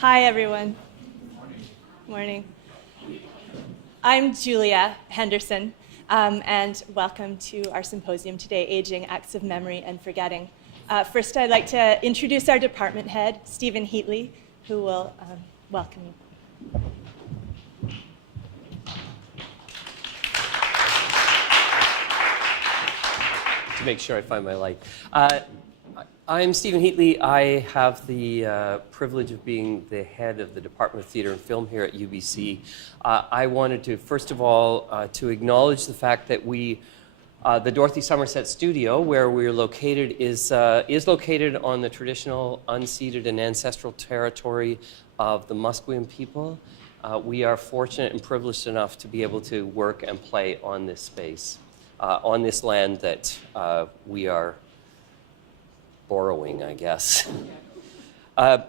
Hi, everyone. Morning. I'm Julia Henderson, and welcome to our symposium today, Aging, Acts of Memory and Forgetting. First, I'd like to introduce our department head, Stephen Heatley, who will welcome you. To make sure I find my light. I'm Stephen Heatley. I have the privilege of being the head of the Department of Theatre and Film here at UBC. I wanted to, first of all, to acknowledge the fact that the Dorothy Somerset studio, where we're located, is located on the traditional unceded and ancestral territory of the Musqueam people. We are fortunate and privileged enough to be able to work and play on this space, on this land that we are borrowing, I guess. I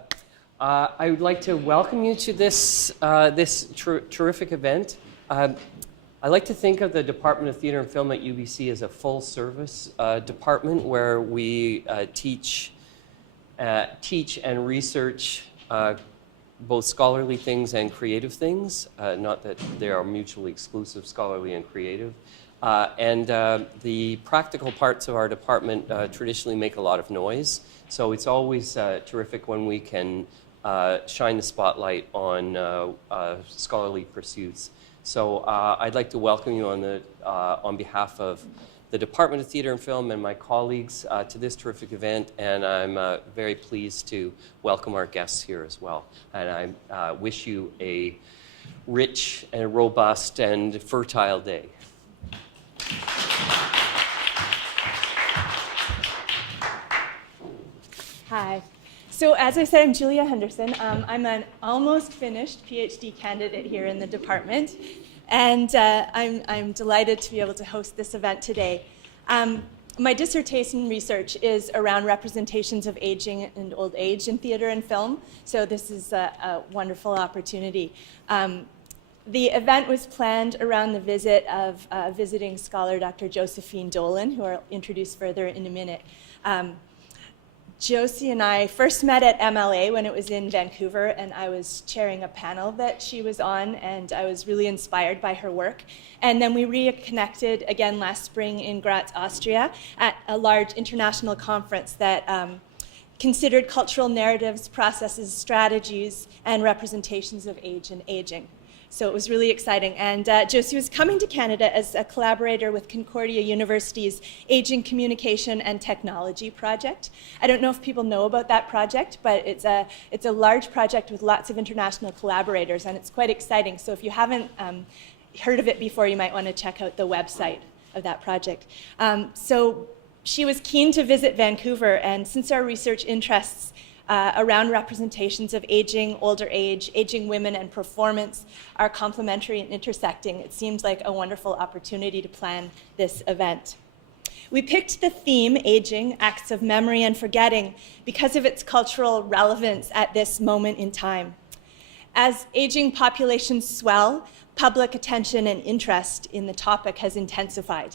would like to welcome you to this terrific event. I like to think of the Department of Theatre and Film at UBC as a full-service department where we teach and research both scholarly things and creative things. Not that they are mutually exclusive, scholarly and creative. The practical parts of our department traditionally make a lot of noise, so it's always terrific when we can shine the spotlight on scholarly pursuits. So I'd like to welcome you on behalf of the Department of Theatre and Film and my colleagues to this terrific event, and I'm very pleased to welcome our guests here as well. And I wish you a rich and robust and fertile day. Hi. So as I said, I'm Julia Henderson. I'm an almost finished PhD candidate here in the department, and I'm delighted to be able to host this event today. My dissertation research is around representations of aging and old age in theater and film, so this is a wonderful opportunity. The event was planned around the visit of visiting scholar Dr. Josephine Dolan, who I'll introduce further in a minute. Josie and I first met at MLA when it was in Vancouver, and I was chairing a panel that she was on, and I was really inspired by her work. And then we reconnected again last spring in Graz, Austria, at a large international conference that considered cultural narratives, processes, strategies, and representations of age and aging. So it was really exciting. And Josie was coming to Canada as a collaborator with Concordia University's Aging Communication and Technology project. I don't know if people know about that project, but it's a large project with lots of international collaborators, and it's quite exciting. So if you haven't heard of it before, you might want to check out the website of that project. So she was keen to visit Vancouver, and since our research interests around representations of aging, older age, aging women, and performance are complementary and intersecting, it seems like a wonderful opportunity to plan this event. We picked the theme, Aging, Acts of Memory and Forgetting, because of its cultural relevance at this moment in time. As aging populations swell, public attention and interest in the topic has intensified.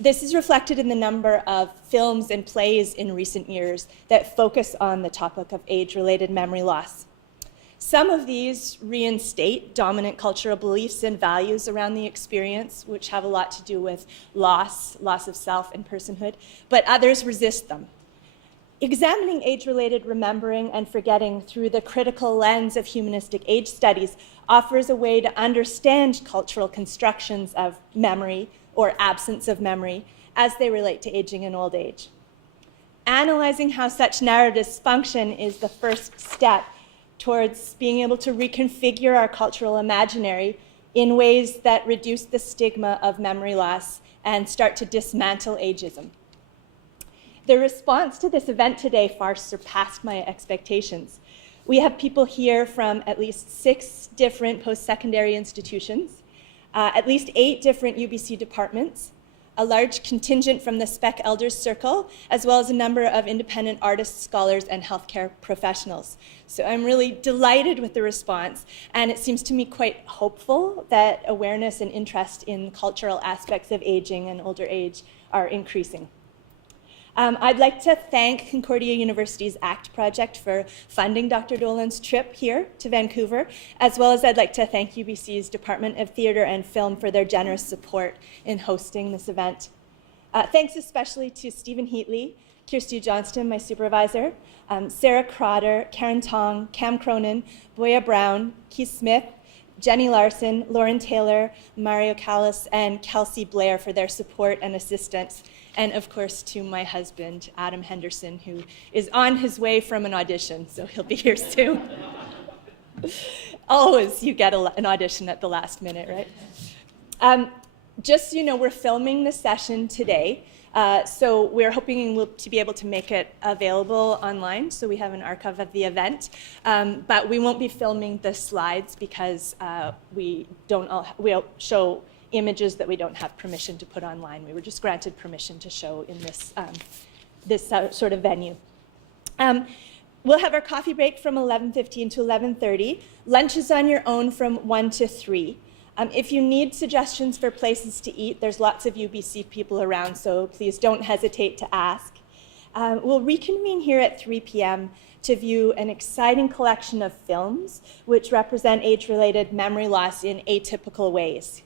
This is reflected in the number of films and plays in recent years that focus on the topic of age-related memory loss. Some of these reinstate dominant cultural beliefs and values around the experience, which have a lot to do with loss of self and personhood, but others resist them. Examining age-related remembering and forgetting through the critical lens of humanistic age studies offers a way to understand cultural constructions of memory or absence of memory as they relate to aging and old age. Analyzing how such narratives function is the first step towards being able to reconfigure our cultural imaginary in ways that reduce the stigma of memory loss and start to dismantle ageism. The response to this event today far surpassed my expectations. We have people here from at least 6 different post-secondary institutions, at least 8 different UBC departments, a large contingent from the Spec Elders Circle, as well as a number of independent artists, scholars, and healthcare professionals. So I'm really delighted with the response, and it seems to me quite hopeful that awareness and interest in cultural aspects of aging and older age are increasing. I'd like to thank Concordia University's ACT project for funding Dr. Dolan's trip here to Vancouver, as well as I'd like to thank UBC's Department of Theatre and Film for their generous support in hosting this event. Thanks especially to Stephen Heatley, Kirsty Johnston, my supervisor, Sarah Crotter, Karen Tong, Cam Cronin, Boya Brown, Keith Smith, Jenny Larson, Lauren Taylor, Mario Callis, and Kelsey Blair for their support and assistance. And of course, to my husband, Adam Henderson, who is on his way from an audition, so he'll be here soon. Always you get an audition at the last minute, right? Just so you know, we're filming this session today. So we're hoping to be able to make it available online, so we have an archive of the event. But we won't be filming the slides because we'll show images that we don't have permission to put online. We were just granted permission to show in this sort of venue. We'll have our coffee break from 11:15 to 11:30. Lunch is on your own from 1 to 3. If you need suggestions for places to eat, there's lots of UBC people around, so please don't hesitate to ask. We'll reconvene here at 3 p.m. to view an exciting collection of films which represent age-related memory loss in atypical ways.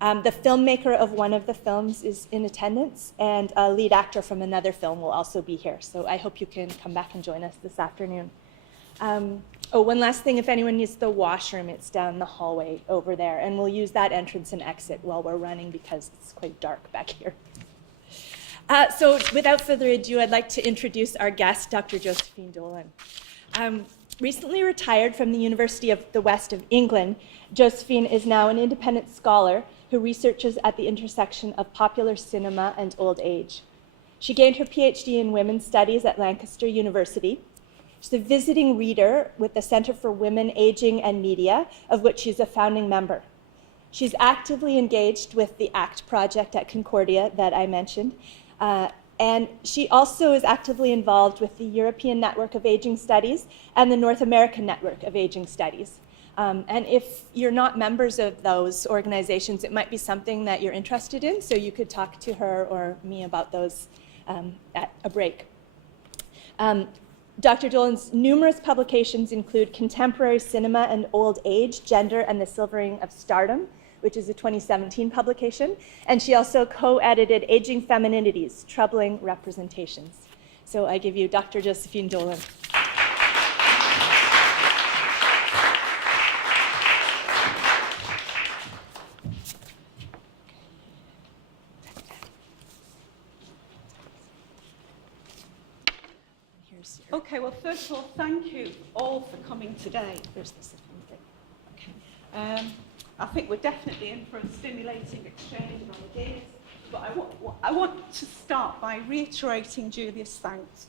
The filmmaker of one of the films is in attendance, and a lead actor from another film will also be here, so I hope you can come back and join us this afternoon. One last thing, if anyone needs the washroom, it's down the hallway over there, and we'll use that entrance and exit while we're running because it's quite dark back here. So without further ado, I'd like to introduce our guest, Dr. Josephine Dolan. Recently retired from the University of the West of England, Josephine is now an independent scholar who researches at the intersection of popular cinema and old age. She gained her PhD in Women's Studies at Lancaster University. She's a visiting reader with the Center for Women, Aging and Media, of which she's a founding member. She's actively engaged with the ACT project at Concordia that I mentioned, and she also is actively involved with the European Network of Aging Studies and the North American Network of Aging Studies. And if you're not members of those organizations, it might be something that you're interested in, so you could talk to her or me about those at a break. Dr. Dolan's numerous publications include Contemporary Cinema and Old Age, Gender and the Silvering of Stardom, which is a 2017 publication, and she also co-edited Aging Femininities, Troubling Representations. So I give you Dr. Josephine Dolan. Okay, well, first of all, thank you all for coming today. There's the thing. Okay. I think we're definitely in for a stimulating exchange of ideas, but I want to start by reiterating Julia's thanks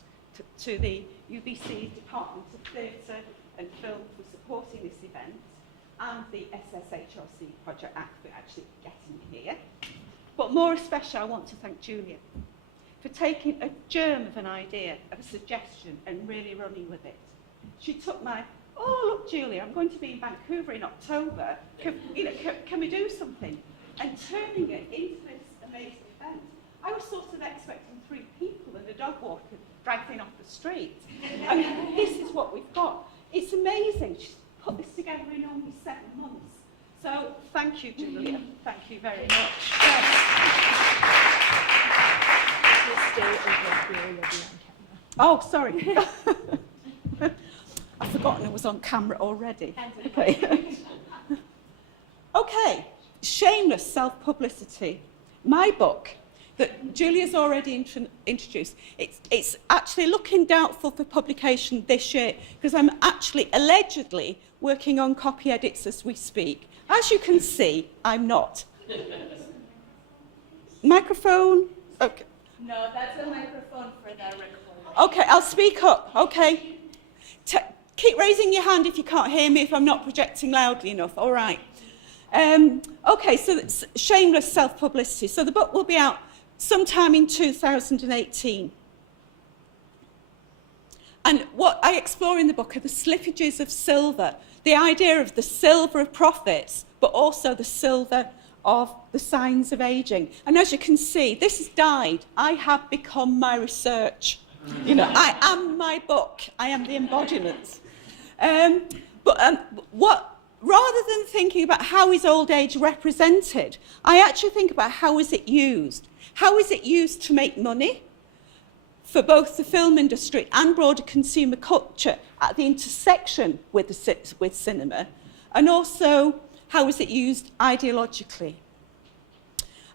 to the UBC Department of Theatre and Film for supporting this event, and the SSHRC Project Act for actually getting here. But more especially, I want to thank Julia for taking a germ of an idea, of a suggestion, and really running with it. She took my, oh, look, Julia, I'm going to be in Vancouver in October. Can we do something? And turning it into this amazing event. I was sort of expecting 3 people and a dog walker dragging off the street. I mean, this is what we've got. It's amazing. She's put this together in only 7 months. So thank you, Julia. Thank you very much. Oh, sorry. I've forgotten it was on camera already. Okay. Okay, Shameless Self-Publicity. My book that Julia's already introduced. It's actually looking doubtful for publication this year because I'm actually allegedly working on copy edits as we speak. As you can see, I'm not. Microphone? Okay. No, that's a microphone for the recording. Okay, I'll speak up, okay? Keep raising your hand if you can't hear me, if I'm not projecting loudly enough, all right. Okay, so it's Shameless Self-Publicity. So the book will be out sometime in 2018. And what I explore in the book are the slippages of silver, the idea of the silver of profits, but also the silver of the signs of ageing. And as you can see, this has died. I have become my research. You know, I am my book. I am the embodiment. Rather than thinking about how is old age represented, I actually think about how is it used. How is it used to make money for both the film industry and broader consumer culture at the intersection with cinema, and also how is it used ideologically.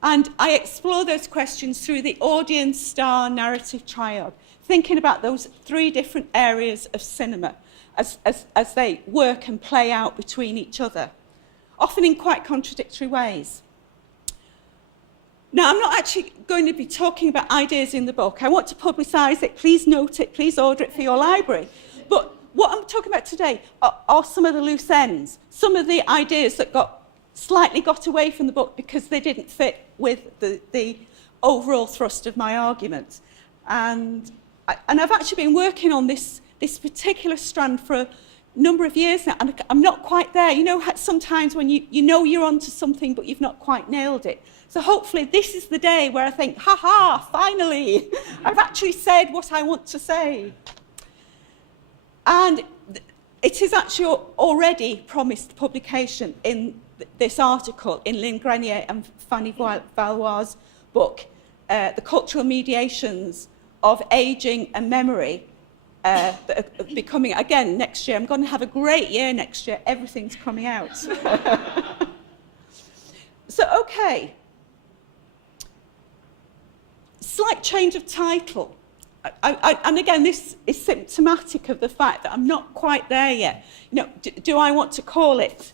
And I explore those questions through the audience, star, narrative triad, thinking about those three different areas of cinema as they work and play out between each other, often in quite contradictory ways. Now, I'm not actually going to be talking about ideas in the book. I want to publicise it. Please note it. Please order it for your library. But what I'm talking about today are some of the loose ends, some of the ideas that slightly got away from the book because they didn't fit with the overall thrust of my argument. And I've actually been working on this particular strand for a number of years now, and I'm not quite there. You know, sometimes when you know you're onto something, but you've not quite nailed it. So hopefully this is the day where I think, ha, finally, I've actually said what I want to say. And it is actually already promised publication in this article in Lynn Grenier and Fanny Valois' book, The Cultural Mediations of Ageing and Memory, that are becoming, again, next year. I'm going to have a great year next year. Everything's coming out. So, okay. Slight change of title. And again, this is symptomatic of the fact that I'm not quite there yet. You know, do I want to call it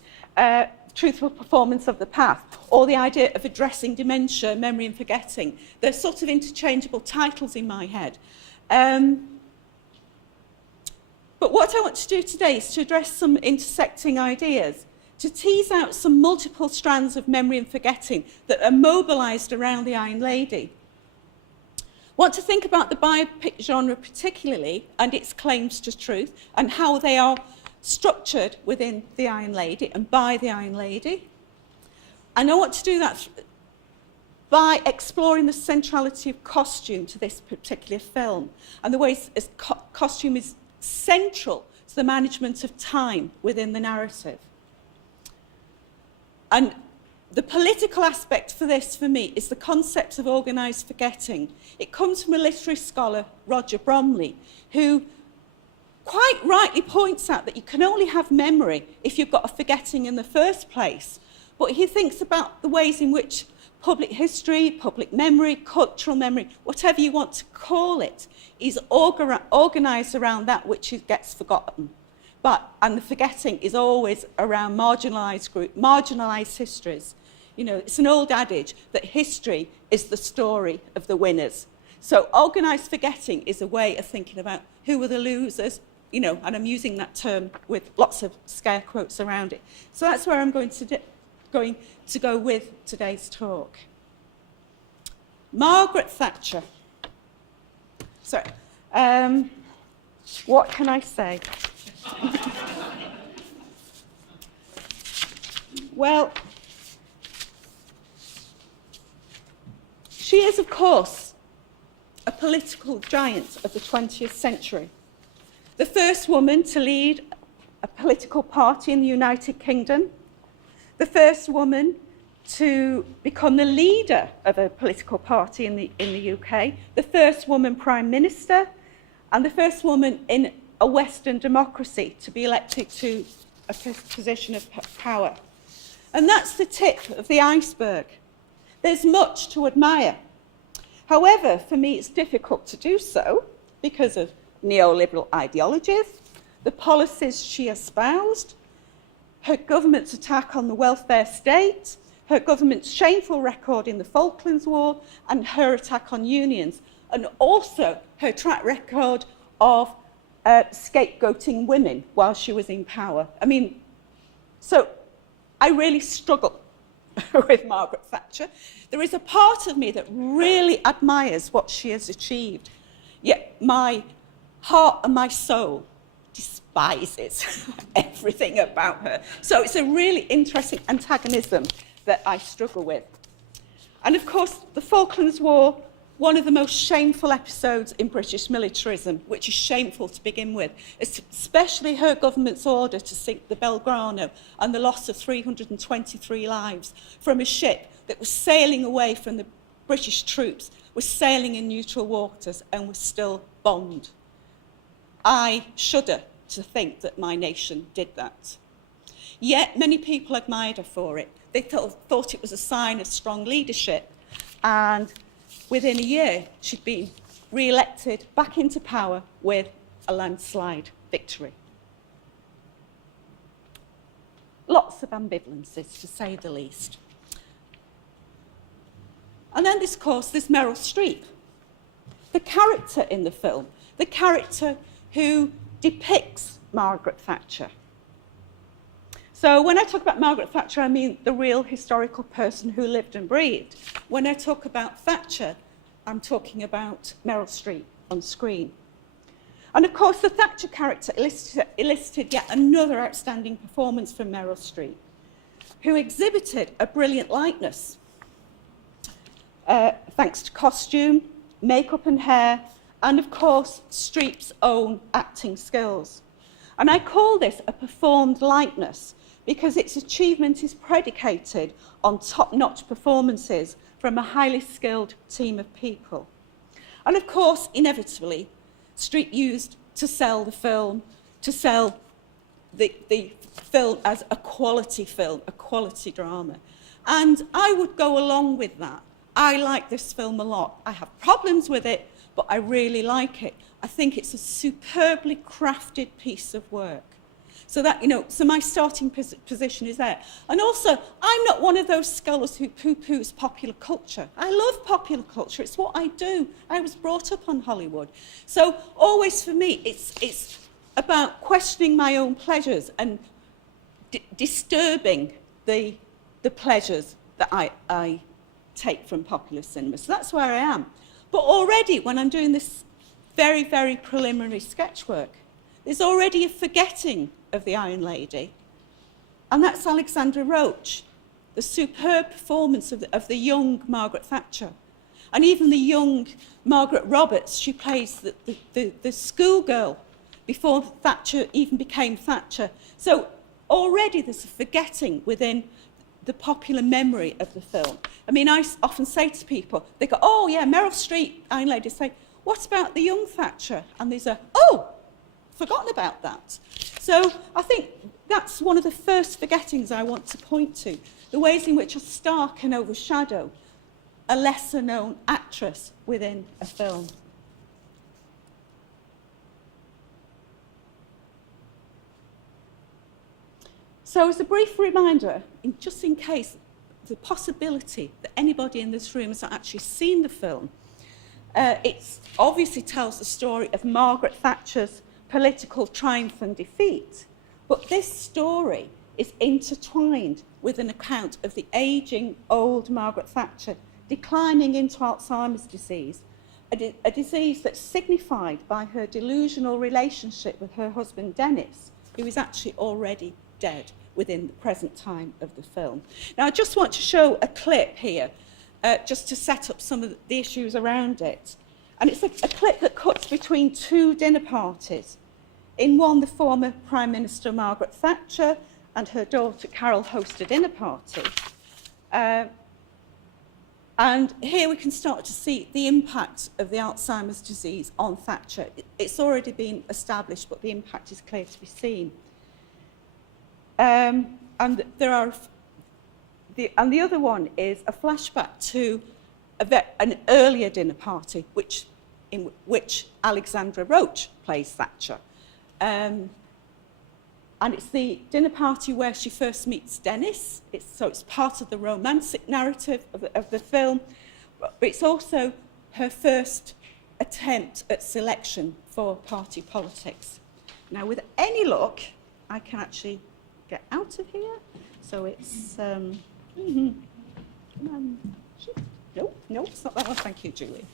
Truthful Performance of the Path, or the idea of addressing dementia, memory and forgetting? They're sort of interchangeable titles in my head. But what I want to do today is to address some intersecting ideas, to tease out some multiple strands of memory and forgetting that are mobilised around the Iron Lady. Want to think about the biopic genre particularly and its claims to truth and how they are structured within the Iron Lady and by the Iron Lady. And I want to do that by exploring the centrality of costume to this particular film and the ways costume is central to the management of time within the narrative. And the political aspect for this, for me, is the concept of organised forgetting. It comes from a literary scholar, Roger Bromley, who quite rightly points out that you can only have memory if you've got a forgetting in the first place. But he thinks about the ways in which public history, public memory, cultural memory, whatever you want to call it, is organised around that which gets forgotten. And the forgetting is always around marginalised histories. You know, it's an old adage that history is the story of the winners. So organised forgetting is a way of thinking about who were the losers, you know, and I'm using that term with lots of scare quotes around it. So that's where I'm going to go with today's talk. Margaret Thatcher. So, what can I say? Well, she is, of course, a political giant of the 20th century. The first woman to lead a political party in the United Kingdom, the first woman to become the leader of a political party in the UK, the first woman Prime Minister, and the first woman in a Western democracy to be elected to a position of power. And that's the tip of the iceberg. There's much to admire. However, for me, it's difficult to do so because of neoliberal ideologies, the policies she espoused, her government's attack on the welfare state, her government's shameful record in the Falklands War, and her attack on unions, and also her track record of scapegoating women while she was in power. I mean, so I really struggle with Margaret Thatcher. There is a part of me that really admires what she has achieved, yet my heart and my soul despises everything about her. So it's a really interesting antagonism that I struggle with. And of course, the Falklands War, one of the most shameful episodes in British militarism, which is shameful to begin with, especially her government's order to sink the Belgrano and the loss of 323 lives from a ship that was sailing away from the British troops, was sailing in neutral waters and was still bombed. I shudder to think that my nation did that. Yet many people admired her for it. They thought it was a sign of strong leadership, and within a year she'd been re-elected back into power with a landslide victory. Lots of ambivalences, to say the least. And then, of course, there's Meryl Streep, the character in the film, the character who depicts Margaret Thatcher. So when I talk about Margaret Thatcher, I mean the real historical person who lived and breathed. When I talk about Thatcher, I'm talking about Meryl Streep on screen. And of course, the Thatcher character elicited yet another outstanding performance from Meryl Streep, who exhibited a brilliant likeness, thanks to costume, makeup and hair, and of course, Streep's own acting skills. And I call this a performed likeness because its achievement is predicated on top-notch performances from a highly skilled team of people. And of course, inevitably, Streep used to sell the film, to sell the film as a quality film, a quality drama. And I would go along with that. I like this film a lot. I have problems with it, but I really like it. I think it's a superbly crafted piece of work. So that, so my starting position is there. And also, I'm not one of those scholars who poo-poos popular culture. I love popular culture. It's what I do. I was brought up on Hollywood. So always for me, it's about questioning my own pleasures and disturbing the pleasures that I take from popular cinema. So that's where I am. But already, when I'm doing this very, very preliminary sketch work, there's already a forgetting of the Iron Lady, and that's Alexandra Roach, the superb performance of the young Margaret Thatcher. And even the young Margaret Roberts, she plays the schoolgirl before Thatcher even became Thatcher. So already there's a forgetting within the popular memory of the film. I mean, I often say to people, they go, oh yeah, Meryl Streep, Iron Lady, say, what about the young Thatcher? And there's a, oh, forgotten about that. So I think that's one of the first forgettings I want to point to, the ways in which a star can overshadow a lesser known actress within a film. So as a brief reminder, just in case the possibility that anybody in this room has not actually seen the film, it obviously tells the story of Margaret Thatcher's political triumph and defeat, but this story is intertwined with an account of the ageing old Margaret Thatcher declining into Alzheimer's disease, a disease that's signified by her delusional relationship with her husband Dennis, who is actually already dead within the present time of the film. Now, I just want to show a clip here, just to set up some of the issues around it. And it's a clip that cuts between two dinner parties. In one, the former Prime Minister Margaret Thatcher and her daughter Carol host a dinner party. And here we can start to see the impact of the Alzheimer's disease on Thatcher. It's already been established, but the impact is clear to be seen. And the other one is a flashback to an earlier dinner party, in which Alexandra Roach plays Thatcher. And it's the dinner party where she first meets Dennis. So it's part of the romantic narrative of the film, but it's also her first attempt at selection for party politics. Now, with any luck, I can actually get out of here. So it's, no, it's not that one. Thank you, Julie.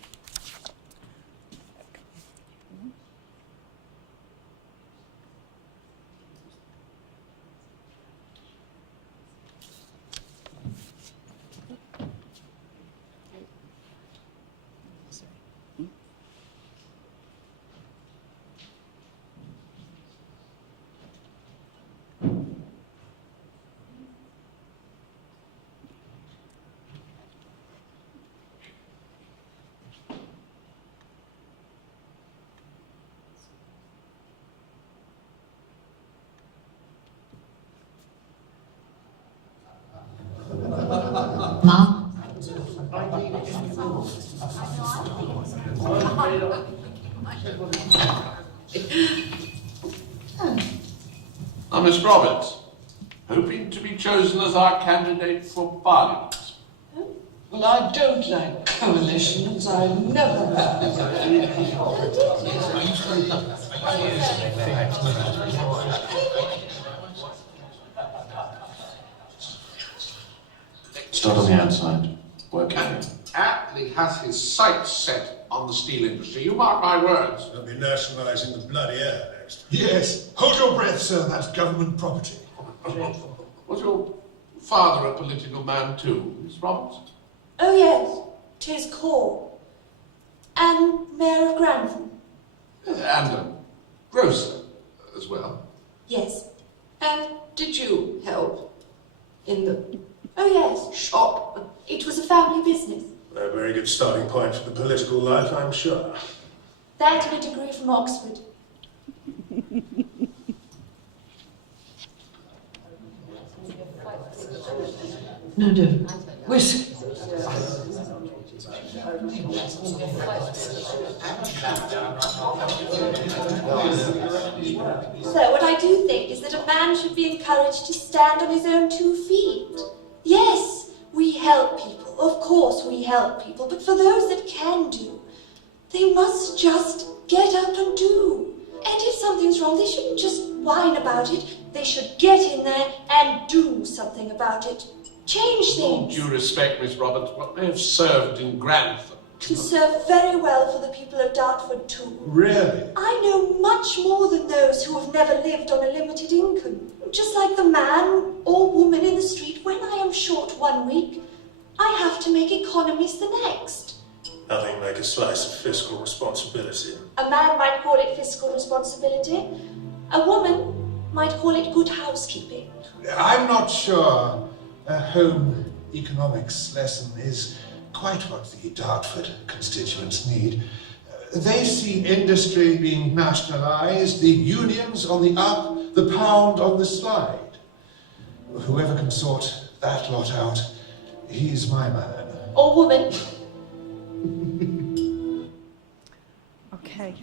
Mum? Now, Miss Roberts, hoping to be chosen as our candidate for Parliament. Well, I don't like coalitions. I never have. Start on the outside. Work in. Heatley has his sights set on the steel industry. You mark my words. They'll be nationalising the bloody air next. Yes. Hold your breath, sir. That's government property. Was your father a political man too, Miss Roberts? Oh yes, 'tis core. And Mayor of Grantham. And a grocer as well. Yes. And did you help in the Oh yes, shop? it was a family business. A very good starting point for the political life, I'm sure. That and a degree from Oxford. No, no. Whiskey. So what I do think is that a man should be encouraged to stand on his own 2 feet. Yes, we help people. Of course we help people. But for those that can do, they must just get up and do. And if something's wrong, they shouldn't just whine about it. They should get in there and do something about it. Change All things. due respect, Miss Roberts, what may have served in Grantham. Can serve very well for the people of Dartford too. Really? I know much more than those who have never lived on a limited income. Just like the man or woman in the street, when I am short 1 week, I have to make economies the next. Nothing like a slice of fiscal responsibility. A man might call it fiscal responsibility. A woman might call it good housekeeping. I'm not sure a home economics lesson is quite what the Dartford constituents need. They see industry being nationalised, the unions on the up, the pound on the slide. Whoever can sort that lot out, he's my man. Or woman. Okay.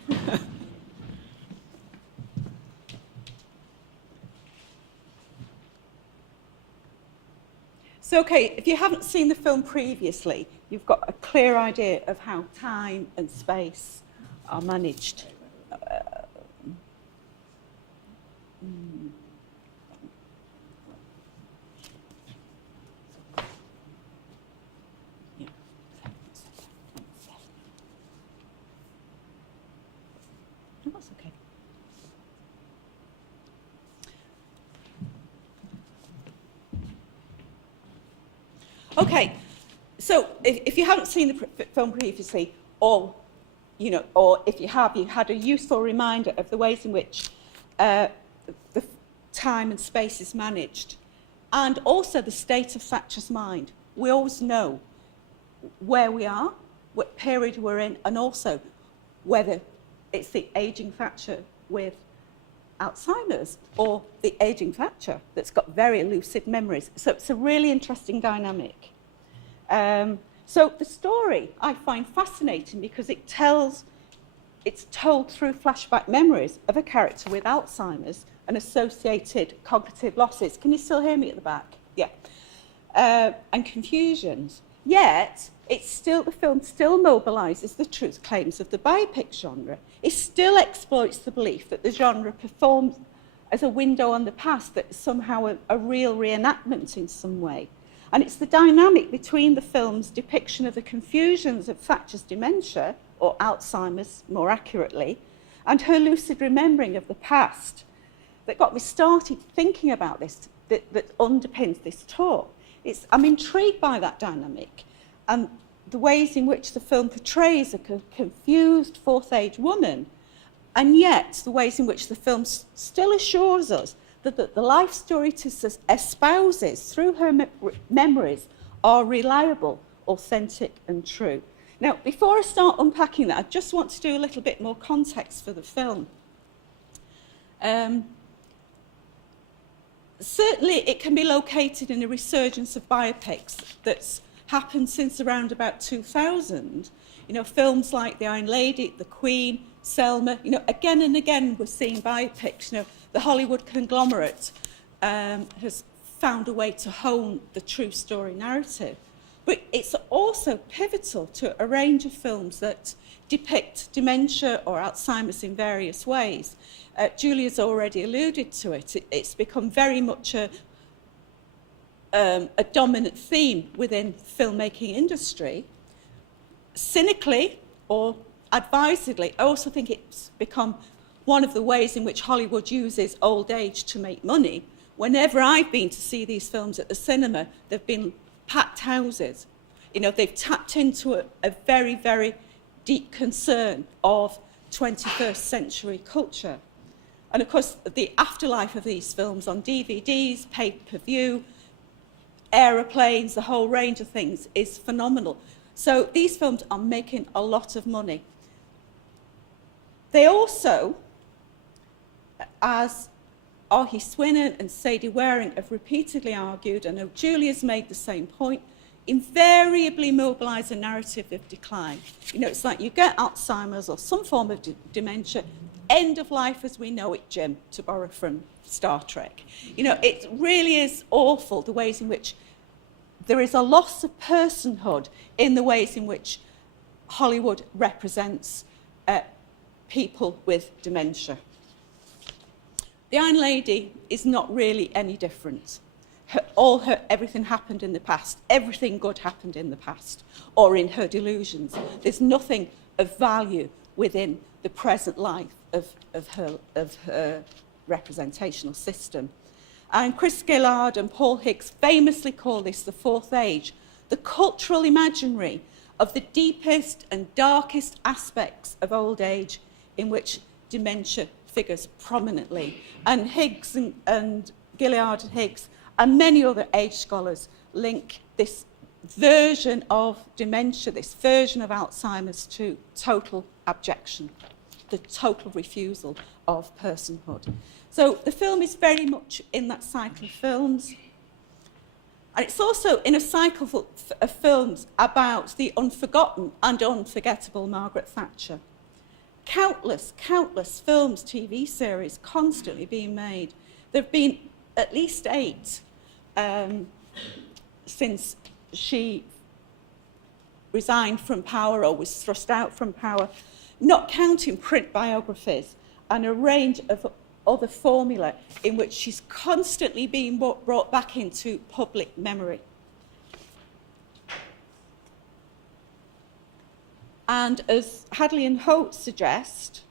So, okay, if you haven't seen the film previously, you've got a clear idea of how time and space are managed. Yeah. No, that's okay. Okay, so if you haven't seen the film previously, or if you have, you've had a useful reminder of the ways in which the time and space is managed, and also the state of Thatcher's mind. We always know where we are, what period we're in, and also whether it's the ageing Thatcher with Alzheimer's or the ageing Thatcher that's got very lucid memories. So it's a really interesting dynamic. So the story I find fascinating because it's told through flashback memories of a character with Alzheimer's and associated cognitive losses. Can you still hear me at the back? Yeah. And confusions. Yet, the film still mobilises the truth claims of the biopic genre. It still exploits the belief that the genre performs as a window on the past, that is somehow a real reenactment in some way. And it's the dynamic between the film's depiction of the confusions of Thatcher's dementia, or Alzheimer's more accurately, and her lucid remembering of the past that got me started thinking about this, that underpins this talk. I'm intrigued by that dynamic and the ways in which the film portrays a confused fourth-age woman, and yet the ways in which the film still assures us that the life story to espouses through her memories are reliable, authentic and true. Now, before I start unpacking that, I just want to do a little bit more context for the film. Certainly, it can be located in a resurgence of biopics that's happened since around about 2000. You know, films like The Iron Lady, The Queen, Selma, you know, again and again we're seeing biopics. You know, the Hollywood conglomerate has found a way to hone the true story narrative. But it's also pivotal to a range of films that depict dementia or Alzheimer's in various ways. Julia's already alluded to it. It's become very much a dominant theme within the filmmaking industry. Cynically or advisedly, I also think it's become one of the ways in which Hollywood uses old age to make money. Whenever I've been to see these films at the cinema, they've been packed houses. You know, they've tapped into a very, very deep concern of 21st century culture. And of course, the afterlife of these films on DVDs, pay-per-view, aeroplanes, the whole range of things is phenomenal. So these films are making a lot of money. They also, as Archie Swinnon and Sadie Waring have repeatedly argued, and Julia's made the same point, invariably mobilise a narrative of decline. You know, it's like you get Alzheimer's or some form of dementia, end of life as we know it, Jim, to borrow from Star Trek. You know, it really is awful the ways in which there is a loss of personhood in the ways in which Hollywood represents people with dementia. The Iron Lady is not really any different. Everything happened in the past. Everything good happened in the past, or in her delusions. There's nothing of value within the present life of her representational system. And Chris Gillard and Paul Higgs famously call this the fourth age, the cultural imaginary of the deepest and darkest aspects of old age in which dementia figures prominently. And Higgs and Gillard and Higgs and many other age scholars link this version of dementia, this version of Alzheimer's, to total abjection, the total refusal of personhood. So the film is very much in that cycle of films. And it's also in a cycle of films about the unforgotten and unforgettable Margaret Thatcher. Countless films, TV series constantly being made. There have been at least 8 since she resigned from power or was thrust out from power, not counting print biographies and a range of other formula in which she's constantly being brought back into public memory. And as Heatley and Holt suggest,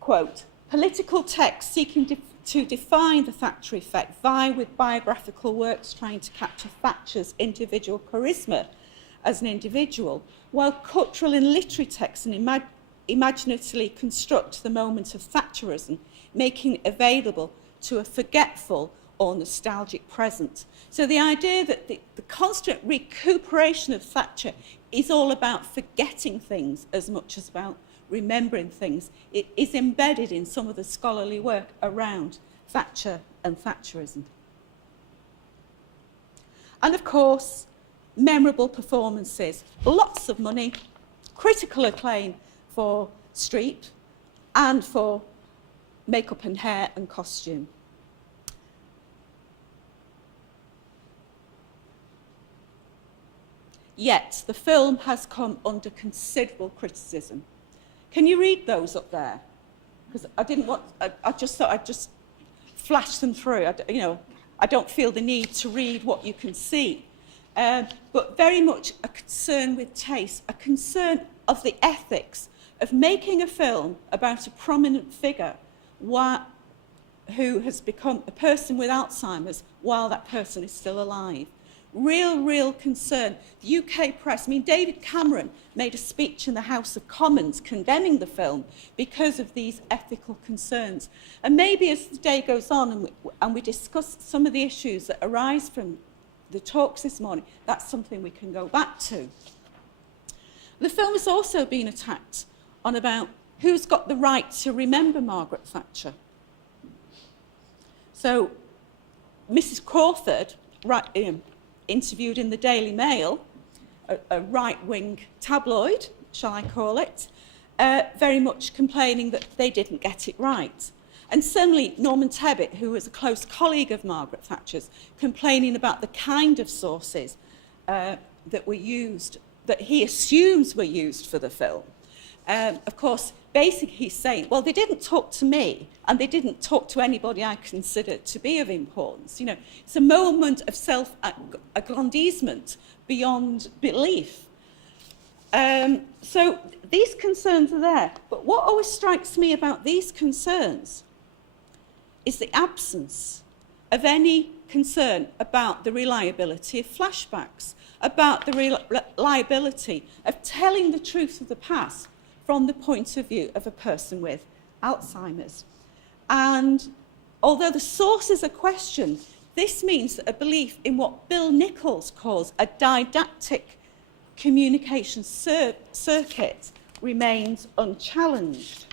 quote, political texts seeking to define the Thatcher effect vie with biographical works trying to capture Thatcher's individual charisma as an individual, while cultural and literary texts imaginatively construct the moment of Thatcherism, making it available to a forgetful or nostalgic present. So the idea that the constant recuperation of Thatcher is all about forgetting things as much as about remembering things, it is embedded in some of the scholarly work around Thatcher and Thatcherism. And of course, memorable performances, lots of money, critical acclaim for Streep and for makeup and hair and costume. Yet the film has come under considerable criticism. Can you read those up there? Because I just thought I'd just flash them through. I don't feel the need to read what you can see. But very much a concern with taste, a concern of the ethics of making a film about a prominent figure who has become a person with Alzheimer's while that person is still alive. Real concern. The UK press, David Cameron made a speech in the House of Commons condemning the film because of these ethical concerns. And maybe as the day goes on and we discuss some of the issues that arise from the talks this morning, that's something we can go back to. The film has also been attacked on about who's got the right to remember Margaret Thatcher. So Mrs. Crawford, interviewed in the Daily Mail, a right-wing tabloid, shall I call it, very much complaining that they didn't get it right. And suddenly Norman Tebbit, who was a close colleague of Margaret Thatcher's, complaining about the kind of sources that were used, that he assumes were used for the film. Of course, basically he's saying, well, they didn't talk to me, and they didn't talk to anybody I consider to be of importance. You know, it's a moment of self-aggrandizement beyond belief. So these concerns are there. But what always strikes me about these concerns is the absence of any concern about the reliability of flashbacks, about the reliability of telling the truth of the past from the point of view of a person with Alzheimer's. And although the sources are questioned, this means that a belief in what Bill Nichols calls a didactic communication circuit remains unchallenged.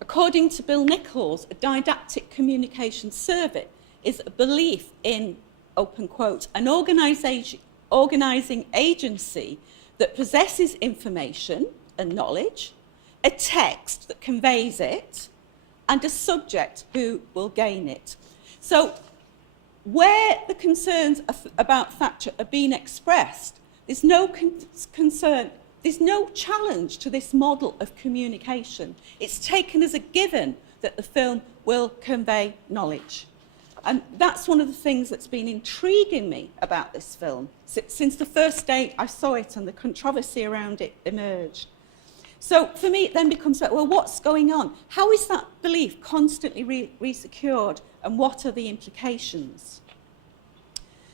According to Bill Nichols, a didactic communication circuit is a belief in, open quote, an organising agency that possesses information and knowledge, a text that conveys it, and a subject who will gain it. So where the concerns about Thatcher are being expressed, there's no concern, there's no challenge to this model of communication. It's taken as a given that the film will convey knowledge. And that's one of the things that's been intriguing me about this film since the first day I saw it and the controversy around it emerged. So for me, it then becomes about, well, what's going on? How is that belief constantly resecured, and what are the implications?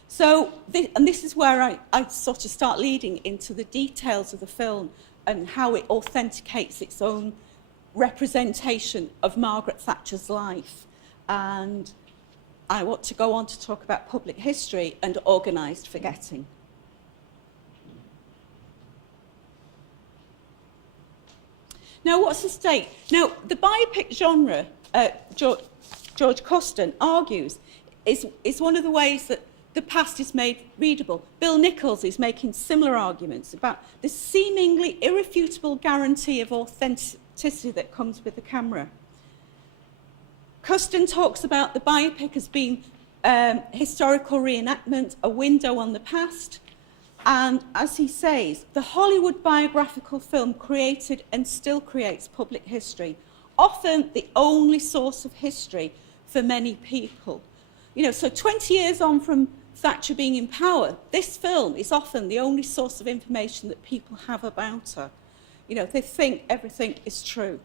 So, this is where I sort of start leading into the details of the film and how it authenticates its own representation of Margaret Thatcher's life. And I want to go on to talk about public history and organised forgetting. Now, what's the state? Now, the biopic genre, George Costin argues, is one of the ways that the past is made readable. Bill Nichols is making similar arguments about the seemingly irrefutable guarantee of authenticity that comes with the camera. Costin talks about the biopic as being historical reenactment, a window on the past, and as he says, the Hollywood biographical film created and still creates public history, often the only source of history for many people. You know, so 20 years on from Thatcher being in power, this film is often the only source of information that people have about her. You know, they think everything is true.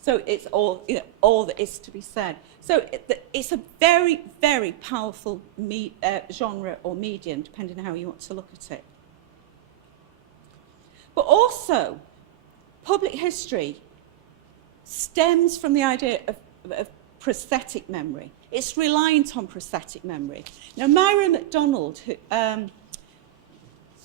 So it's all, you know, all that is to be said. So it's a very, very powerful genre or medium, depending on how you want to look at it. But also, public history stems from the idea of prosthetic memory. It's reliant on prosthetic memory. Now, Myra MacDonald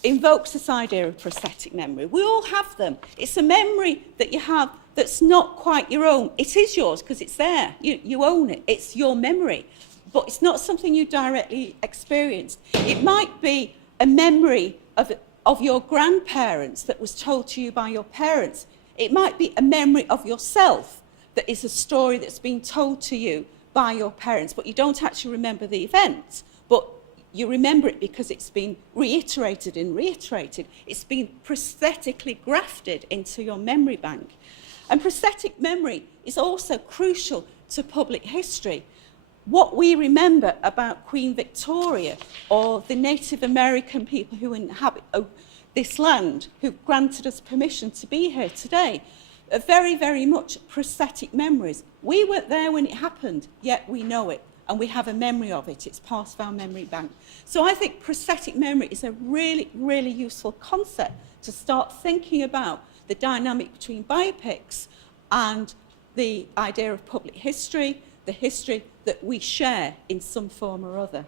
invokes this idea of prosthetic memory. We all have them. It's a memory that you have that's not quite your own. It is yours because it's there. You own it. It's your memory. But it's not something you directly experienced. It might be a memory of your grandparents that was told to you by your parents. It might be a memory of yourself that is a story that's been told to you by your parents, but you don't actually remember the event, but you remember it because it's been reiterated and reiterated. It's been prosthetically grafted into your memory bank. And prosthetic memory is also crucial to public history. What we remember about Queen Victoria or the Native American people who inhabit this land, who granted us permission to be here today, are very, very much prosthetic memories. We weren't there when it happened, yet we know it, and we have a memory of it. It's part of our memory bank. So I think prosthetic memory is a really, really useful concept to start thinking about the dynamic between biopics and the idea of public history, the history that we share in some form or other.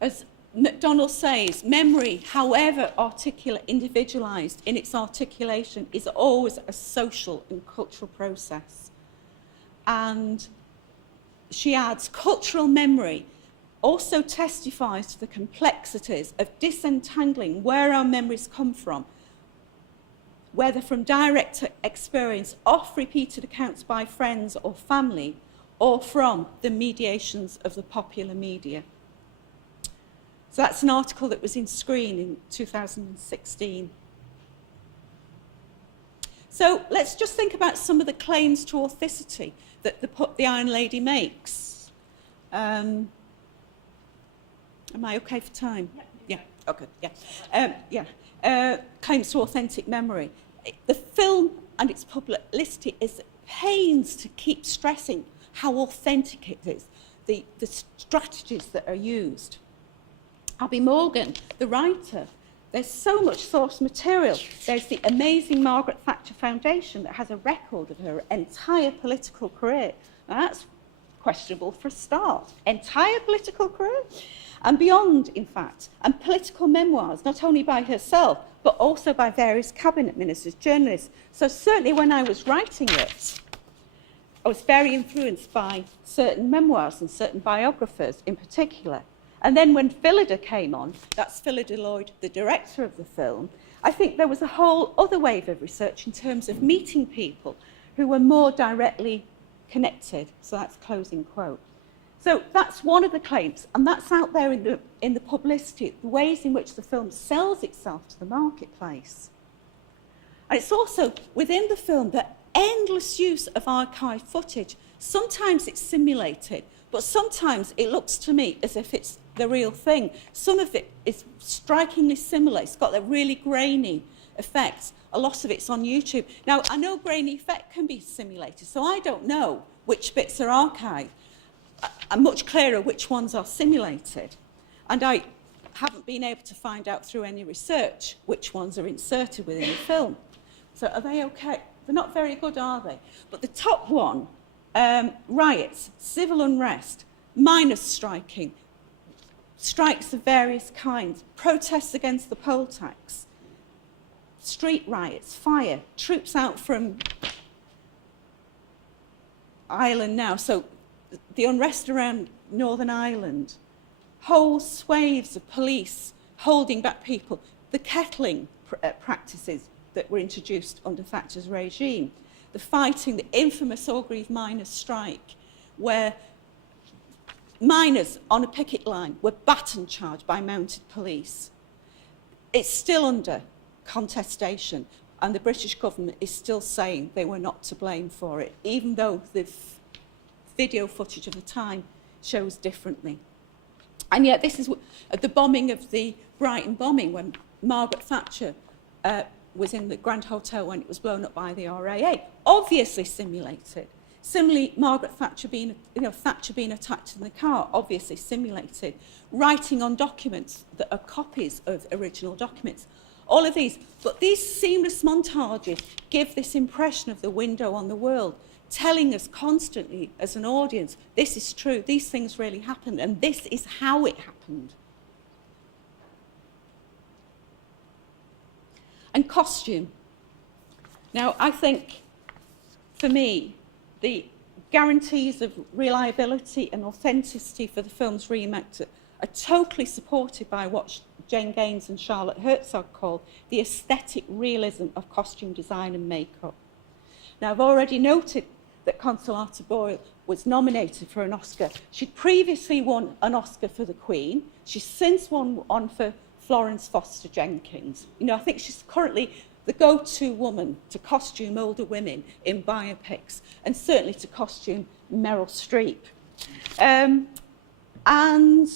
As MacDonald says, memory, however articulate, individualised in its articulation, is always a social and cultural process. And she adds, cultural memory also testifies to the complexities of disentangling where our memories come from, whether from direct experience, oft-repeated accounts by friends or family, or from the mediations of the popular media. So that's an article that was in Screen in 2016. So let's just think about some of the claims to authenticity that the Iron Lady makes. Am I okay for time? Yeah. Okay. Yeah. Claims to authentic memory. The film and its publicity is at pains to keep stressing how authentic it is, the strategies that are used. Abby Morgan, the writer, there's so much source material. There's the amazing Margaret Thatcher Foundation that has a record of her entire political career. Now that's questionable for a start. Entire political career? And beyond, in fact, and political memoirs, not only by herself, but also by various cabinet ministers, journalists. So certainly when I was writing it, I was very influenced by certain memoirs and certain biographers in particular. And then when Phillida came on, that's Phillida Lloyd, the director of the film, I think there was a whole other wave of research in terms of meeting people who were more directly connected. So that's closing quote. So that's one of the claims, and that's out there in the publicity, the ways in which the film sells itself to the marketplace. And it's also within the film the endless use of archived footage. Sometimes it's simulated, but sometimes it looks to me as if it's the real thing. Some of it is strikingly similar. It's got that really grainy effect. A lot of it's on YouTube. Now, I know grainy effect can be simulated, so I don't know which bits are archived. I'm much clearer which ones are simulated. And I haven't been able to find out through any research which ones are inserted within the film. So are they okay? They're not very good, are they? But the top one, riots, civil unrest, miners striking, strikes of various kinds, protests against the poll tax, street riots, fire, troops out from Ireland now, so the unrest around Northern Ireland, whole swathes of police holding back people, the kettling practices that were introduced under Thatcher's regime, the fighting, the infamous Orgreave miners' strike, where miners on a picket line were baton charged by mounted police. It's still under contestation, and the British government is still saying they were not to blame for it, even though the video footage of the time shows differently. And yet this is the bombing of the Brighton bombing, when Margaret Thatcher was in the Grand Hotel when it was blown up by the RAA, obviously simulated. Similarly, Margaret Thatcher being attacked in the car, obviously simulated. Writing on documents that are copies of original documents. All of these. But these seamless montages give this impression of the window on the world, telling us constantly as an audience, this is true, these things really happened, and this is how it happened. And costume. Now, I think, for me, the guarantees of reliability and authenticity for the film's remake are totally supported by what Jane Gaines and Charlotte Herzog call the aesthetic realism of costume design and makeup. Now, I've already noted that Consolata Boyle was nominated for an Oscar. She'd previously won an Oscar for The Queen. She's since won one for Florence Foster Jenkins. You know, I think she's currently the go-to woman to costume older women in biopics, and certainly to costume Meryl Streep. And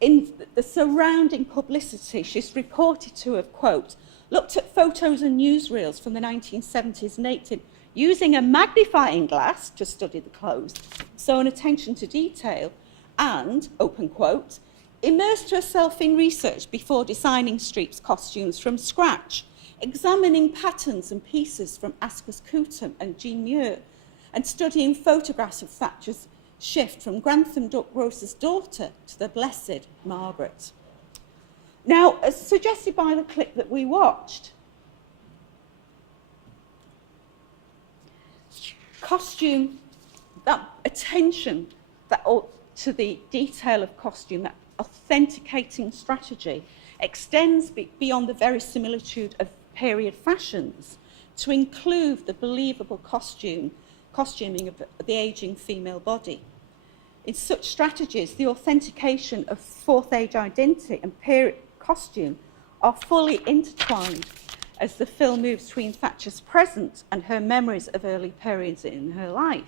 in the surrounding publicity, she's reported to have, quote, looked at photos and newsreels from the 1970s and 80s, using a magnifying glass to study the clothes, so an attention to detail, and, open quote, immersed herself in research before designing Streep's costumes from scratch, examining patterns and pieces from Ascus Cootum and Jean Muir, and studying photographs of Thatcher's shift from Grantham Rose's daughter to the Blessed Margaret. Now, as suggested by the clip that we watched, costume, that attention to the detail of costume, that authenticating strategy, extends beyond the verisimilitude of period fashions to include the believable costuming of the ageing female body. In such strategies, the authentication of fourth age identity and period costume are fully intertwined as the film moves between Thatcher's present and her memories of early periods in her life.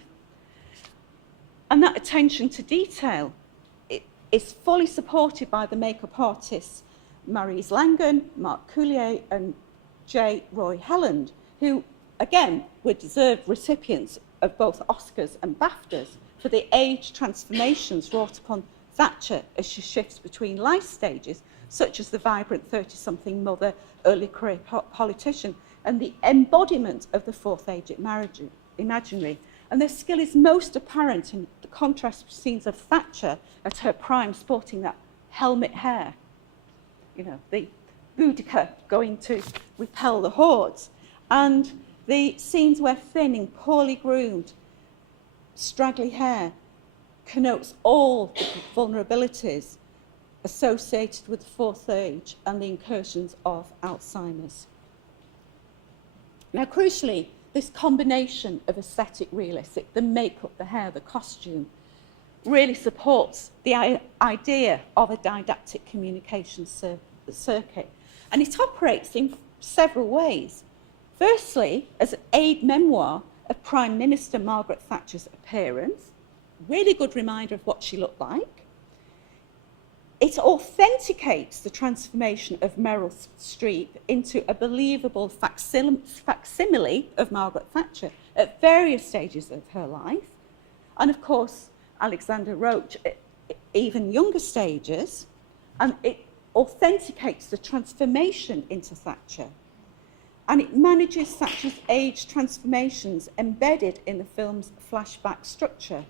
And that attention to detail is fully supported by the makeup artists Maryse Langan, Mark Coulier and J. Roy Helland, who, again, were deserved recipients of both Oscars and BAFTAs for the age transformations wrought upon Thatcher as she shifts between life stages, such as the vibrant 30-something mother, early career politician, and the embodiment of the fourth age imaginary. And their skill is most apparent in the contrast scenes of Thatcher at her prime, sporting that helmet hair, you know, the Boudica going to repel the hordes, and the scenes where thinning, poorly groomed, straggly hair connotes all the vulnerabilities associated with the fourth age and the incursions of Alzheimer's. Now, crucially, this combination of aesthetic realistic, the makeup, the hair, the costume, really supports the idea of a didactic communication circuit. And it operates in several ways. Firstly, as an aid memoir of Prime Minister Margaret Thatcher's appearance, really good reminder of what she looked like. It authenticates the transformation of Meryl Streep into a believable facsimile of Margaret Thatcher at various stages of her life. And of course, Alexander Roach at even younger stages. And it authenticates the transformation into Thatcher. And it manages Thatcher's age transformations embedded in the film's flashback structure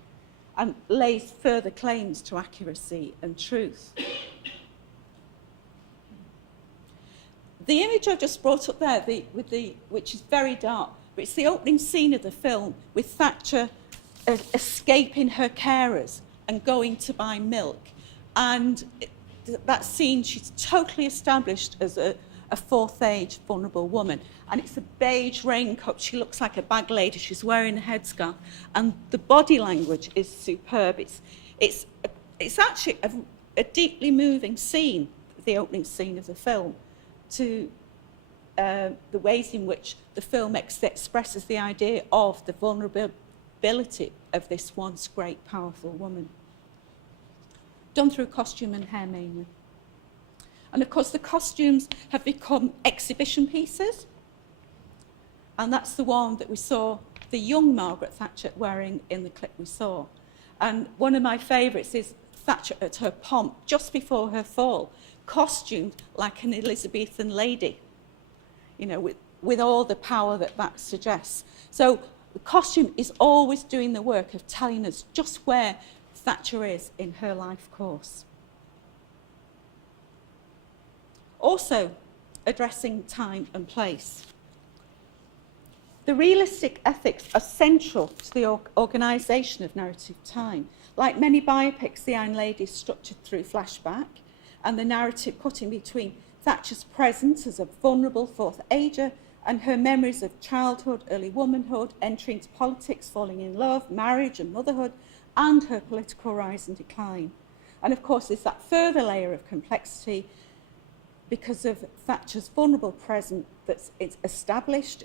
and lays further claims to accuracy and truth. The image I just brought up there, which is very dark, but it's the opening scene of the film with Thatcher escaping her carers and going to buy milk. And that scene, she's totally established as a fourth age vulnerable woman, and it's a beige raincoat. She looks like a bag lady. She's wearing a headscarf, and the body language is superb. It's actually a deeply moving scene, the opening scene of the film, to the ways in which the film expresses the idea of the vulnerability of this once great powerful woman, done through costume and hair mainly. And of course, the costumes have become exhibition pieces. And that's the one that we saw the young Margaret Thatcher wearing in the clip we saw. And one of my favourites is Thatcher at her pomp, just before her fall, costumed like an Elizabethan lady, you know, with all the power that suggests. So the costume is always doing the work of telling us just where Thatcher is in her life course. Also, addressing time and place. The realistic ethics are central to the organisation of narrative time. Like many biopics, The Iron Lady is structured through flashback, and the narrative put in between Thatcher's presence as a vulnerable fourth ager and her memories of childhood, early womanhood, entry into politics, falling in love, marriage and motherhood, and her political rise and decline. And of course, there's that further layer of complexity because of Thatcher's vulnerable present that's established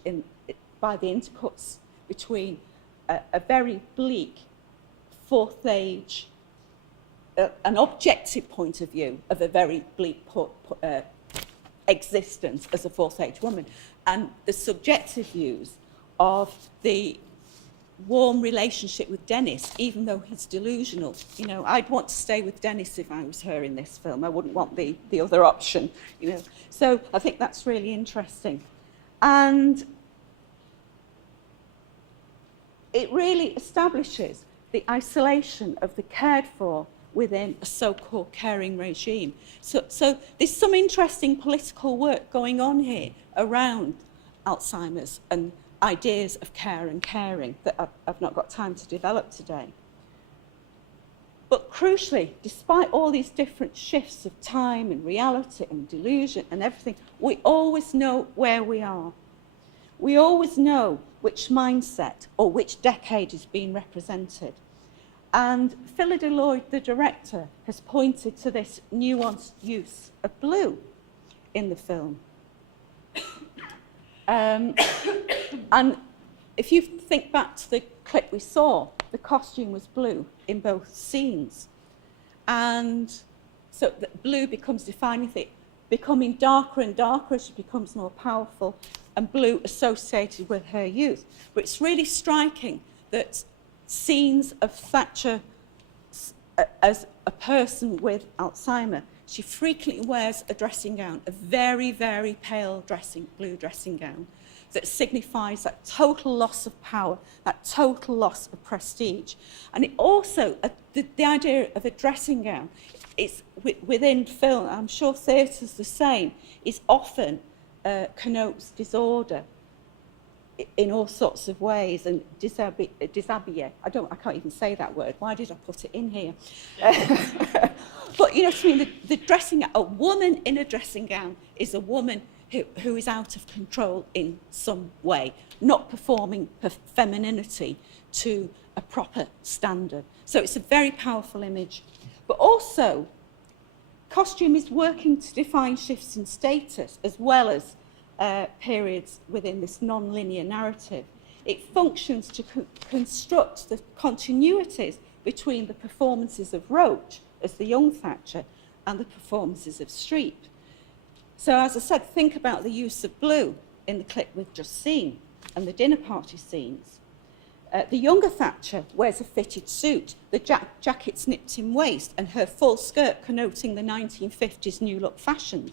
by the intercuts between a very bleak fourth age, an objective point of view of a very bleak existence as a fourth age woman, and the subjective views of the warm relationship with Dennis, even though he's delusional. You know, I'd want to stay with Dennis if I was her in this film. I wouldn't want the other option, you know. So I think that's really interesting. And it really establishes the isolation of the cared for within a so-called caring regime. So there's some interesting political work going on here around Alzheimer's and ideas of care and caring that I've not got time to develop today. But crucially, despite all these different shifts of time and reality and delusion and everything, we always know where we are. We always know which mindset or which decade is being represented. And Philida Lloyd, the director, has pointed to this nuanced use of blue in the film. And if you think back to the clip we saw, the costume was blue in both scenes. And so the blue becomes defining thing, becoming darker and darker as she becomes more powerful, and blue associated with her youth. But it's really striking that scenes of Thatcher as a person with Alzheimer, she frequently wears a dressing gown, a very, very pale blue dressing gown that signifies that total loss of power, that total loss of prestige. And it also, the idea of a dressing gown, it's within film, I'm sure theatre's the same, is often connotes disorder in all sorts of ways, and dishabille. I can't even say that word. Why did I put it in here? But you know what I mean? The dressing gown, a woman in a dressing gown is a woman who is out of control in some way, not performing femininity to a proper standard. So it's a very powerful image. But also, costume is working to define shifts in status as well as periods within this non-linear narrative. It functions to construct the continuities between the performances of Roach as the young Thatcher and the performances of Streep. So as I said, think about the use of blue in the clip we've just seen and the dinner party scenes. The younger Thatcher wears a fitted suit, the jacket's nipped in waist and her full skirt connoting the 1950s New Look fashion.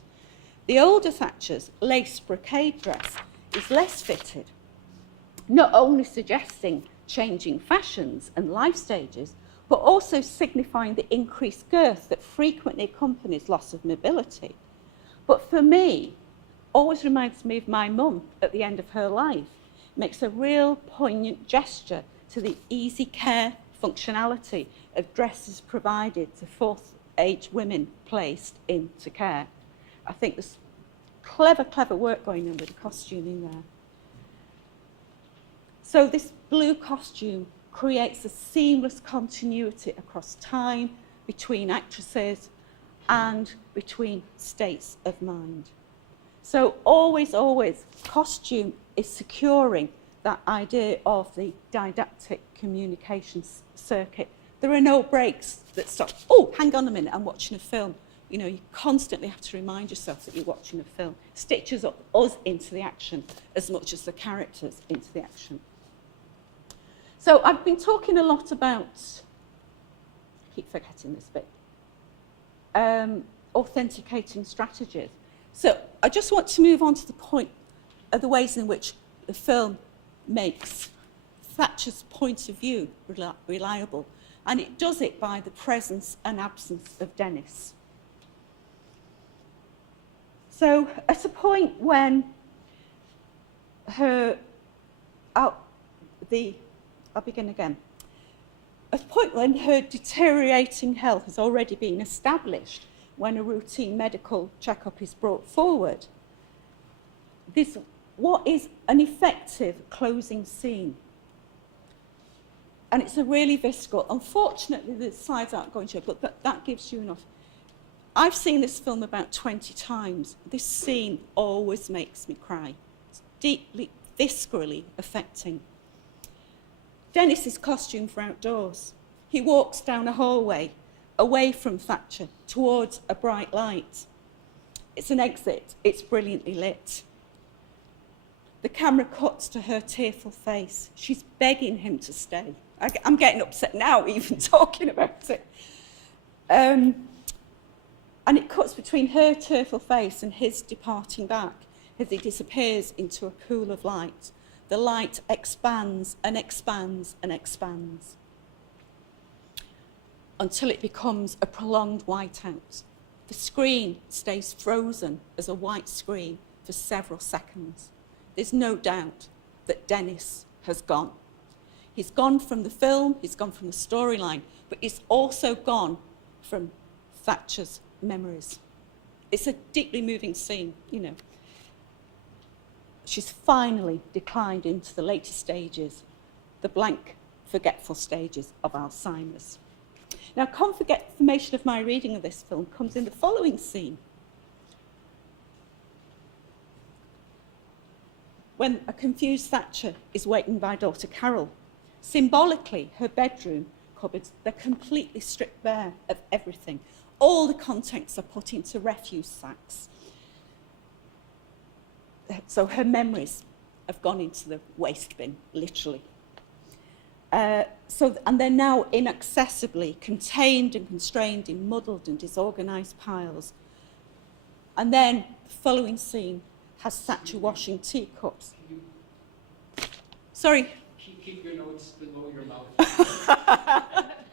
The older Thatcher's lace brocade dress is less fitted, not only suggesting changing fashions and life stages, but also signifying the increased girth that frequently accompanies loss of mobility. But for me, always reminds me of my mum at the end of her life. Makes a real poignant gesture to the easy care functionality of dresses provided to fourth age women placed into care. I think there's clever work going on with the costuming there. So this blue costume creates a seamless continuity across time, between actresses, and between states of mind. So always, costume is securing that idea of the didactic communication circuit. There are no breaks that stop, oh, hang on a minute, I'm watching a film. You know, you constantly have to remind yourself that you're watching a film. Stitches us into the action as much as the characters into the action. So I've been talking a lot about, I keep forgetting this bit, authenticating strategies. So I just want to move on to the point of the ways in which the film makes Thatcher's point of view reliable. And it does it by the presence and absence of Dennis. So at a point when I'll begin again. At a point when her deteriorating health has already been established, when a routine medical checkup is brought forward, what is an effective closing scene? And it's a really visceral. Unfortunately, the slides aren't going to show, but that gives you enough. I've seen this film about 20 times. This scene always makes me cry. It's deeply, viscerally affecting. Dennis's costume for outdoors. He walks down a hallway, away from Thatcher, towards a bright light. It's an exit. It's brilliantly lit. The camera cuts to her tearful face. She's begging him to stay. I'm getting upset now, even talking about it. And it cuts between her tearful face and his departing back as he disappears into a pool of light. The light expands and expands and expands until it becomes a prolonged whiteout. The screen stays frozen as a white screen for several seconds. There's no doubt that Dennis has gone. He's gone from the film, he's gone from the storyline, but he's also gone from Thatcher's memories. It's a deeply moving scene, you know. She's finally declined into the later stages, the blank, forgetful stages of Alzheimer's. Now, confirmation of my reading of this film comes in the following scene. When a confused Thatcher is wakened by daughter Carol. Symbolically, her bedroom cupboards, they're completely stripped bare of everything. All the contents are put into refuse sacks. So her memories have gone into the waste bin, literally. And they're now inaccessibly contained and constrained in muddled and disorganised piles. And then the following scene has Thatcher washing teacups. Sorry. Keep your notes below your mouth.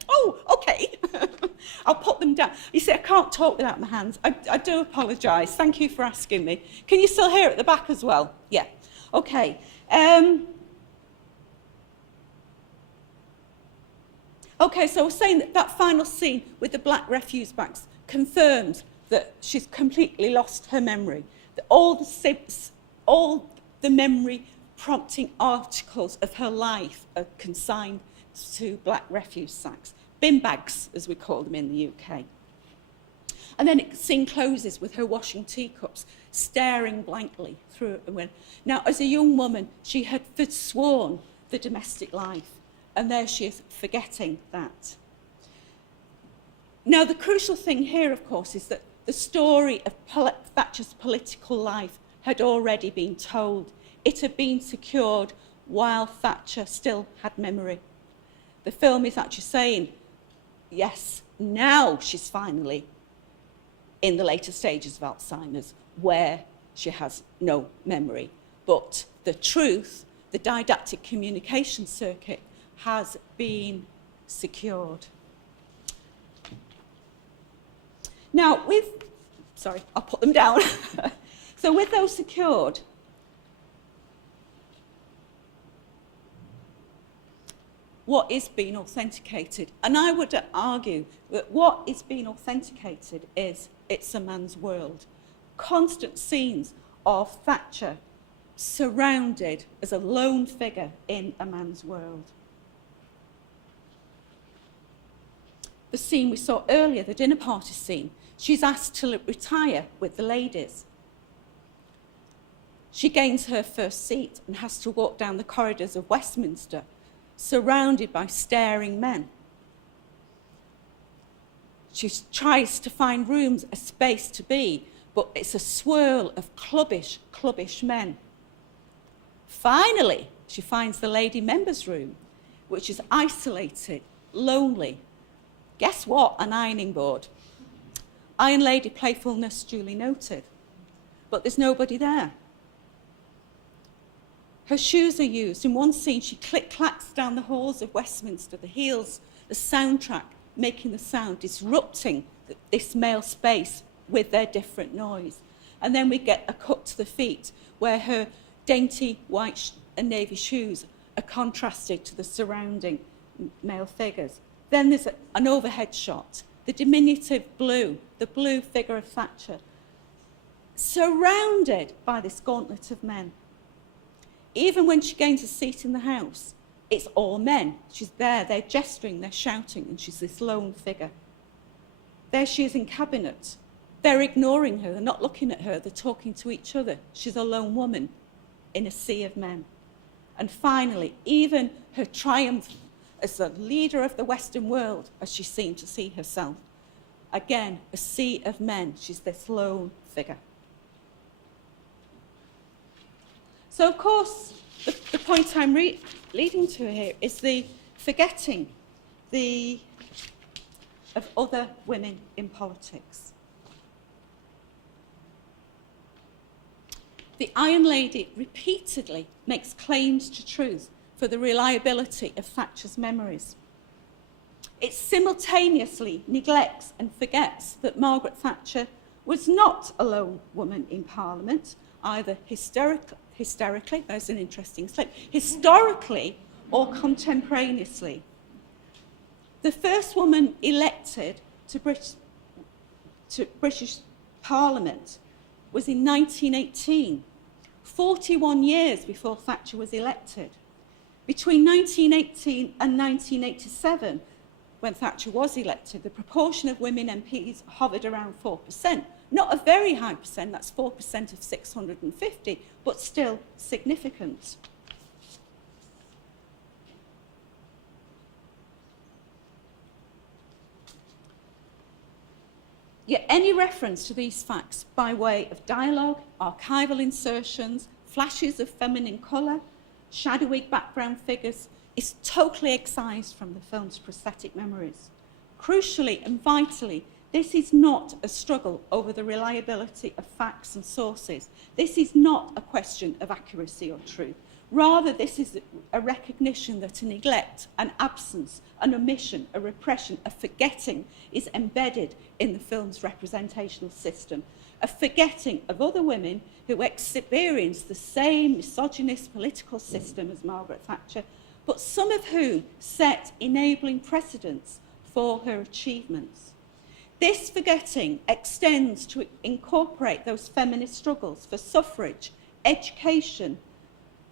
Oh, okay. I'll put them down. You see, I can't talk without my hands. I do apologise. Thank you for asking me. Can you still hear at the back as well? Yeah. Okay. Okay, so I was saying that final scene with the black refuse bags confirms that she's completely lost her memory. That all the memory prompting articles of her life are consigned to black refuse sacks. Bin bags, as we call them in the UK. And then the scene closes with her washing teacups, staring blankly through it. And when, now, as a young woman, she had forsworn the domestic life, and there she is forgetting that. Now, the crucial thing here, of course, is that the story of Thatcher's political life had already been told. It had been secured while Thatcher still had memory. The film is actually saying, yes, now she's finally in the later stages of Alzheimer's, where she has no memory. But the truth, the didactic communication circuit, has been secured. Now, sorry, I'll put them down. So with those secured, what is being authenticated? And I would argue that what is being authenticated is It's a Man's World. Constant scenes of Thatcher surrounded as a lone figure in a man's world. The scene we saw earlier, the dinner party scene, she's asked to retire with the ladies. She gains her first seat and has to walk down the corridors of Westminster, surrounded by staring men. She tries to find rooms, a space to be, but it's a swirl of clubbish men. Finally, she finds the lady members' room, which is isolated, lonely. Guess what? An ironing board. Iron Lady playfulness duly noted, but there's nobody there. Her shoes are used. In one scene, she click-clacks down the halls of Westminster, the heels, the soundtrack, making the sound, disrupting this male space with their different noise. And then we get a cut to the feet, where her dainty white and navy shoes are contrasted to the surrounding male figures. Then there's an overhead shot, the diminutive blue, the blue figure of Thatcher, surrounded by this gauntlet of men. Even when she gains a seat in the House, it's all men. She's there, they're gesturing, they're shouting, and she's this lone figure. There she is in cabinet. They're ignoring her, they're not looking at her, they're talking to each other. She's a lone woman in a sea of men. And finally, even her triumph as the leader of the Western world, as she seemed to see herself, again, a sea of men. She's this lone figure. So, of course, the point I'm leading to here is the forgetting of other women in politics. The Iron Lady repeatedly makes claims to truth for the reliability of Thatcher's memories. It simultaneously neglects and forgets that Margaret Thatcher was not a lone woman in Parliament, either hysterically, there's an interesting slip, historically or contemporaneously. The first woman elected to British Parliament was in 1918, 41 years before Thatcher was elected. Between 1918 and 1987, when Thatcher was elected, the proportion of women MPs hovered around 4%. Not a very high percent, that's 4% of 650, but still significant. Yet any reference to these facts by way of dialogue, archival insertions, flashes of feminine colour, shadowy background figures is totally excised from the film's prosthetic memories. Crucially and vitally, this is not a struggle over the reliability of facts and sources. This is not a question of accuracy or truth. Rather, this is a recognition that a neglect, an absence, an omission, a repression, a forgetting is embedded in the film's representational system. A forgetting of other women who experience the same misogynist political system as Margaret Thatcher, but some of whom set enabling precedents for her achievements. This forgetting extends to incorporate those feminist struggles for suffrage, education,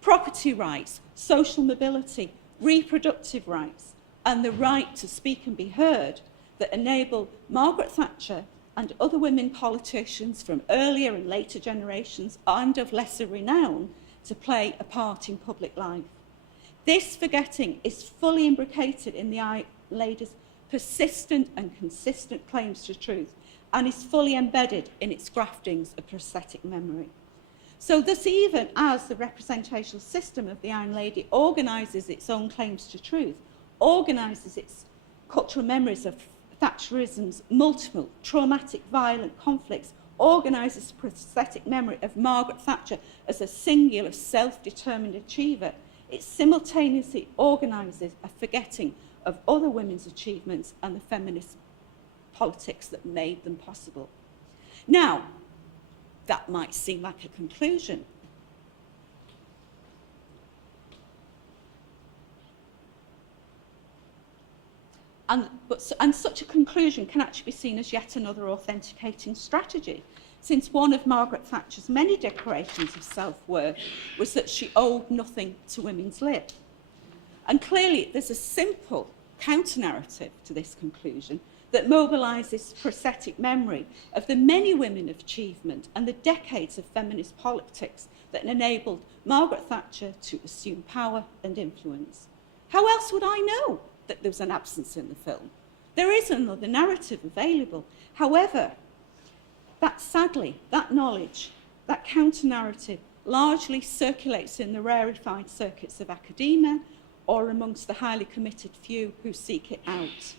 property rights, social mobility, reproductive rights, and the right to speak and be heard that enable Margaret Thatcher and other women politicians from earlier and later generations and of lesser renown to play a part in public life. This forgetting is fully imbricated in the Iron Lady's persistent and consistent claims to truth and is fully embedded in its graftings of prosthetic memory. So thus, even as the representational system of the Iron Lady organises its own claims to truth, organises its cultural memories of Thatcherism's multiple, traumatic, violent conflicts, organises prosthetic memory of Margaret Thatcher as a singular, self-determined achiever, it simultaneously organises a forgetting of other women's achievements and the feminist politics that made them possible. Now, that might seem like a conclusion. And such a conclusion can actually be seen as yet another authenticating strategy, since one of Margaret Thatcher's many declarations of self-worth was that she owed nothing to women's lib. And clearly there's a simple counter-narrative to this conclusion that mobilises prosthetic memory of the many women of achievement and the decades of feminist politics that enabled Margaret Thatcher to assume power and influence. How else would I know that there was an absence in the film? There is another narrative available. However, sadly, that knowledge, that counter-narrative, largely circulates in the rarefied circuits of academia or amongst the highly committed few who seek it out.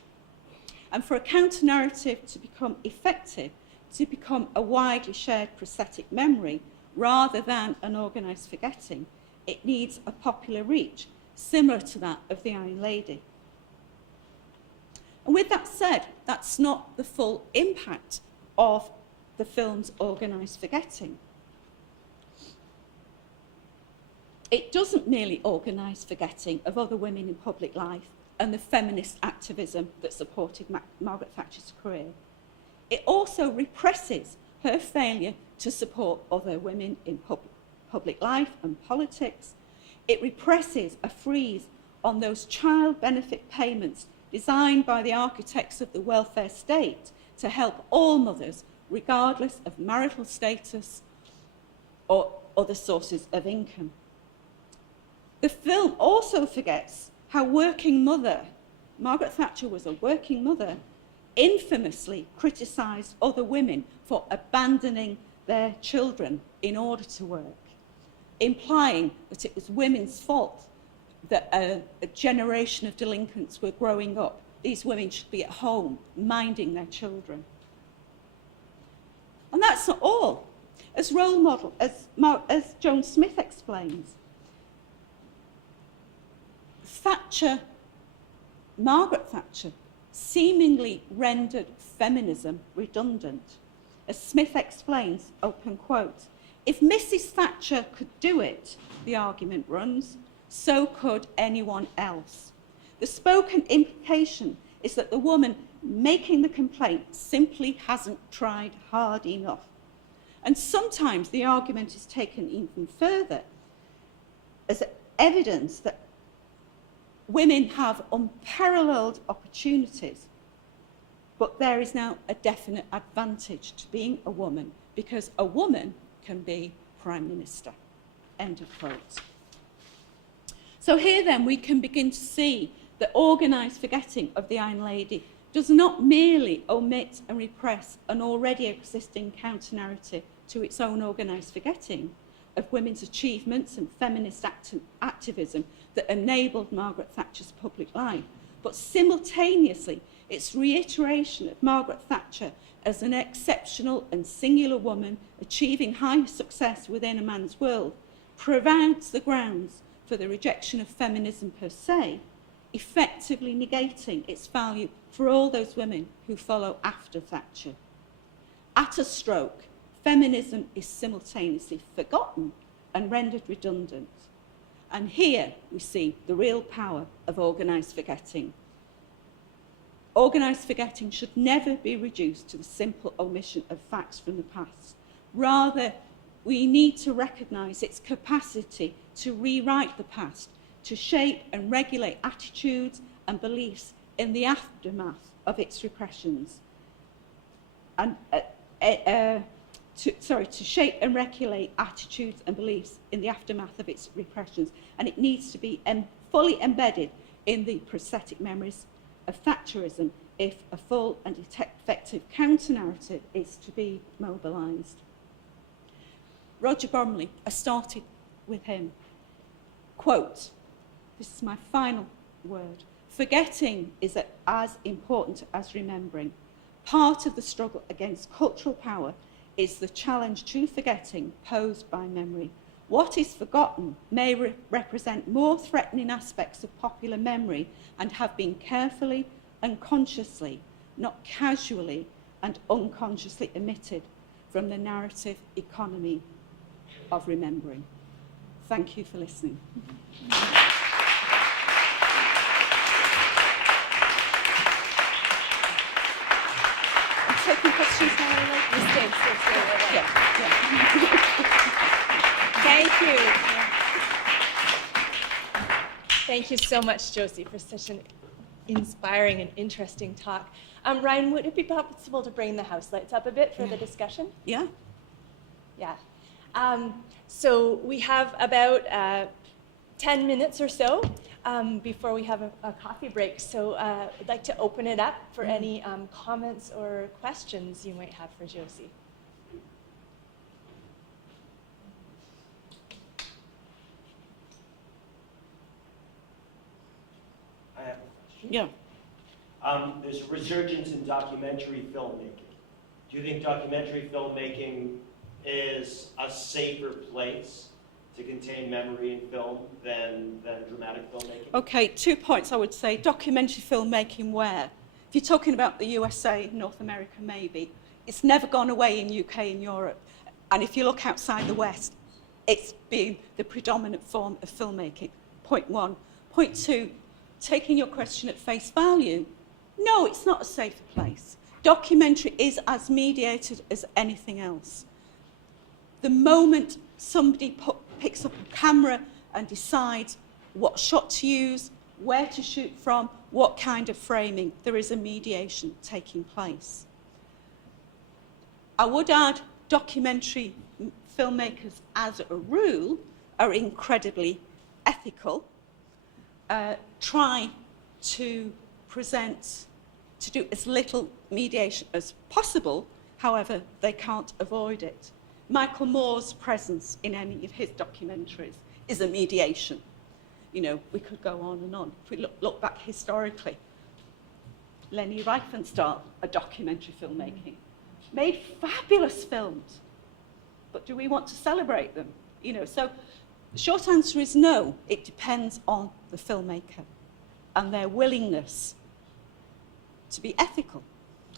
And for a counter-narrative to become effective, to become a widely shared prosthetic memory, rather than an organised forgetting, it needs a popular reach, similar to that of the Iron Lady. And with that said, that's not the full impact of the film's organised forgetting. It doesn't merely organise forgetting of other women in public life and the feminist activism that supported Margaret Thatcher's career. It also represses her failure to support other women in public life and politics. It represses a freeze on those child benefit payments designed by the architects of the welfare state to help all mothers, regardless of marital status or other sources of income. The film also forgets how Margaret Thatcher was a working mother, infamously criticised other women for abandoning their children in order to work. implying that it was women's fault that a generation of delinquents were growing up. These women should be at home, minding their children. And that's not all. As role model, as Joan Smith explains, Margaret Thatcher seemingly rendered feminism redundant. As Smith explains, open quote, "If Mrs. Thatcher could do it," the argument runs, "so could anyone else." The spoken implication is that the woman making the complaint simply hasn't tried hard enough. And sometimes the argument is taken even further as evidence that women have unparalleled opportunities, but there is now a definite advantage to being a woman because a woman can be Prime Minister. End of quote. So here then we can begin to see that organised forgetting of the Iron Lady does not merely omit and repress an already existing counter-narrative to its own organised forgetting of women's achievements and feminist activism that enabled Margaret Thatcher's public life, but simultaneously its reiteration of Margaret Thatcher as an exceptional and singular woman achieving high success within a man's world provides the grounds for the rejection of feminism per se, effectively negating its value for all those women who follow after Thatcher. At a stroke, feminism is simultaneously forgotten and rendered redundant. And here we see the real power of organised forgetting. Organised forgetting should never be reduced to the simple omission of facts from the past. Rather, we need to recognise its capacity to rewrite the past, to shape and regulate attitudes and beliefs in the aftermath of its repressions. And to shape and regulate attitudes and beliefs in the aftermath of its repressions, and it needs to be fully embedded in the prosthetic memories of Thatcherism if a full and effective counter-narrative is to be mobilised. Roger Bromley, I started with him. Quote, this is my final word, "Forgetting is as important as remembering. Part of the struggle against cultural power is the challenge to forgetting posed by memory. What is forgotten may represent more threatening aspects of popular memory and have been carefully and consciously, not casually and unconsciously omitted from the narrative economy of remembering." Thank you for listening. Taking questions now, Stay. Yeah. Thank you. Thank you so much, Josie, for such an inspiring and interesting talk. Ryan, would it be possible to bring the house lights up a bit for the discussion? Yeah. Yeah. So we have about 10 minutes or so before we have a coffee break. So I'd like to open it up for any comments or questions you might have for Josie. I have a question. Yeah. There's a resurgence in documentary filmmaking. Do you think documentary filmmaking is a safer place to contain memory in film than dramatic filmmaking? Okay, 2 points I would say. Documentary filmmaking where? If you're talking about the USA, North America maybe, it's never gone away in UK and Europe. And if you look outside the West, it's been the predominant form of filmmaking. Point one. Point two, taking your question at face value, no, it's not a safer place. Documentary is as mediated as anything else. The moment somebody picks up a camera and decides what shot to use, where to shoot from, what kind of framing, there is a mediation taking place. I would add documentary filmmakers, as a rule, are incredibly ethical, try to do as little mediation as possible, however, they can't avoid it. Michael Moore's presence in any of his documentaries is a mediation. You know, we could go on and on. If we look back historically, Leni Riefenstahl, a documentary filmmaking, made fabulous films. But do we want to celebrate them? You know, so the short answer is no. It depends on the filmmaker and their willingness to be ethical.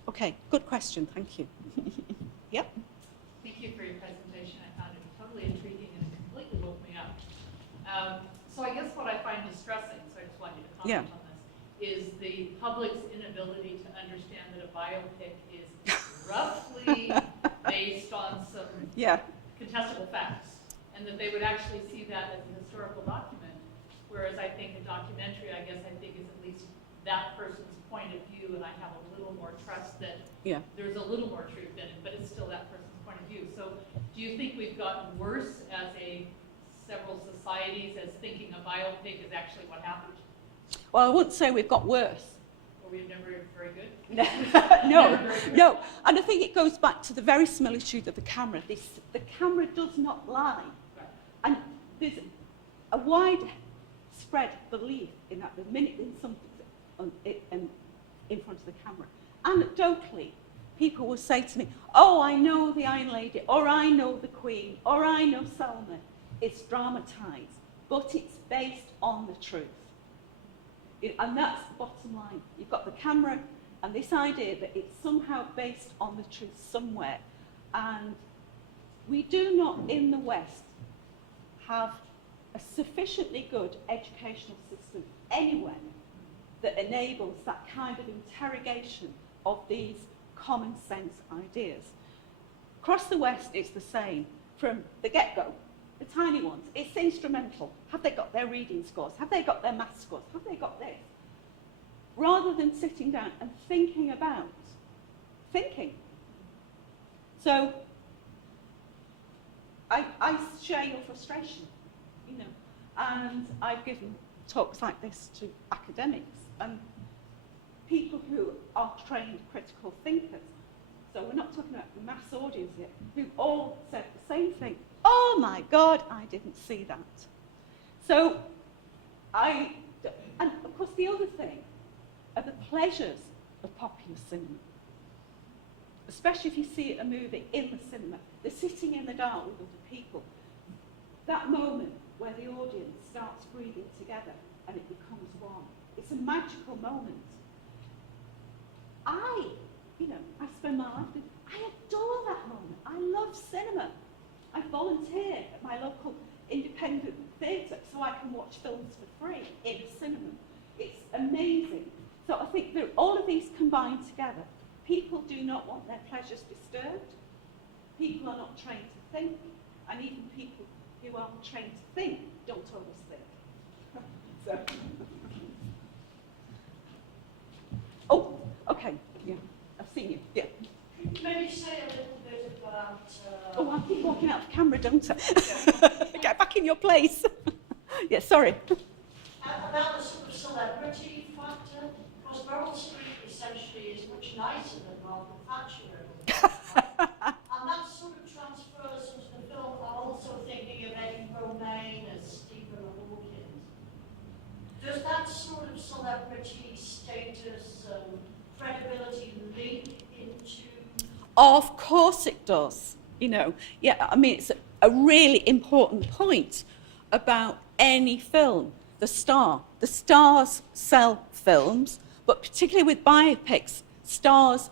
Okay, good question, thank you. Yep. Thank you for your presentation. I found it totally intriguing and completely woke me up. So I guess what I find distressing, so I just want you to comment on this, is the public's inability to understand that a biopic is roughly based on some contestable facts, and that they would actually see that as a historical document, whereas I think a documentary, I guess I think, is at least that person's point of view, and I have a little more trust that there's a little more truth in it, but it's still that person's point of view. So do you think we've gotten worse as several societies as thinking a biopic is actually what happened? Well, I wouldn't say we've got worse. Or we've never very good? No. And I think it goes back to the verisimilitude of the camera. The camera does not lie. Right. And there's a widespread belief in that the minute there's something in front of the camera. Anecdotally, people will say to me, oh, I know the Iron Lady, or I know the Queen, or I know Selma. It's dramatised, but it's based on the truth. And that's the bottom line. You've got the camera and this idea that it's somehow based on the truth somewhere. And we do not, in the West, have a sufficiently good educational system anywhere that enables that kind of interrogation of these common sense ideas. Across the West, it's the same from the get-go. The tiny ones, it's instrumental. Have they got their reading scores? Have they got their math scores? Have they got this? Rather than sitting down and thinking about thinking. So I share your frustration, you know, and I've given talks like this to academics and people who are trained critical thinkers. So we're not talking about the mass audience yet, who all said the same thing. Oh my God, I didn't see that. So and of course the other thing are the pleasures of popular cinema. Especially if you see a movie in the cinema, they're sitting in the dark with other people. That moment where the audience starts breathing together and it becomes one. It's a magical moment. I spend my life with, I adore that moment. I love cinema. I volunteer at my local independent theatre so I can watch films for free in a cinema. It's amazing. So I think that all of these combined together. People do not want their pleasures disturbed. People are not trained to think. And even people who aren't trained to think don't always think. So. Oh, okay. Yeah, I've seen you. Yeah. Maybe say a little bit about... Oh, I keep walking out of camera, don't I? Get back in your place. Yeah, sorry. About the sort of celebrity factor, because Meryl Streep essentially is much nicer than Margaret Thatcher. And that sort of transfers into the film. I'm also thinking of Eddie Romaine as Stephen Hawkins. Does that sort of celebrity status and credibility link into... Of course it does. You know, yeah, I mean, it's a really important point about any film. The stars sell films, but particularly with biopics, stars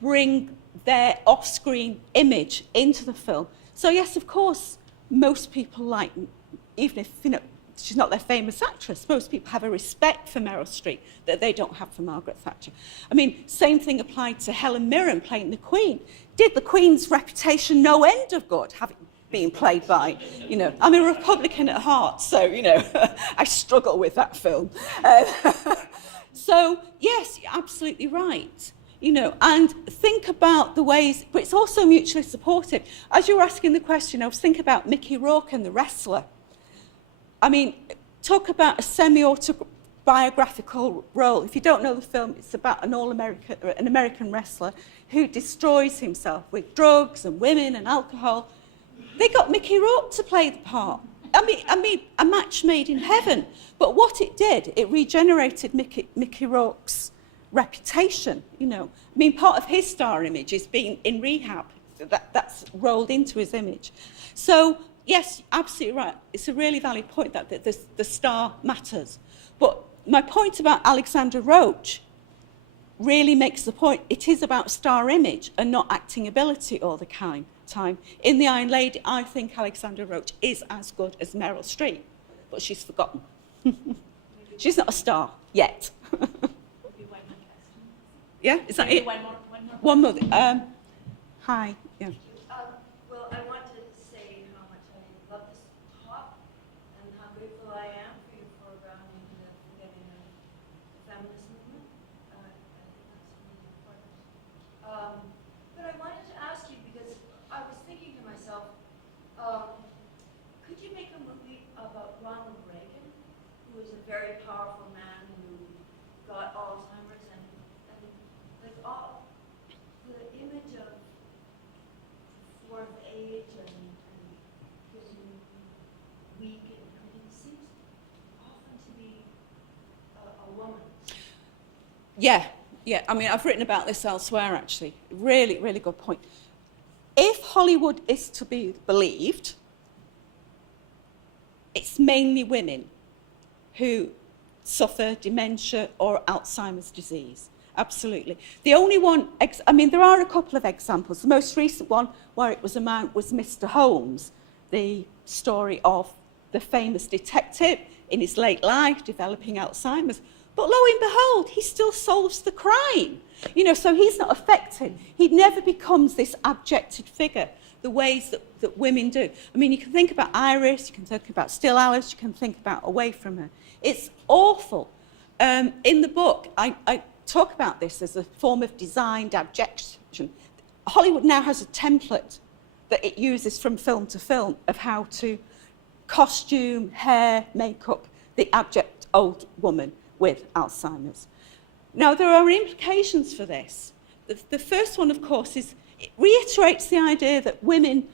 bring their off-screen image into the film. So yes, of course, most people like, even if, you know, she's not their famous actress, most people have a respect for Meryl Streep that they don't have for Margaret Thatcher. I mean, same thing applied to Helen Mirren playing the Queen. Did the Queen's reputation no end of good, having been played by, you know, I'm a Republican at heart, so, you know, I struggle with that film. So, yes, you're absolutely right. You know, and think about the ways, but it's also mutually supportive. As you were asking the question, I was thinking about Mickey Rourke and The Wrestler. I mean, talk about a biographical role. If you don't know the film, it's about an American wrestler who destroys himself with drugs and women and alcohol. They got Mickey Rourke to play the part. I mean, a match made in heaven. But what it did, it regenerated Mickey Rourke's reputation. You know, I mean, part of his star image is being in rehab. That's rolled into his image. So yes, absolutely right. It's a really valid point that the star matters. But my point about Alexandra Roach really makes the point. It is about star image and not acting ability all the time. In The Iron Lady, I think Alexandra Roach is as good as Meryl Streep, but she's forgotten. She's not a star yet. Yeah, is that it? One more. Hi. Yeah. Well, I want to say how much I love this talk and how grateful I am for your foregrounding the forgetting of the feminist movement. I think that's really important. But I wanted to ask you, because I was thinking to myself, could you make a movie about Ronald Reagan, who was a very powerful man who got Alzheimer's and like all the image of fourth age and getting weak, and it seems often to be a woman. Yeah. I mean, I've written about this elsewhere, actually. Really, really good point. If Hollywood is to be believed, it's mainly women who suffer dementia or Alzheimer's disease. Absolutely. The only one, I mean, there are a couple of examples. The most recent one where it was a man was Mr. Holmes, the story of the famous detective in his late life developing Alzheimer's. But lo and behold, he still solves the crime. You know, so he's not affected. He never becomes this abjected figure the ways that women do. I mean, you can think about Iris, you can think about Still Alice, you can think about Away From Her. It's awful. In the book, I talk about this as a form of designed abjection. Hollywood now has a template that it uses from film to film of how to costume, hair, makeup the abject old woman with Alzheimer's. Now, there are implications for this. The first one, of course, is it reiterates the idea that women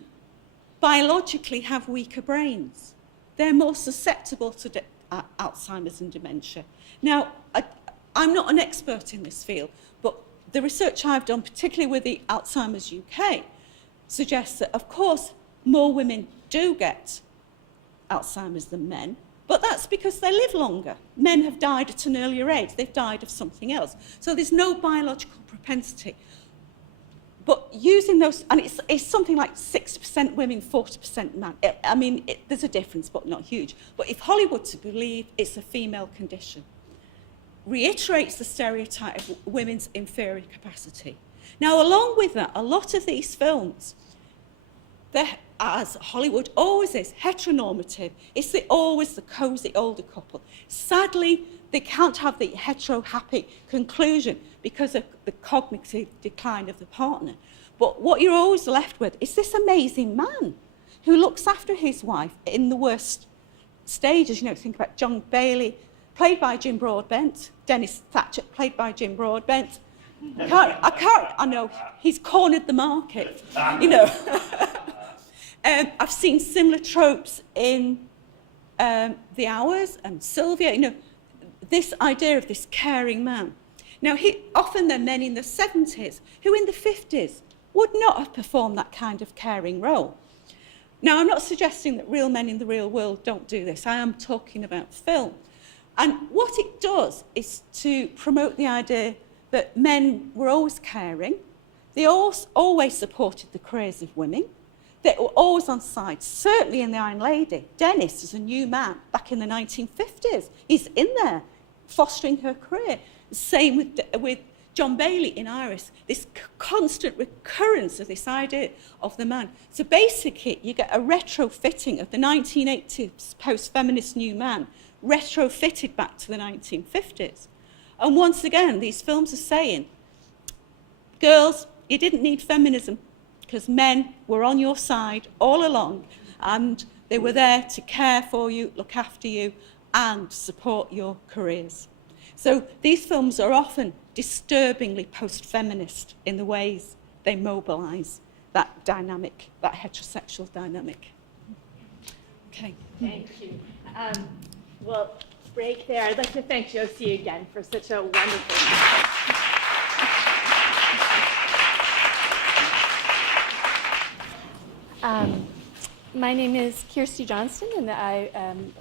biologically have weaker brains. They're more susceptible to Alzheimer's and dementia. Now, I'm not an expert in this field, but the research I've done, particularly with the Alzheimer's UK, suggests that, of course, more women do get Alzheimer's than men, but that's because they live longer. Men have died at an earlier age. They've died of something else. So there's no biological propensity. But using those, and it's something like 60% women, 40% men. I mean, there's a difference, but not huge. But if Hollywood to believe it's a female condition, reiterates the stereotype of women's inferior capacity. Now, along with that, a lot of these films, as Hollywood always is, heteronormative. It's always the cosy older couple. Sadly, they can't have the hetero-happy conclusion because of the cognitive decline of the partner. But what you're always left with is this amazing man who looks after his wife in the worst stages. You know, think about John Bailey, played by Jim Broadbent, Dennis Thatcher, played by Jim Broadbent. I know, he's cornered the market, you know. I've seen similar tropes in The Hours and Sylvia, you know, this idea of this caring man. Now, often they're men in the 70s who in the 50s would not have performed that kind of caring role. Now, I'm not suggesting that real men in the real world don't do this. I am talking about film. And what it does is to promote the idea that men were always caring. They always supported the careers of women. They were always on side, certainly in The Iron Lady. Dennis is a new man back in the 1950s. He's in there fostering her career. Same with John Bailey in Iris, this constant recurrence of this idea of the man. So basically, you get a retrofitting of the 1980s post-feminist new man, retrofitted back to the 1950s. And once again, these films are saying, girls, you didn't need feminism because men were on your side all along and they were there to care for you, look after you, and support your careers. So these films are often disturbingly post-feminist in the ways they mobilise that dynamic, that heterosexual dynamic. Okay. Thank you. We'll break there. I'd like to thank Josie again for such a wonderful My name is Kirsty Johnston, and I am,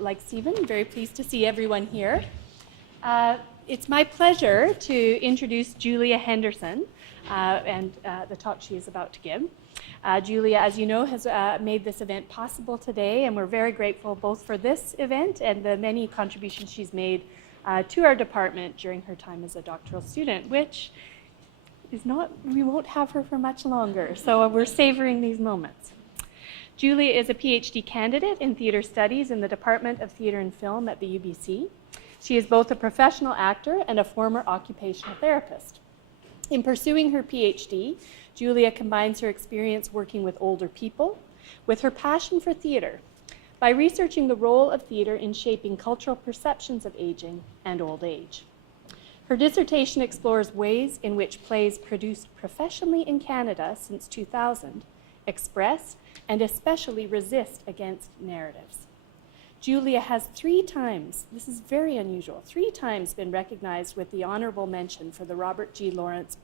like Stephen, very pleased to see everyone here. It's my pleasure to introduce Julia Henderson and the talk she is about to give. Julia, as you know, has made this event possible today, and we're very grateful both for this event and the many contributions she's made to our department during her time as a doctoral student, which is not, we won't have her for much longer, so we're savoring these moments. Julia is a PhD candidate in theatre studies in the Department of Theatre and Film at the UBC. She is both a professional actor and a former occupational therapist. In pursuing her PhD, Julia combines her experience working with older people with her passion for theatre by researching the role of theatre in shaping cultural perceptions of aging and old age. Her dissertation explores ways in which plays produced professionally in Canada since 2000 express and especially resist against narratives. Julia has 3 times, this is very unusual, 3 times been recognized with the honorable mention for the Robert G. Lawrence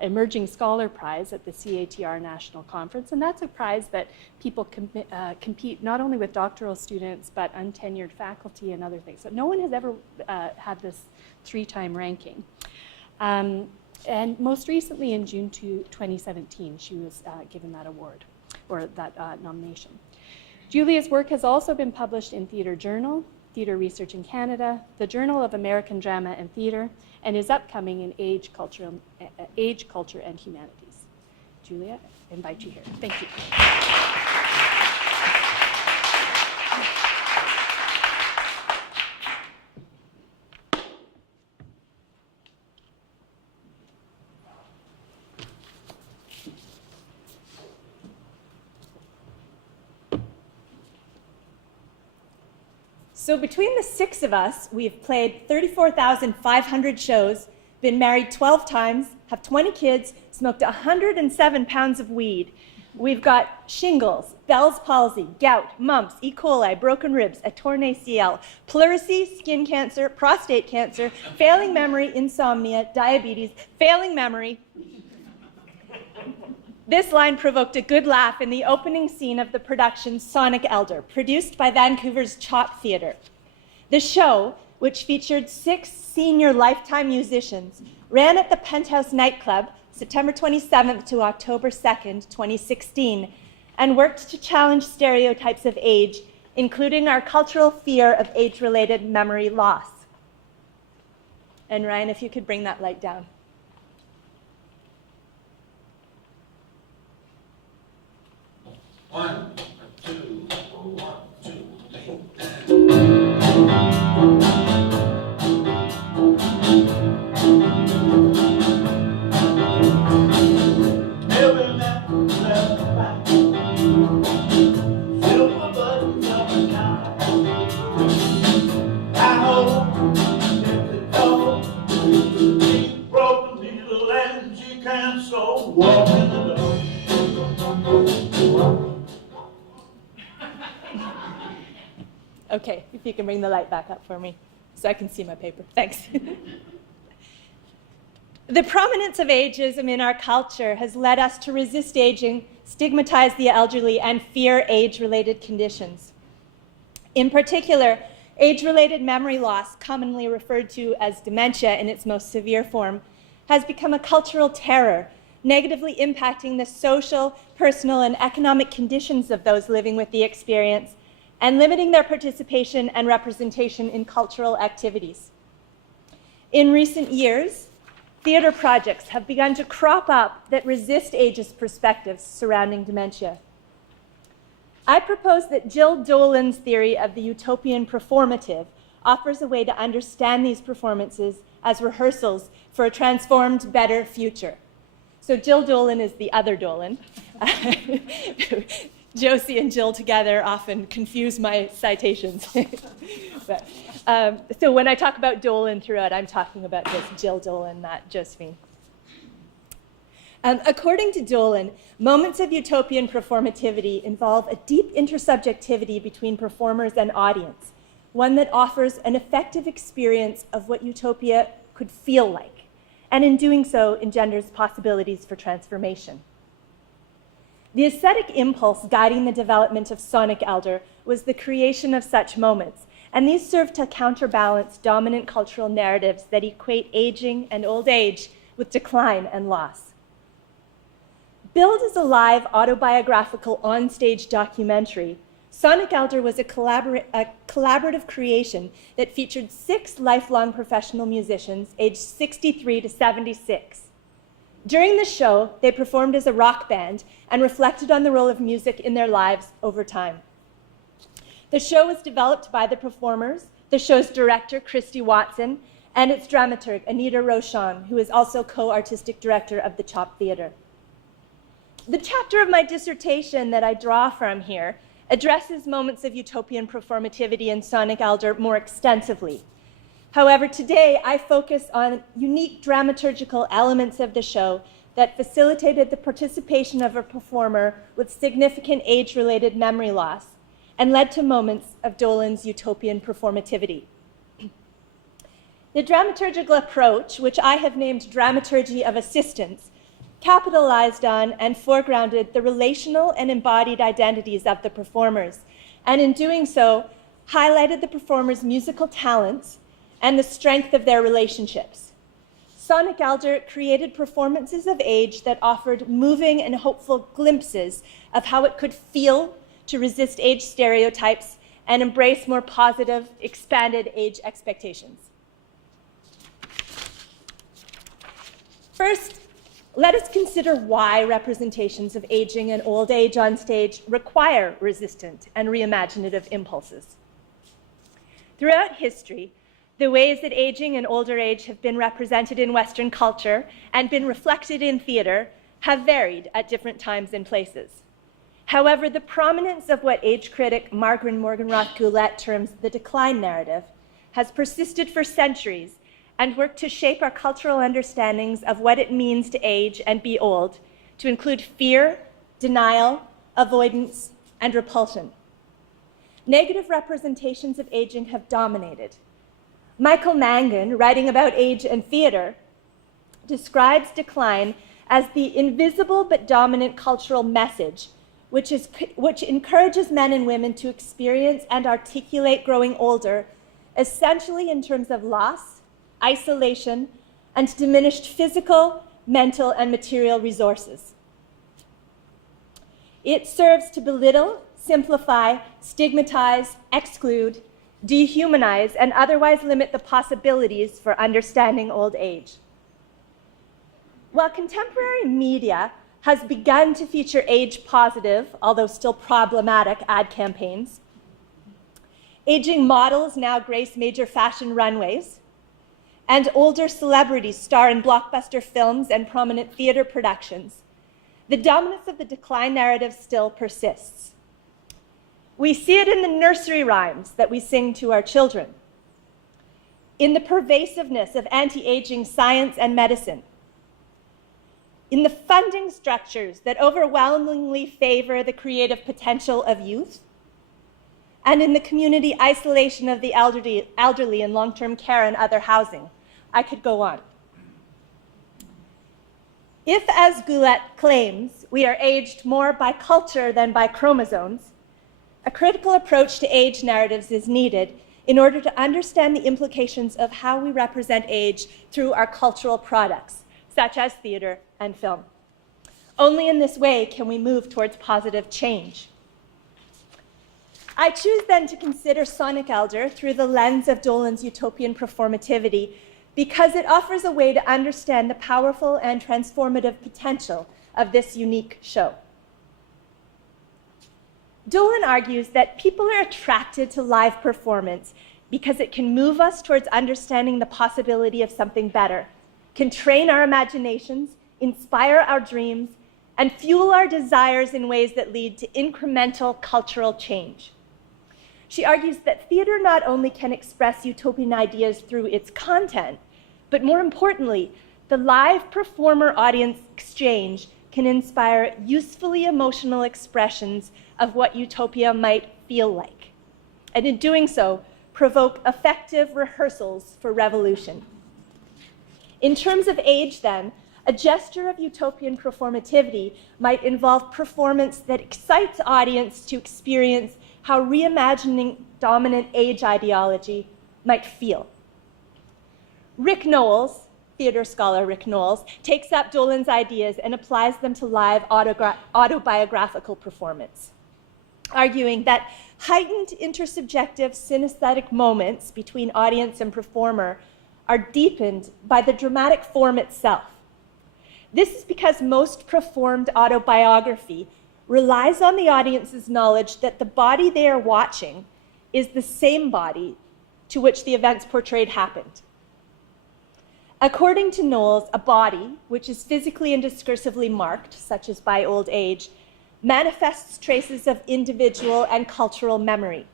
Emerging Scholar Prize at the CATR National Conference, and that's a prize that people compete not only with doctoral students but untenured faculty and other things. So no one has ever had this 3-time ranking. And most recently in June 2017, she was given that award, or that nomination. Julia's work has also been published in Theatre Journal, Theatre Research in Canada, the Journal of American Drama and Theatre, and is upcoming in Age, Culture, and Humanities. Julia, I invite you here. Thank you. So between the 6 of us, we've played 34,500 shows, been married 12 times, have 20 kids, smoked 107 pounds of weed. We've got shingles, Bell's palsy, gout, mumps, E. coli, broken ribs, a torn ACL, pleurisy, skin cancer, prostate cancer, failing memory, insomnia, diabetes, failing memory. This line provoked a good laugh in the opening scene of the production Sonic Elder, produced by Vancouver's Chop Theatre. The show, which featured 6 senior lifetime musicians, ran at the Penthouse nightclub September 27th to October 2nd, 2016, and worked to challenge stereotypes of age, including our cultural fear of age-related memory loss. And Ryan, if you could bring that light down. One, two, 1, 2, 3, Every man left back. Silver buttons of a kind. I know if the door is broken needle and she can't so walk in the door. Okay, if you can bring the light back up for me so I can see my paper. Thanks. The prominence of ageism in our culture has led us to resist aging, stigmatize the elderly, and fear age-related conditions. In particular, age-related memory loss, commonly referred to as dementia in its most severe form, has become a cultural terror, negatively impacting the social, personal, and economic conditions of those living with the experience, and limiting their participation and representation in cultural activities. In recent years, theatre projects have begun to crop up that resist ageist perspectives surrounding dementia. I propose that Jill Dolan's theory of the Utopian performative offers a way to understand these performances as rehearsals for a transformed, better future. So Jill Dolan is the other Dolan. Josie and Jill together often confuse my citations. But, so when I talk about Dolan throughout, I'm talking about just Jill Dolan, not Josephine. According to Dolan, moments of utopian performativity involve a deep intersubjectivity between performers and audience, one that offers an effective experience of what utopia could feel like, and in doing so engenders possibilities for transformation. The aesthetic impulse guiding the development of sonic elder was the creation of such moments, and these serve to counterbalance dominant cultural narratives that equate aging and old age with decline and loss. Billed as a live autobiographical onstage documentary, Sonic Elder was a collaborative creation that featured 6 lifelong professional musicians aged 63 to 76. During the show, they performed as a rock band and reflected on the role of music in their lives over time. The show was developed by the performers, the show's director, Christy Watson, and its dramaturg, Anita Rochon, who is also co-artistic director of the Chop Theatre. The chapter of my dissertation that I draw from here addresses moments of utopian performativity in Sonic Elder more extensively. However, today I focus on unique dramaturgical elements of the show that facilitated the participation of a performer with significant age-related memory loss and led to moments of Dolan's utopian performativity. The dramaturgical approach, which I have named Dramaturgy of Assistance, capitalized on and foregrounded the relational and embodied identities of the performers, and in doing so, highlighted the performers' musical talents and the strength of their relationships. Sonic Elder created performances of age that offered moving and hopeful glimpses of how it could feel to resist age stereotypes and embrace more positive, expanded age expectations. First, let us consider why representations of aging and old age on stage require resistant and reimaginative impulses. Throughout history, the ways that aging and older age have been represented in Western culture and been reflected in theater have varied at different times and places. However, the prominence of what age critic Margaret Morganroth Gullette terms the decline narrative has persisted for centuries and worked to shape our cultural understandings of what it means to age and be old, to include fear, denial, avoidance, and repulsion. Negative representations of aging have dominated. Michael Mangan, writing about age and theater, describes decline as the invisible but dominant cultural message which encourages men and women to experience and articulate growing older, essentially in terms of loss, isolation, and diminished physical, mental, and material resources. It serves to belittle, simplify, stigmatize, exclude, dehumanize, and otherwise limit the possibilities for understanding old age. While contemporary media has begun to feature age-positive, although still problematic, ad campaigns, aging models now grace major fashion runways, and older celebrities star in blockbuster films and prominent theater productions, the dominance of the decline narrative still persists. We see it in the nursery rhymes that we sing to our children, in the pervasiveness of anti-aging science and medicine, in the funding structures that overwhelmingly favor the creative potential of youth, and in the community isolation of the elderly in long-term care and other housing. I could go on. If, as Gullette claims, we are aged more by culture than by chromosomes, a critical approach to age narratives is needed in order to understand the implications of how we represent age through our cultural products, such as theater and film. Only in this way can we move towards positive change. I choose then to consider Sonic Elder through the lens of Dolan's utopian performativity because it offers a way to understand the powerful and transformative potential of this unique show. Dolan argues that people are attracted to live performance because it can move us towards understanding the possibility of something better, can train our imaginations, inspire our dreams, and fuel our desires in ways that lead to incremental cultural change. She argues that theater not only can express utopian ideas through its content, but more importantly, the live performer-audience exchange can inspire usefully emotional expressions of what utopia might feel like, and in doing so, provoke effective rehearsals for revolution. In terms of age, then, a gesture of utopian performativity might involve performance that excites audience to experience how reimagining dominant age ideology might feel. Rick Knowles, theater scholar Rick Knowles, takes up Dolan's ideas and applies them to live autobiographical performance, arguing that heightened intersubjective synesthetic moments between audience and performer are deepened by the dramatic form itself. This is because most performed autobiography relies on the audience's knowledge that the body they are watching is the same body to which the events portrayed happened. According to Knowles, a body, which is physically and discursively marked, such as by old age, manifests traces of individual and cultural memory.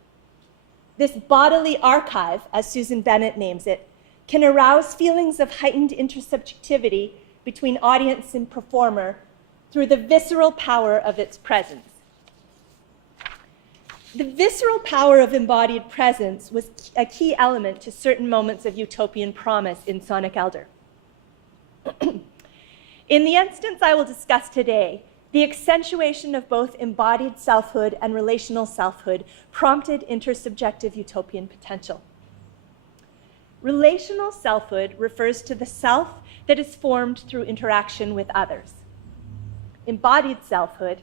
This bodily archive, as Susan Bennett names it, can arouse feelings of heightened intersubjectivity between audience and performer through the visceral power of its presence. The visceral power of embodied presence was a key element to certain moments of utopian promise in Sonic Elder. In the instance I will discuss today, the accentuation of both embodied selfhood and relational selfhood prompted intersubjective utopian potential. Relational selfhood refers to the self that is formed through interaction with others. Embodied selfhood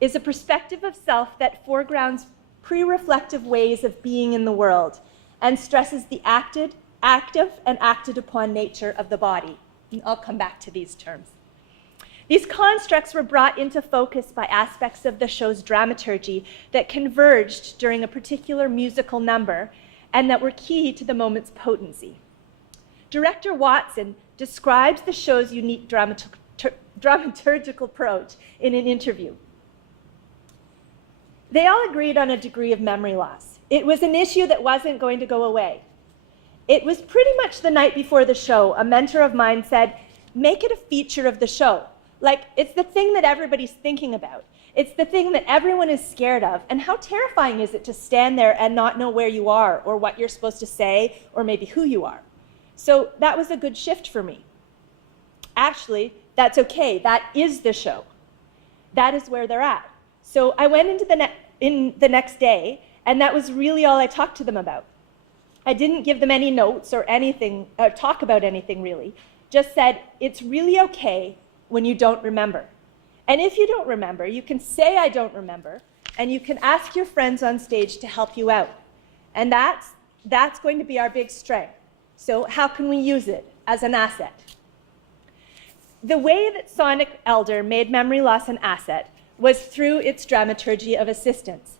is a perspective of self that foregrounds pre-reflective ways of being in the world and stresses the active and acted upon nature of the body. And I'll come back to these terms. These constructs were brought into focus by aspects of the show's dramaturgy that converged during a particular musical number and that were key to the moment's potency. Director Watson describes the show's unique dramaturgical approach in an interview. They all agreed on a degree of memory loss. It was an issue that wasn't going to go away. It was pretty much the night before the show, a mentor of mine said, make it a feature of the show. Like, it's the thing that everybody's thinking about. It's the thing that everyone is scared of. And how terrifying is it to stand there and not know where you are or what you're supposed to say or maybe who you are? So that was a good shift for me. Actually, that's okay. That is the show. That is where they're at. So I went into the next day, and that was really all I talked to them about. I didn't give them any notes or anything, talk about anything really. Just said, it's really okay when you don't remember. And if you don't remember, you can say I don't remember, and you can ask your friends on stage to help you out. And that's going to be our big strength. So how can we use it as an asset? The way that Sonic Elder made memory loss an asset was through its dramaturgy of assistance,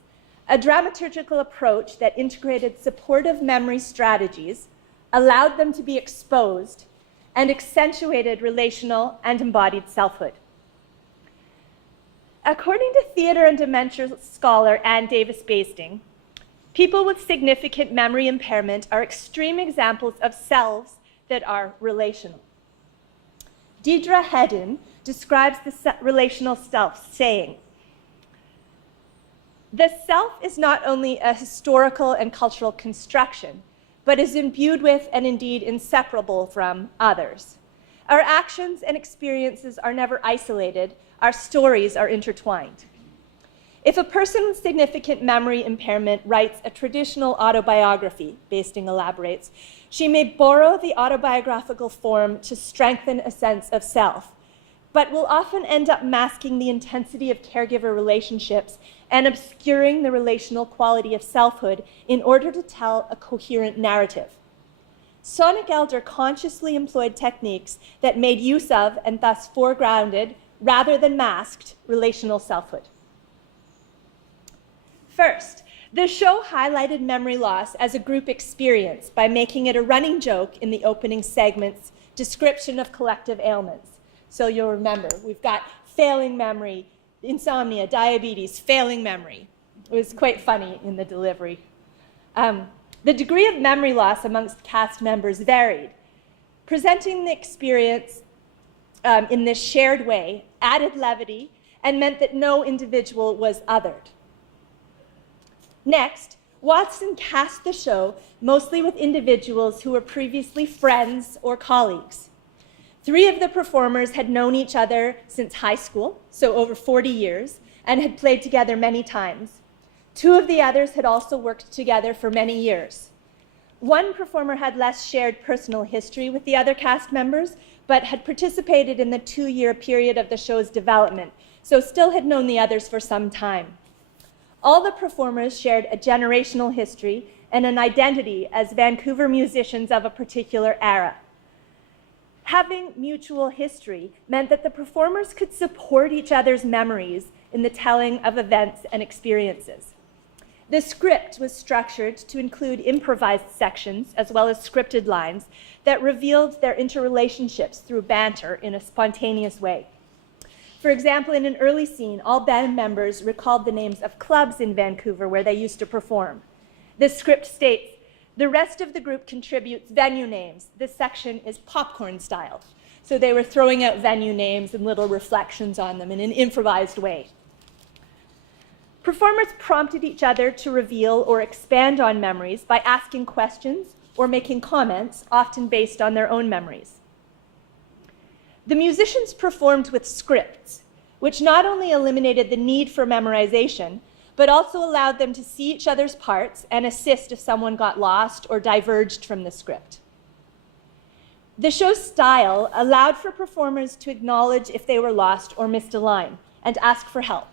a dramaturgical approach that integrated supportive memory strategies, allowed them to be exposed, and accentuated relational and embodied selfhood. According to theater and dementia scholar Ann Davis Basting, people with significant memory impairment are extreme examples of selves that are relational. Deidre Hedden describes the relational self, saying, the self is not only a historical and cultural construction, but is imbued with and indeed inseparable from others. Our actions and experiences are never isolated. Our stories are intertwined. If a person with significant memory impairment writes a traditional autobiography, Basting elaborates, she may borrow the autobiographical form to strengthen a sense of self, but will often end up masking the intensity of caregiver relationships and obscuring the relational quality of selfhood in order to tell a coherent narrative. Sonic Elder consciously employed techniques that made use of and thus foregrounded, rather than masked, relational selfhood. First, the show highlighted memory loss as a group experience by making it a running joke in the opening segment's description of collective ailments. So you'll remember, we've got failing memory, insomnia, diabetes, failing memory. It was quite funny in the delivery. The degree of memory loss amongst cast members varied. Presenting the experience in this shared way added levity and meant that no individual was othered. Next, Watson cast the show mostly with individuals who were previously friends or colleagues. 3 of the performers had known each other since high school, so over 40 years, and had played together many times. 2 of the others had also worked together for many years. 1 performer had less shared personal history with the other cast members, but had participated in the 2-year period of the show's development, so still had known the others for some time. All the performers shared a generational history and an identity as Vancouver musicians of a particular era. Having mutual history meant that the performers could support each other's memories in the telling of events and experiences. The script was structured to include improvised sections as well as scripted lines that revealed their interrelationships through banter in a spontaneous way. For example, in an early scene, all band members recalled the names of clubs in Vancouver where they used to perform. The script states, "The rest of the group contributes venue names. This section is popcorn style." So they were throwing out venue names and little reflections on them in an improvised way. Performers prompted each other to reveal or expand on memories by asking questions or making comments, often based on their own memories. The musicians performed with scripts, which not only eliminated the need for memorization, but also allowed them to see each other's parts and assist if someone got lost or diverged from the script. The show's style allowed for performers to acknowledge if they were lost or missed a line and ask for help.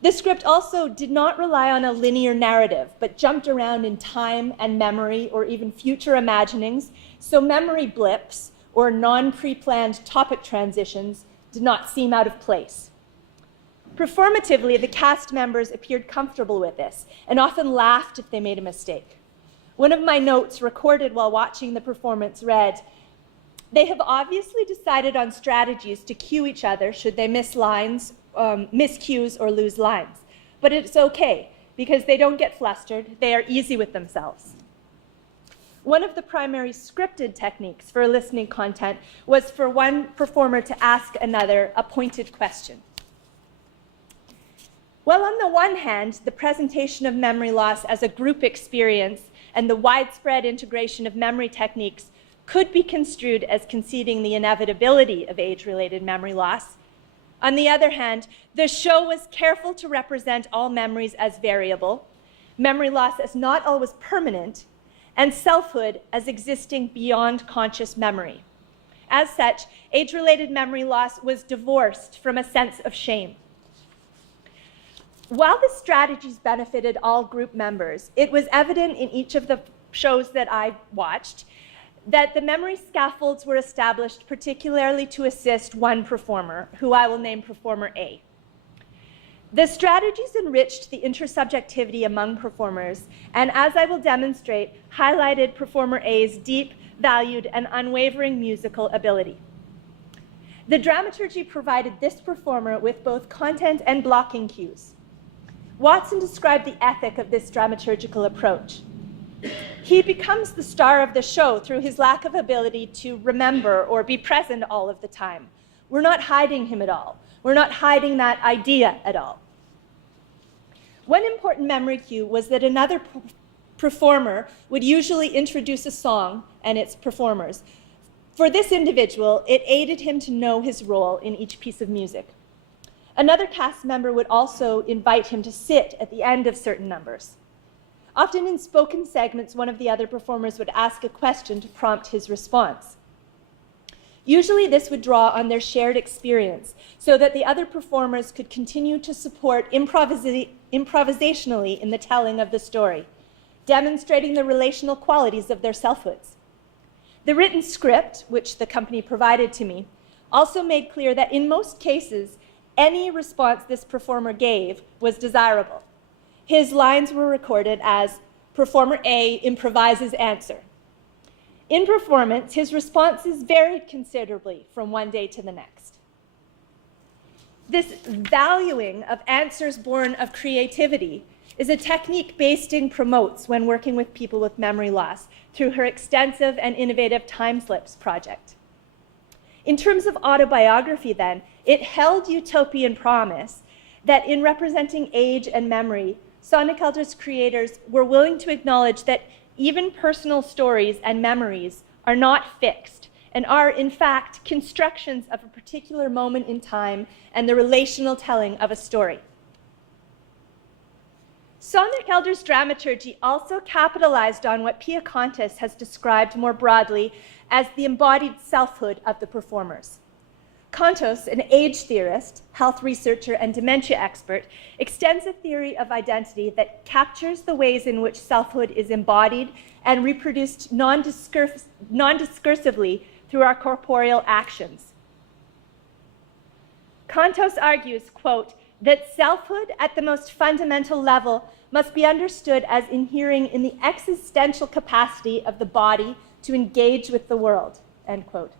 The script also did not rely on a linear narrative, but jumped around in time and memory or even future imaginings, so memory blips or non-pre-planned topic transitions did not seem out of place. Performatively, the cast members appeared comfortable with this and often laughed if they made a mistake. One of my notes recorded while watching the performance read, "They have obviously decided on strategies to cue each other should they miss lines, miss cues or lose lines. But it's okay because they don't get flustered, they are easy with themselves." One of the primary scripted techniques for listening content was for one performer to ask another a pointed question. While on the one hand, the presentation of memory loss as a group experience and the widespread integration of memory techniques could be construed as conceding the inevitability of age-related memory loss, on the other hand, the show was careful to represent all memories as variable, memory loss as not always permanent, and selfhood as existing beyond conscious memory. As such, age-related memory loss was divorced from a sense of shame. While the strategies benefited all group members, it was evident in each of the shows that I watched that the memory scaffolds were established particularly to assist one performer, who I will name Performer A. The strategies enriched the intersubjectivity among performers, and as I will demonstrate, highlighted Performer A's deep, valued, and unwavering musical ability. The dramaturgy provided this performer with both content and blocking cues. Watson described the ethic of this dramaturgical approach. He becomes the star of the show through his lack of ability to remember or be present all of the time. We're not hiding him at all. We're not hiding that idea at all. One important memory cue was that another performer would usually introduce a song and its performers. For this individual, it aided him to know his role in each piece of music. Another cast member would also invite him to sit at the end of certain numbers. Often in spoken segments, one of the other performers would ask a question to prompt his response. Usually this would draw on their shared experience so that the other performers could continue to support improvisationally in the telling of the story, demonstrating the relational qualities of their selfhoods. The written script, which the company provided to me, also made clear that in most cases, any response this performer gave was desirable. His lines were recorded as Performer A improvises answer. In performance, his responses varied considerably from one day to the next. This valuing of answers born of creativity is a technique Basting promotes when working with people with memory loss through her extensive and innovative Time Slips project. In terms of autobiography, then, it held utopian promise that in representing age and memory, Sonic Elder's creators were willing to acknowledge that even personal stories and memories are not fixed and are, in fact, constructions of a particular moment in time and the relational telling of a story. Sonic Elder's dramaturgy also capitalized on what Pia Contis has described more broadly as the embodied selfhood of the performers. Contos, an age theorist, health researcher, and dementia expert, extends a theory of identity that captures the ways in which selfhood is embodied and reproduced non-discursively through our corporeal actions. Contos argues, quote, that selfhood at the most fundamental level must be understood as inhering in the existential capacity of the body to engage with the world, end quote.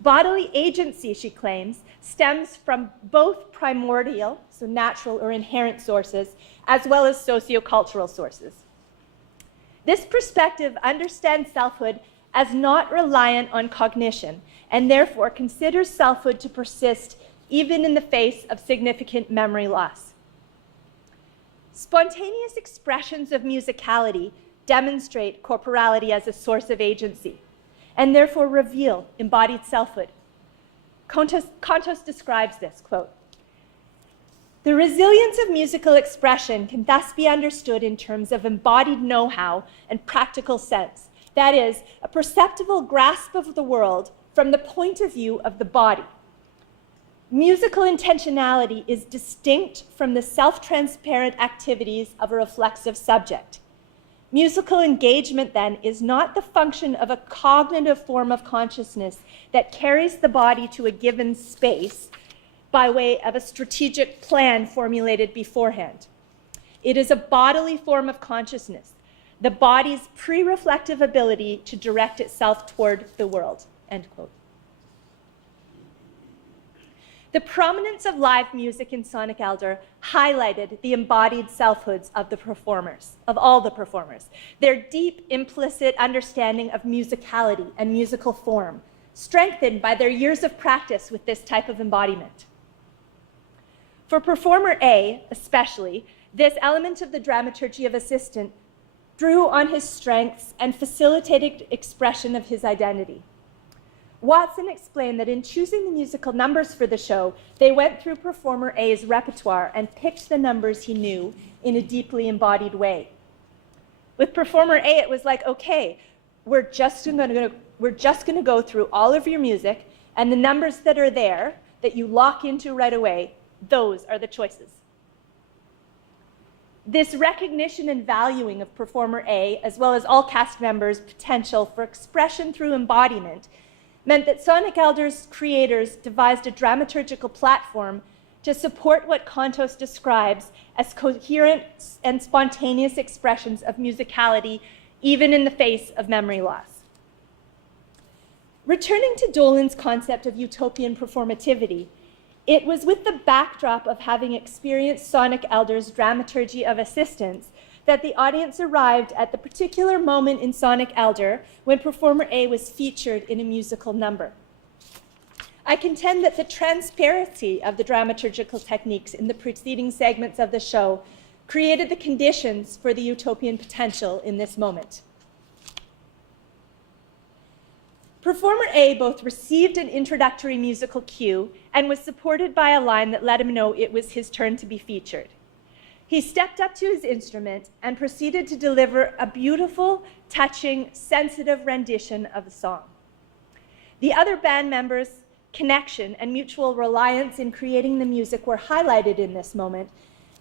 Bodily agency, she claims, stems from both primordial, so natural or inherent sources, as well as sociocultural sources. This perspective understands selfhood as not reliant on cognition, and therefore considers selfhood to persist even in the face of significant memory loss. Spontaneous expressions of musicality demonstrate corporality as a source of agency, and therefore reveal embodied selfhood. Contos describes this, quote, the resilience of musical expression can thus be understood in terms of embodied know-how and practical sense, that is, a perceptible grasp of the world from the point of view of the body. Musical intentionality is distinct from the self-transparent activities of a reflexive subject. Musical engagement, then, is not the function of a cognitive form of consciousness that carries the body to a given space by way of a strategic plan formulated beforehand. It is a bodily form of consciousness, the body's pre-reflective ability to direct itself toward the world, end quote. The prominence of live music in Sonic Elder highlighted the embodied selfhoods of the performers, of all the performers, their deep implicit understanding of musicality and musical form, strengthened by their years of practice with this type of embodiment. For performer A, especially, this element of the dramaturgy of assistant drew on his strengths and facilitated expression of his identity. Watson explained that in choosing the musical numbers for the show, they went through performer A's repertoire and picked the numbers he knew in a deeply embodied way. With performer A, it was like, okay, we're just going to go through all of your music, and the numbers that are there that you lock into right away, those are the choices. This recognition and valuing of performer A, as well as all cast members' potential for expression through embodiment, meant that Sonic Elder's creators devised a dramaturgical platform to support what Contos describes as coherent and spontaneous expressions of musicality, even in the face of memory loss. Returning to Dolan's concept of utopian performativity, it was with the backdrop of having experienced Sonic Elder's dramaturgy of assistance that the audience arrived at the particular moment in Sonic Elder when performer A was featured in a musical number. I contend that the transparency of the dramaturgical techniques in the preceding segments of the show created the conditions for the utopian potential in this moment. Performer A both received an introductory musical cue and was supported by a line that let him know it was his turn to be featured. He stepped up to his instrument and proceeded to deliver a beautiful, touching, sensitive rendition of the song. The other band members' connection and mutual reliance in creating the music were highlighted in this moment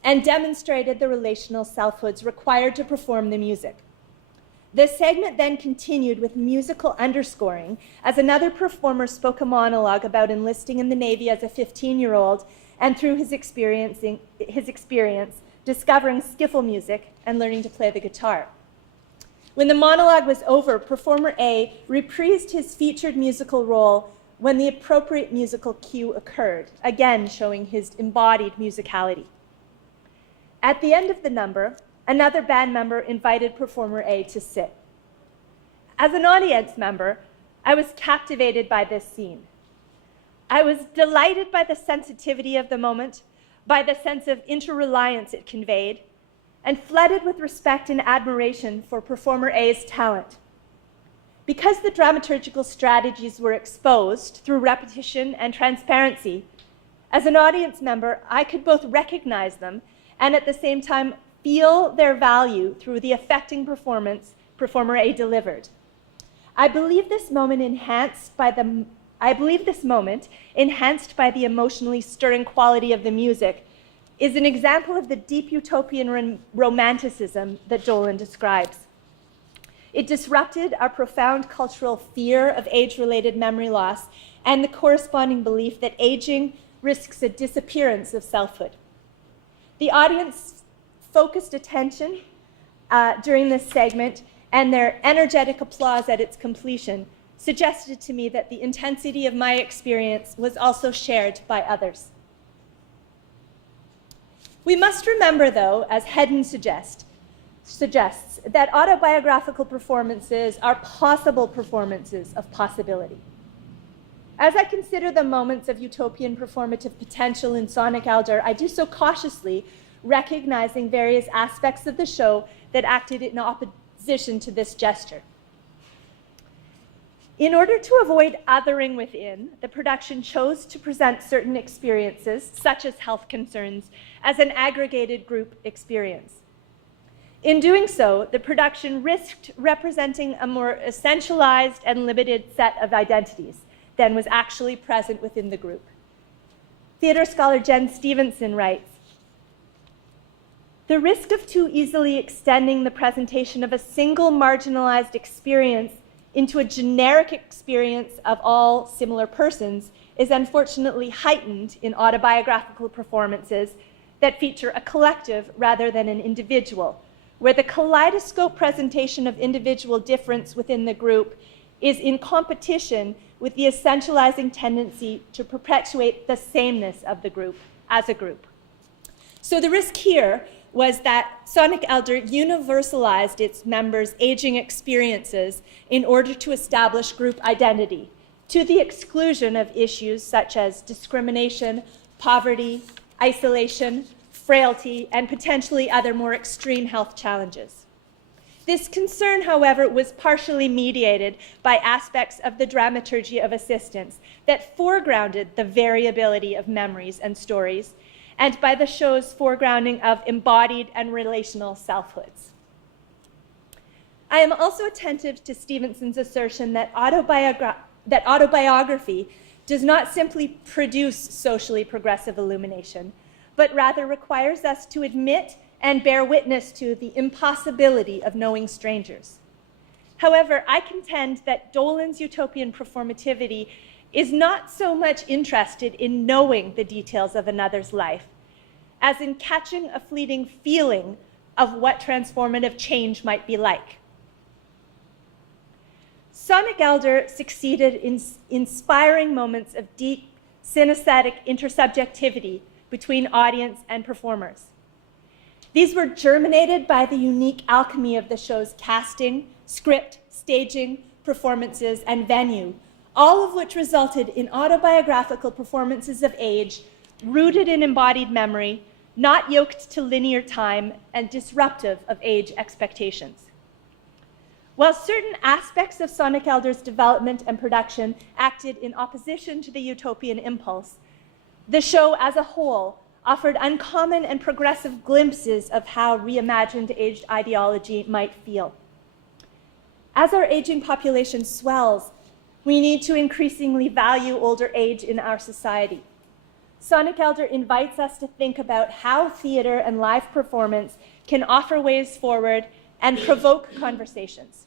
and demonstrated the relational selfhoods required to perform the music. This segment then continued with musical underscoring as another performer spoke a monologue about enlisting in the Navy as a 15-year-old and through his experience discovering skiffle music and learning to play the guitar. When the monologue was over, performer A reprised his featured musical role when the appropriate musical cue occurred, again showing his embodied musicality. At the end of the number, another band member invited performer A to sit. As an audience member, I was captivated by this scene. I was delighted by the sensitivity of the moment, by the sense of interreliance it conveyed, and flooded with respect and admiration for performer A's talent. Because the dramaturgical strategies were exposed through repetition and transparency, as an audience member, I could both recognize them and at the same time feel their value through the affecting performance performer A delivered. I believe this moment enhanced by the emotionally stirring quality of the music is an example of the deep utopian romanticism that Dolan describes. It disrupted our profound cultural fear of age-related memory loss and the corresponding belief that aging risks a disappearance of selfhood. The audience focused attention during this segment, and their energetic applause at its completion suggested to me that the intensity of my experience was also shared by others. We must remember, though, as Hedden suggests, that autobiographical performances are possible performances of possibility. As I consider the moments of utopian performative potential in Sonic Elder, I do so cautiously, recognizing various aspects of the show that acted in opposition to this gesture. In order to avoid othering within, the production chose to present certain experiences, such as health concerns, as an aggregated group experience. In doing so, the production risked representing a more essentialized and limited set of identities than was actually present within the group. Theater scholar Jen Stevenson writes, "The risk of too easily extending the presentation of a single marginalized experience into a generic experience of all similar persons is unfortunately heightened in autobiographical performances that feature a collective rather than an individual, where the kaleidoscope presentation of individual difference within the group is in competition with the essentializing tendency to perpetuate the sameness of the group as a group." So the risk here was that Sonic Elder universalized its members' aging experiences in order to establish group identity, to the exclusion of issues such as discrimination, poverty, isolation, frailty, and potentially other more extreme health challenges. This concern, however, was partially mediated by aspects of the dramaturgy of assistance that foregrounded the variability of memories and stories, and by the show's foregrounding of embodied and relational selfhoods. I am also attentive to Stevenson's assertion that autobiography does not simply produce socially progressive illumination, but rather requires us to admit and bear witness to the impossibility of knowing strangers. However, I contend that Dolan's utopian performativity is not so much interested in knowing the details of another's life as in catching a fleeting feeling of what transformative change might be like. Sonic Elder succeeded in inspiring moments of deep synesthetic intersubjectivity between audience and performers. These were germinated by the unique alchemy of the show's casting, script, staging, performances, and venue, all of which resulted in autobiographical performances of age rooted in embodied memory, not yoked to linear time, and disruptive of age expectations. While certain aspects of Sonic Elder's development and production acted in opposition to the utopian impulse, the show as a whole offered uncommon and progressive glimpses of how reimagined aged ideology might feel. As our aging population swells, we need to increasingly value older age in our society. Sonic Elder invites us to think about how theater and live performance can offer ways forward and provoke conversations.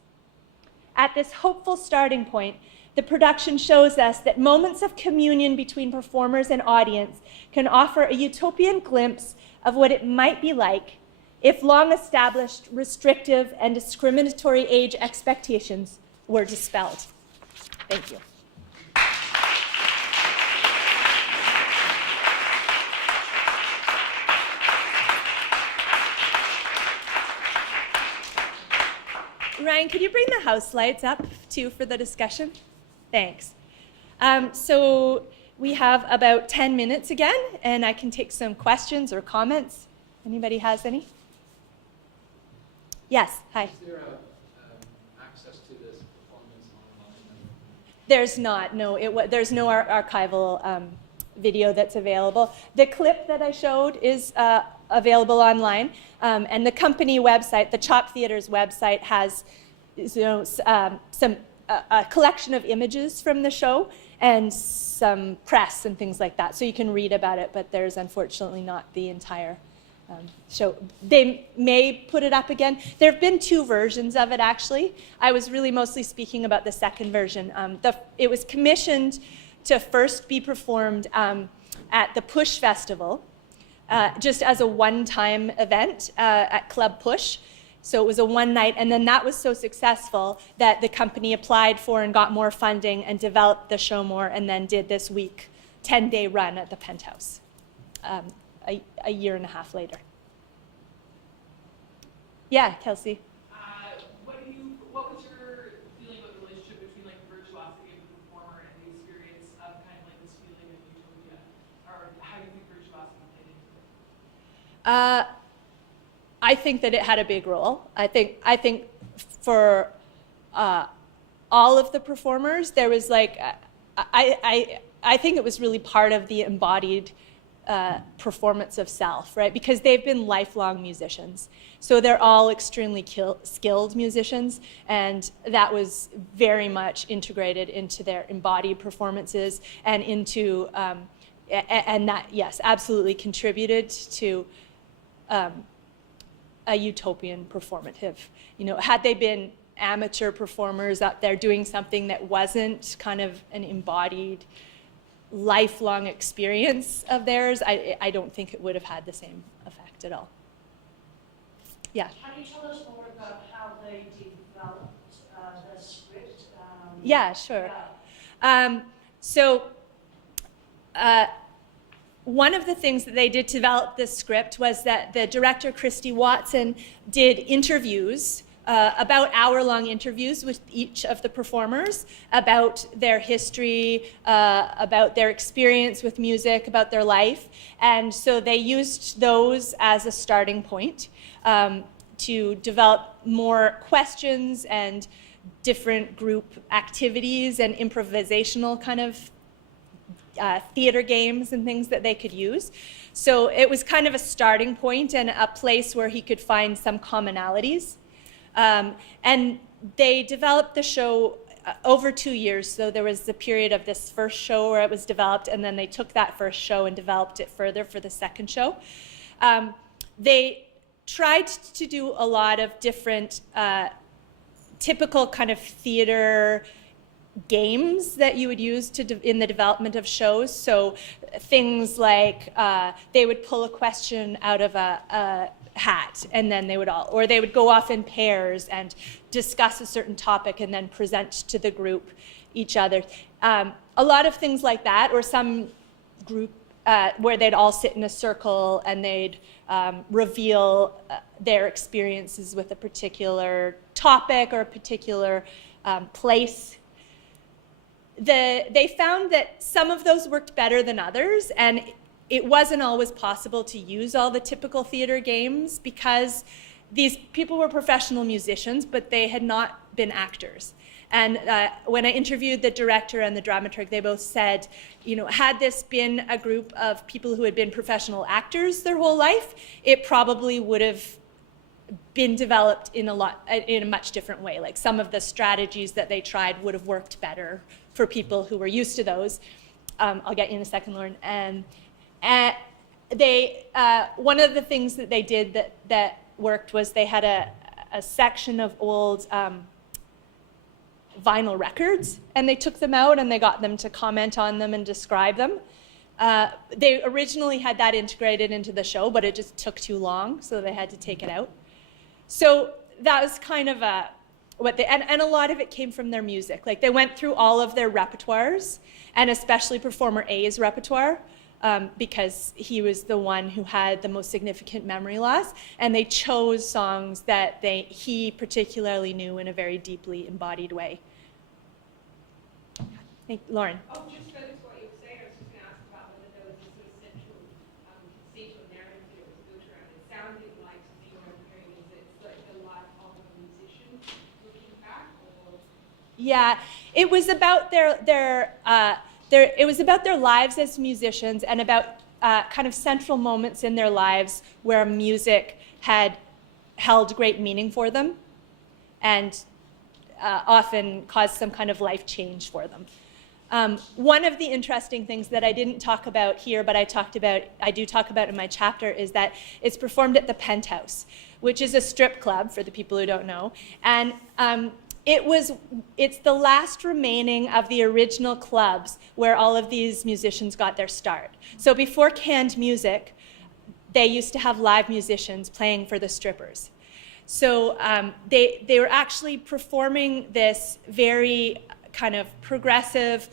At this hopeful starting point, the production shows us that moments of communion between performers and audience can offer a utopian glimpse of what it might be like if long-established restrictive and discriminatory age expectations were dispelled. Thank you. Ryan, could you bring the house lights up too for the discussion? Thanks. So we have about 10 minutes again, and I can take some questions or comments. Anybody has any? Yes, hi. Is there access to this performance online? There's not, no. There's no archival video that's available. The clip that I showed is available online, and the company website, the Chop Theatre's website, has a collection of images from the show and some press and things like that. So you can read about it, but there's unfortunately not the entire show. They may put it up again. There have been 2 versions of it, actually. I was really mostly speaking about the second version. It was commissioned to first be performed at the Push Festival, just as a one-time event at Club Push. So it was a one night, and then that was so successful that the company applied for and got more funding and developed the show more, and then did this week 10-day run at the Penthouse a year and a half later. Yeah, Kelsey. What was your feeling about the relationship between like the virtuosity of the performer and the experience of kind of like this feeling of utopia, or how do you think virtuosity played into it? I think that it had a big role. I think for all of the performers, there was like, I think it was really part of the embodied performance of self, right? Because they've been lifelong musicians. So they're all extremely skilled musicians, and that was very much integrated into their embodied performances and into, and that, yes, absolutely contributed to a utopian performative. Had they been amateur performers out there doing something that wasn't kind of an embodied lifelong experience of theirs, I don't think it would have had the same effect at all. Yeah. Can you tell us more about how they developed their script? Yeah, sure. One of the things that they did to develop this script was that the director, Christy Watson, did interviews, about hour-long interviews with each of the performers about their history, about their experience with music, about their life. And so they used those as a starting point to develop more questions and different group activities and improvisational kind of theater games and things that they could use. So it was kind of a starting point and a place where he could find some commonalities. And they developed the show over 2 years. So there was the period of this first show where it was developed, and then they took that first show and developed it further for the second show. They tried to do a lot of different typical kind of theater games that you would use in the development of shows. So things like they would pull a question out of a hat, and then they would go off in pairs and discuss a certain topic and then present to the group each other. A lot of things like that, or some group where they'd all sit in a circle and they'd reveal their experiences with a particular topic or a particular place. They found that some of those worked better than others, and it wasn't always possible to use all the typical theater games because these people were professional musicians, but they had not been actors. And when I interviewed the director and the dramaturg, they both said, had this been a group of people who had been professional actors their whole life, it probably would have been developed in a much different way. Like some of the strategies that they tried would have worked better for people who were used to those. I'll get you in a second, Lauren. And one of the things that they did that worked was they had a section of old vinyl records, and they took them out and they got them to comment on them and describe them. They originally had that integrated into the show, but it just took too long, so they had to take it out. So that was kind of and a lot of it came from their music. Like, they went through all of their repertoires, and especially performer A's repertoire, because he was the one who had the most significant memory loss, and they chose songs that he particularly knew in a very deeply embodied way. Lauren. Oh, just finish what you were saying. I was just going to ask about whether there was a sort of central conceit or narrative that was built around it. It sounded like, to me, what I'm hearing is it's like the life of a musician looking back, or... Yeah, it was about it was about their lives as musicians, and about kind of central moments in their lives where music had held great meaning for them, and often caused some kind of life change for them. One of the interesting things that I didn't talk about here, but I do talk about in my chapter, is that it's performed at the Penthouse, which is a strip club for the people who don't know. And it's the last remaining of the original clubs where all of these musicians got their start. So before canned music, they used to have live musicians playing for the strippers. So they were actually performing this very kind of progressive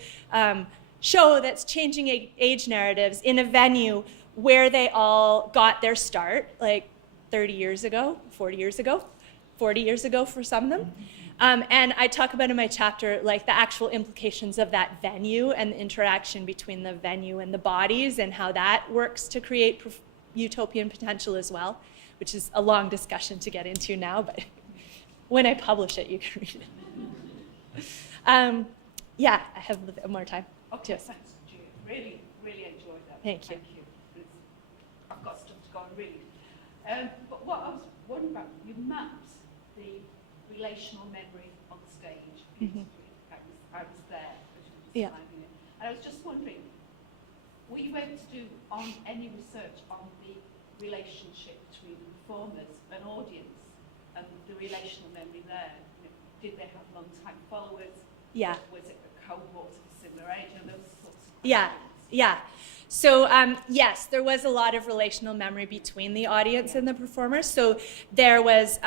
show that's changing age narratives in a venue where they all got their start, like 30 years ago, 40 years ago, 40 years ago for some of them. And I talk about in my chapter, like, the actual implications of that venue and the interaction between the venue and the bodies, and how that works to create utopian potential as well, which is a long discussion to get into now, but when I publish it, you can read it. Yeah, I have a bit more time. Okay, yes. thanks, Julie. Really, really enjoyed that. Thank you. I've got stuff to go and read. But what I was wondering about, you mapped the relational memory on the stage. Mm-hmm. I was there, yeah. And I was just wondering, were you able to do any research on the relationship between performers and audience, and the relational memory there? Did they have long-time followers? Yeah. Was it a cohort of a similar age? And those sorts of yeah, questions? yeah. So yes, there was a lot of relational memory between the audience and the performers. So there was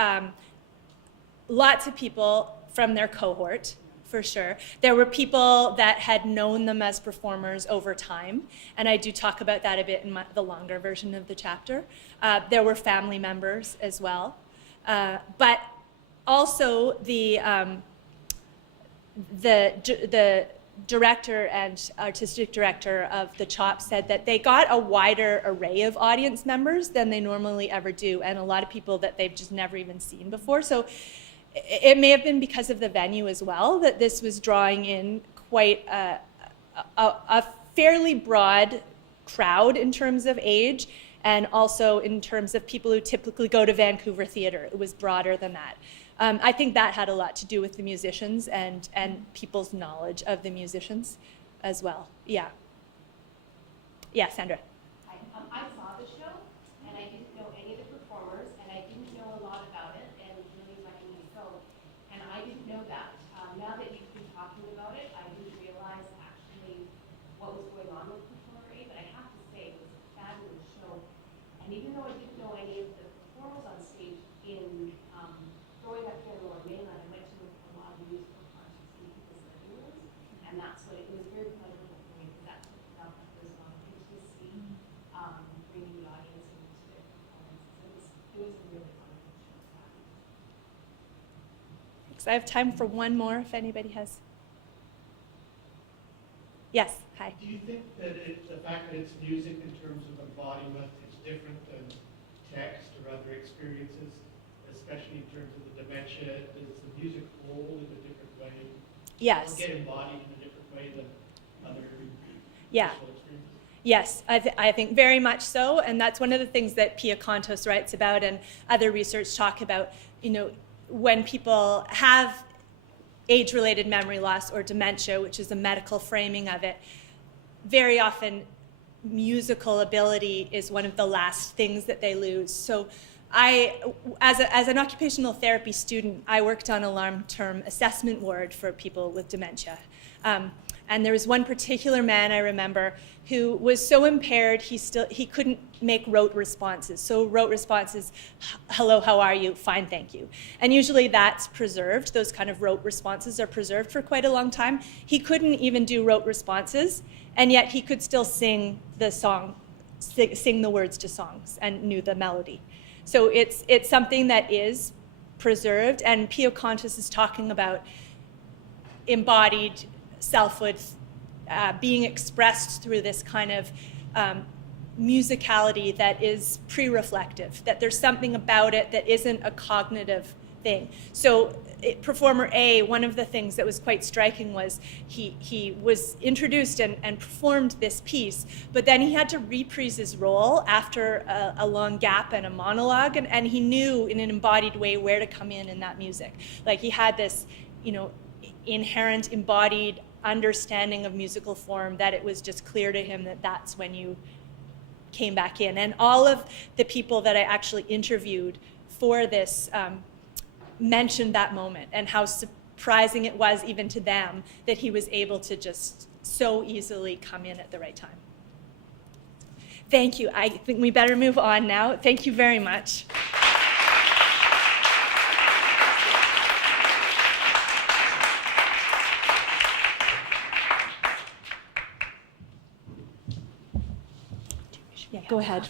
lots of people from their cohort, for sure. There were people that had known them as performers over time, and I do talk about that a bit in the longer version of the chapter. There were family members as well. But also the director and artistic director of the CHOP said that they got a wider array of audience members than they normally ever do, and a lot of people that they've just never even seen before. So it may have been because of the venue as well, that this was drawing in quite a fairly broad crowd in terms of age, and also in terms of people who typically go to Vancouver theatre. It was broader than that. I think that had a lot to do with the musicians and people's knowledge of the musicians as well. Yeah. Yeah, Sandra. I saw the show, and I didn't know any of the performers, and I didn't know a lot about it, and really liking the show, and I didn't know that. Now that you've been talking about it, I didn't realize actually what was going on with Performer A, but I have to say it was a fabulous show. And even though I didn't know any of the performers on stage, in growing up here in Lower Mainland, I went to a lot of musical concerts in people's living rooms, and that's what it was very pleasurable for me, because that's what felt like there was a lot of intimacy, bringing the audience into their performances. It was a really wonderful show. Thanks. I have time for one more if anybody has. Yes, hi. Do you think that the fact that it's music in terms of embodiment is different than text or other experiences, especially in terms of the dementia? Does the music hold in a different way? Yes. Or get embodied in a different way than other yeah. personal experiences? Yes, I think very much so, and that's one of the things that Pia Kontos writes about, and other research talk about. You know, when people have age-related memory loss or dementia, which is a medical framing of it, very often musical ability is one of the last things that they lose. So as an occupational therapy student, I worked on a long-term assessment ward for people with dementia. And there was one particular man I remember who was so impaired he couldn't make rote responses. So rote responses, hello, how are you? Fine, thank you. And usually that's preserved. Those kind of rote responses are preserved for quite a long time. He couldn't even do rote responses, and yet he could still sing the song, sing the words to songs and knew the melody. So it's something that is preserved, and Pio Contis is talking about embodied selfhood being expressed through this kind of musicality that is pre-reflective, that there's something about it that isn't a cognitive thing. So performer A, one of the things that was quite striking was he was introduced and performed this piece, but then he had to reprise his role after a long gap and a monologue, and he knew in an embodied way where to come in that music. Like he had this, inherent embodied understanding of musical form that it was just clear to him that that's when you came back in. And all of the people that I actually interviewed for this mentioned that moment and how surprising it was even to them that he was able to just so easily come in at the right time. Thank you. I think we better move on now. Thank you very much. Yeah, go ahead.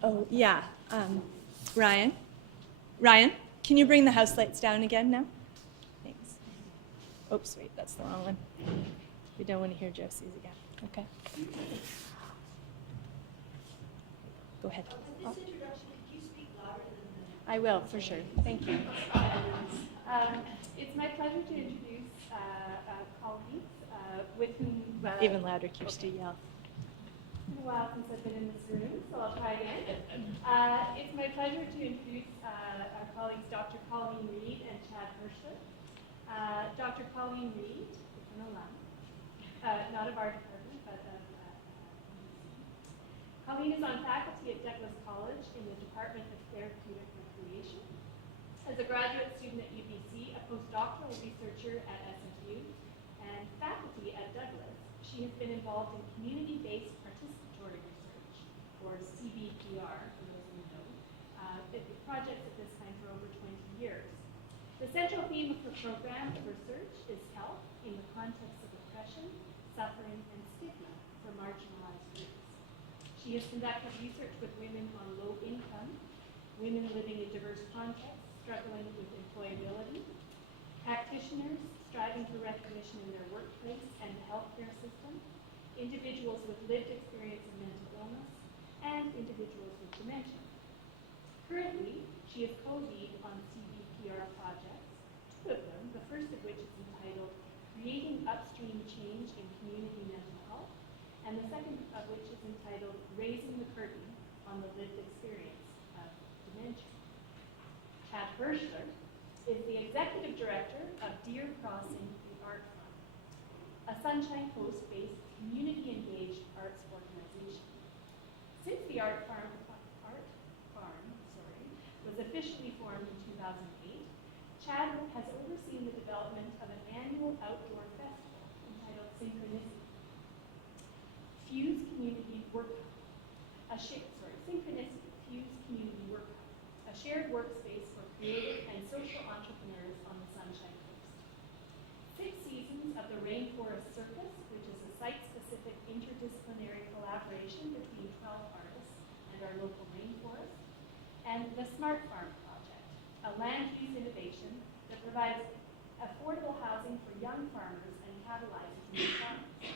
Oh, yeah. Ryan? Ryan, can you bring the house lights down again now? Thanks. Oops, wait, that's the wrong one. We don't want to hear Josie's again. Okay. Go ahead. I will, for sure. Thank you. It's my pleasure to introduce Colleen, with whom... Even louder, Kirsty, yell. It's been a while since I've been in this room, so I'll try again. It's my pleasure to introduce our colleagues Dr. Colleen Reid and Chad Hershler. Dr. Colleen Reid is an alum, not of our department, but of Colleen is on faculty at Douglas College in the Department of Therapeutic Recreation. As a graduate student at UBC, a postdoctoral researcher at SMU, and faculty at Douglas, she has been involved in community-based participatory research, or CBPR, for those who know, projects of this kind for over 20 years. The central theme of her program of research is health in the context of oppression, suffering, and stigma for marginalized groups. She has conducted research with women on low income, women living in diverse contexts, struggling with employability, practitioners striving for recognition in their workplace and the healthcare system, individuals with lived experience of mental illness, and individuals with dementia. Currently, she is co-lead on CBPR projects, two of them, the first of which is entitled Creating Upstream Change in Community Mental Health, and the second of which is entitled Raising the Curtain on the Lived Experience of Dementia. Chad Hershler is the executive director of Deer Crossing, the Art Farm, a Sunshine Coast-based community-engaged arts organization. Since the Art Farm was officially formed in 2008, Chad has overseen the development of an annual outdoor festival entitled Synchronicity. Synchronicity Fused Community Work Hub, a shared workspace for creative and social entrepreneurs on the Sunshine Coast. 6 seasons of the Rainforest Circus, which is a site-specific interdisciplinary collaboration between 12 artists and our local rainforest, and the Smart Farm Project, a land use innovation that provides affordable housing for young farmers and catalyzes new farmers.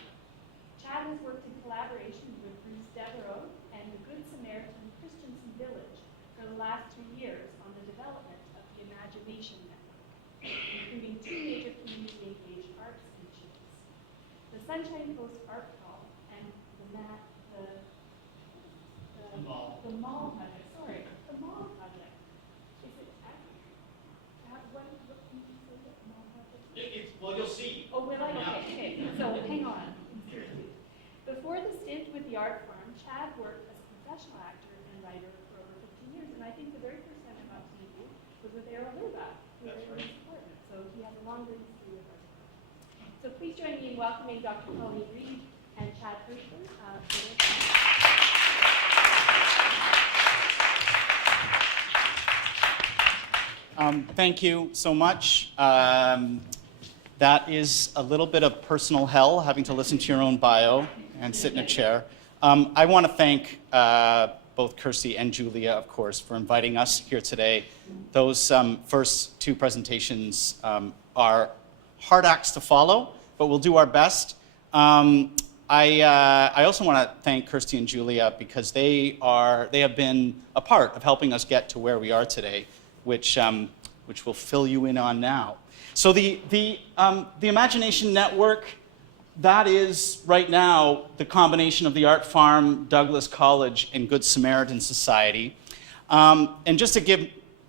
Chad has worked in collaboration with Bruce Devereaux and the Good Samaritan Christensen Village for the last 2 years on the development of the Imagination Network, including 2 major community-engaged arts initiatives. The Sunshine Coast Art Hall and the Mall Project, sorry, the Mall Project. Is it what can you say about the Mall Project? Well, you'll see. Oh, will I? Okay. So hang on. Before the stint with the Art Farm, Chad worked as a professional actor and writer for over 15 years, and I think the very first time I got to meet you was with Errol Lurbach, who was his partner. So he has a longer history with Art Farm. So please join me in welcoming Dr. Colleen Reid and Chad Hershler. Thank you so much. That is a little bit of personal hell, having to listen to your own bio and sit in a chair. I want to thank both Kirsty and Julia, of course, for inviting us here today. Those first two presentations are hard acts to follow, but we'll do our best. I also want to thank Kirsty and Julia because they have been a part of helping us get to where we are today, which we'll fill you in on now. So the Imagination Network, that is right now the combination of the Art Farm, Douglas College, and Good Samaritan Society. And just to give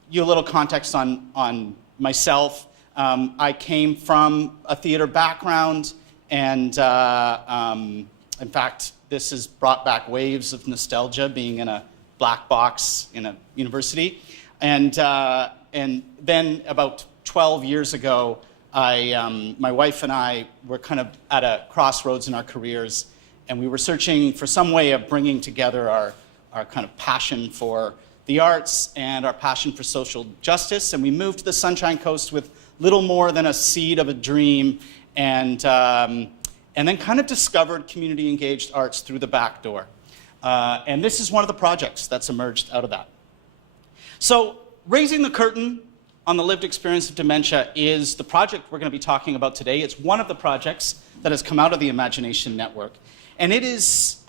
you a little context on myself, I came from a theater background, and in fact, this has brought back waves of nostalgia, being in a black box in a university. And then about 12 years ago, my wife and I were kind of at a crossroads in our careers, and we were searching for some way of bringing together our kind of passion for the arts and our passion for social justice. And we moved to the Sunshine Coast with little more than a seed of a dream, and then kind of discovered community-engaged arts through the back door. And this is one of the projects that's emerged out of that. So, raising the curtain on the lived experience of dementia is the project we're going to be talking about today. It's one of the projects that has come out of the Imagination Network. And it is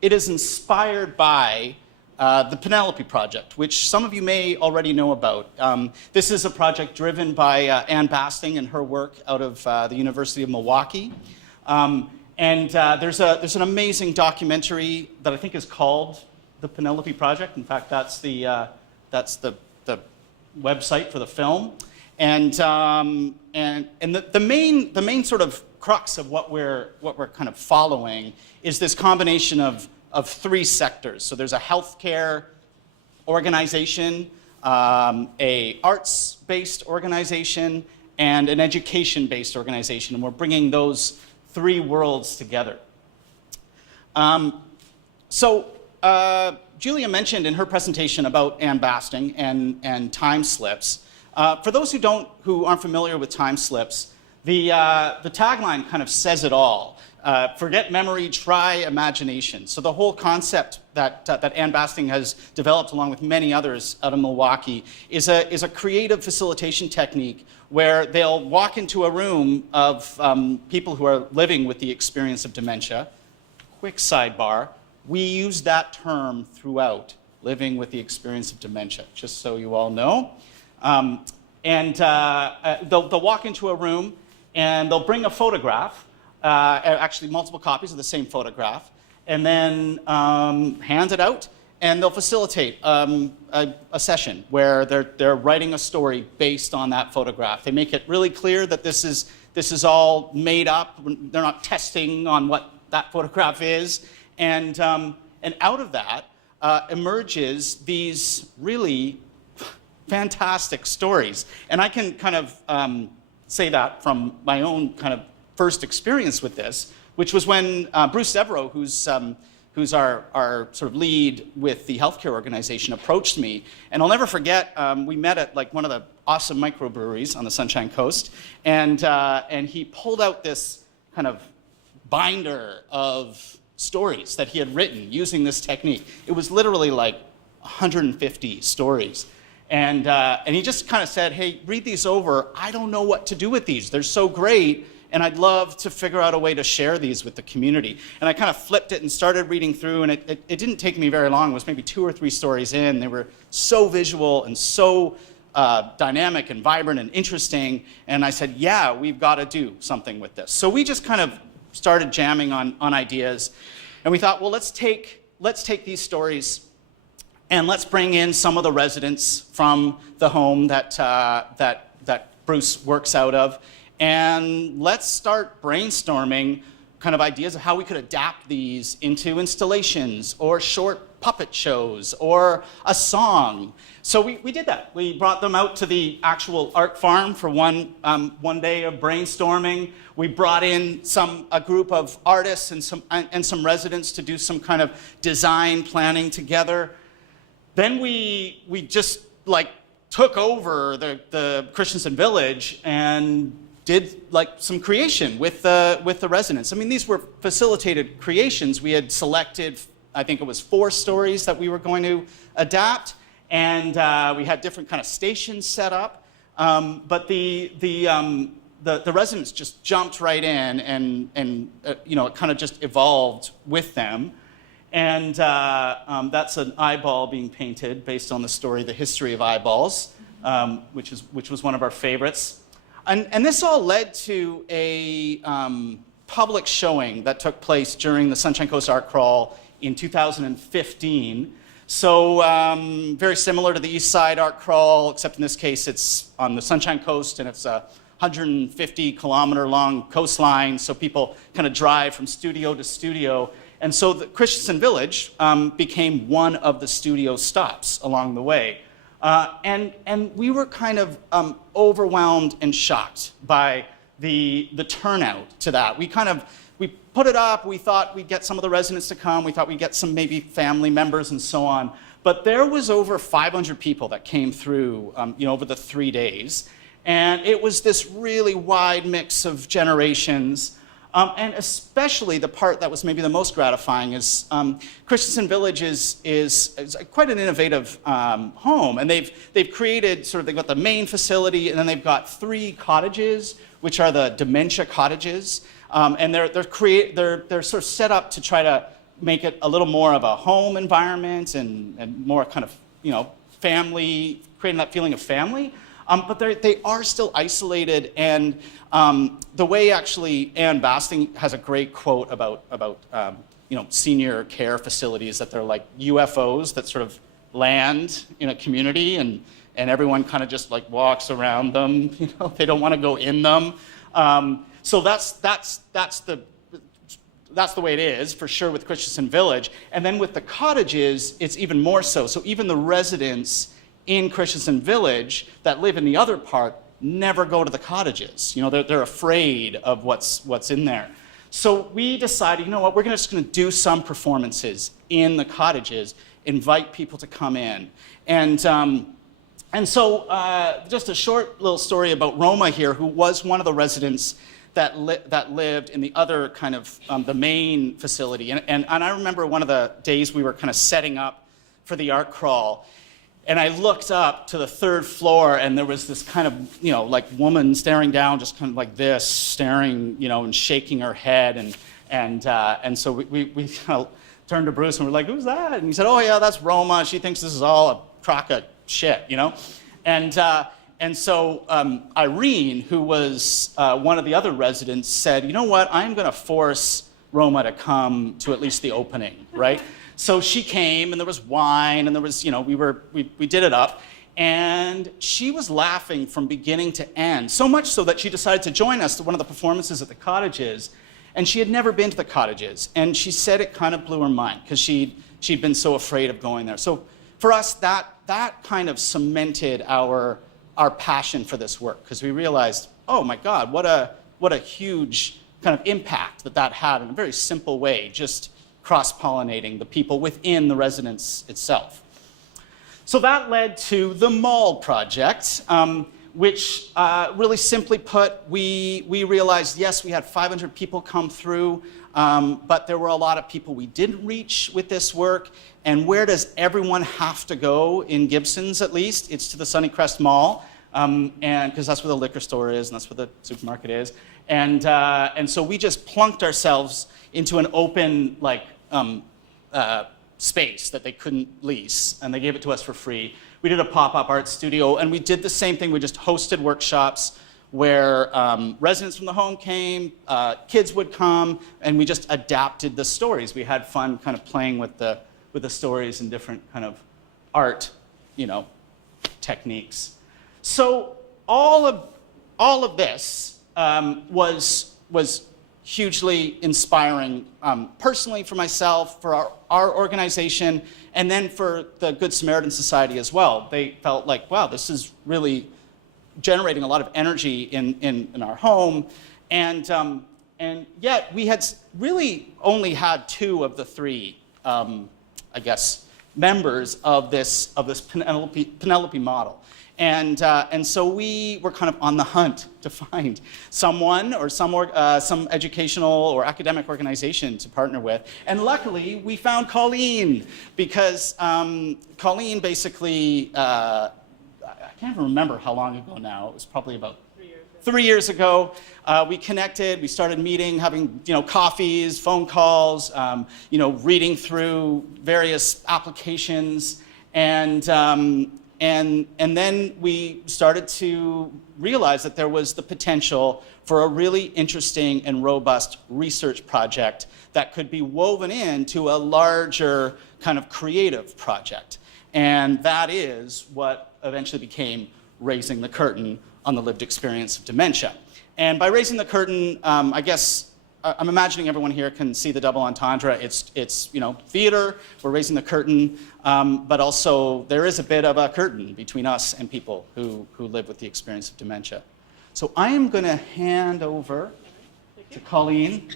inspired by the Penelope Project, which some of you may already know about. This is a project driven by Anne Basting and her work out of the University of Milwaukee. There's an amazing documentary that I think is called the Penelope Project. In fact, that's the website for the film. And the main sort of crux of what we're kind of following is this combination of three sectors. So there's a healthcare organization, a arts-based organization, and an education-based organization. And we're bringing those three worlds together. Julia mentioned in her presentation about Anne Basting and time slips. For those who aren't familiar with time slips, the tagline kind of says it all. Forget memory, try imagination. So the whole concept that Anne Basting has developed along with many others out of Milwaukee is a creative facilitation technique where they'll walk into a room of people who are living with the experience of dementia. Quick sidebar, we use that term throughout, living with the experience of dementia, just so you all know. They'll walk into a room and they'll bring a photograph, actually multiple copies of the same photograph, and then hand it out, and they'll facilitate a session where they're writing a story based on that photograph. They make it really clear that this is all made up. They're not testing on what that photograph is. And out of that emerges these really fantastic stories. And I can kind of say that from my own kind of first experience with this, which was when Bruce Devereaux, who's our sort of lead with the healthcare organization, approached me. And I'll never forget, we met at like one of the awesome microbreweries on the Sunshine Coast, and he pulled out this kind of binder of stories that he had written using this technique. It was literally like 150 stories. And he just kind of said, hey, read these over. I don't know what to do with these. They're so great, and I'd love to figure out a way to share these with the community. And I kind of flipped it and started reading through, and it didn't take me very long. It was maybe 2 or 3 stories in. They were so visual and so dynamic and vibrant and interesting. And I said, yeah, we've got to do something with this. So we just kind of started jamming on ideas. And we thought, well, let's take these stories and let's bring in some of the residents from the home that Bruce works out of, and let's start brainstorming kind of ideas of how we could adapt these into installations or short puppet shows or a song. So we did that. We brought them out to the actual art farm for one day of brainstorming. We brought in a group of artists and some residents to do some kind of design planning together. Then we just like took over the Christensen Village and did like some creation with the residents. I mean, these were facilitated creations. We had selected, I think it was 4 stories that we were going to adapt, and we had different kind of stations set up. But the residents just jumped right in, and you know, it kind of just evolved with them. And that's an eyeball being painted based on the story, The History of Eyeballs, which was one of our favorites. And this all led to a public showing that took place during the Sunshine Coast Art Crawl in 2015. So very similar to the East Side Art Crawl, except in this case it's on the Sunshine Coast, and it's a 150-kilometer long coastline, so people kind of drive from studio to studio. And so the Christensen Village became one of the studio stops along the way. And we were kind of overwhelmed and shocked by the turnout to that. We put it up, we thought we'd get some of the residents to come, we thought we'd get some maybe family members and so on. But there was over 500 people that came through over the 3 days. And it was this really wide mix of generations. And especially the part that was maybe the most gratifying is Christensen Village is quite an innovative home, and they've created they've got the main facility, and then they've got 3 cottages, which are the Dementia cottages, and they're sort of set up to try to make it a little more of a home environment and more kind of family, creating that feeling of family. But they are still isolated, and the way actually Anne Basting has a great quote about senior care facilities, that they're like UFOs that sort of land in a community, and everyone kind of just like walks around them. They don't want to go in them. So that's the way it is for sure with Christensen Village. And then with the cottages, it's even more so. So even the residents in Christensen Village that live in the other part never go to the cottages. They're afraid of what's in there. So we decided, we're just going to do some performances in the cottages, invite people to come in. And so just a short little story about Roma here, who was one of the residents that lived in the other kind of the main facility. And I remember one of the days we were kind of setting up for the art crawl, and I looked up to the 3rd floor, and there was this kind of, like woman staring down, just kind of like this, staring, and shaking her head. And so we kind of turned to Bruce and we're like, "Who's that?" And he said, "Oh yeah, that's Roma. She thinks this is all a crock of shit, And so Irene, who was one of the other residents, said, "You know what? I'm going to force Roma to come to at least the opening, right?" So she came, and there was wine, and there was, we did it up, and she was laughing from beginning to end, so much so that she decided to join us to one of the performances at the cottages, and she had never been to the cottages, and she said it kind of blew her mind because she'd been so afraid of going there. So for us, that kind of cemented our passion for this work, because we realized, oh my God, what a huge kind of impact that had in a very simple way, just cross-pollinating the people within the residence itself. So that led to the Mall project, which really simply put, we realized, yes, we had 500 people come through, but there were a lot of people we didn't reach with this work. And where does everyone have to go in Gibson's, at least? It's to the Sunnycrest Mall, and because that's where the liquor store is, and that's where the supermarket is. And so we just plunked ourselves into an open space that they couldn't lease, and they gave it to us for free. We did a pop-up art studio, and we did the same thing. We just hosted workshops where residents from the home came, kids would come, and we just adapted the stories. We had fun kind of playing with the stories and different kind of art, techniques. So all of this was hugely inspiring personally for myself, for our organization, and then for the Good Samaritan Society as well. They felt like, wow, this is really generating a lot of energy in our home. And yet we had really only had 2 of the 3, I guess, members of this Penelope model. And so we were kind of on the hunt to find someone or some educational or academic organization to partner with. And luckily, we found Colleen, because Colleen basically, I can't even remember how long ago now. It was probably about 3 years ago. We connected, we started meeting, having coffees, phone calls, reading through various applications, and then we started to realize that there was the potential for a really interesting and robust research project that could be woven into a larger kind of creative project. And that is what eventually became Raising the Curtain on the Lived Experience of Dementia. And by raising the curtain, I guess I'm imagining everyone here can see the double entendre. It's theater, we're raising the curtain, but also there is a bit of a curtain between us and people who live with the experience of dementia. So I am going to hand over to Colleen.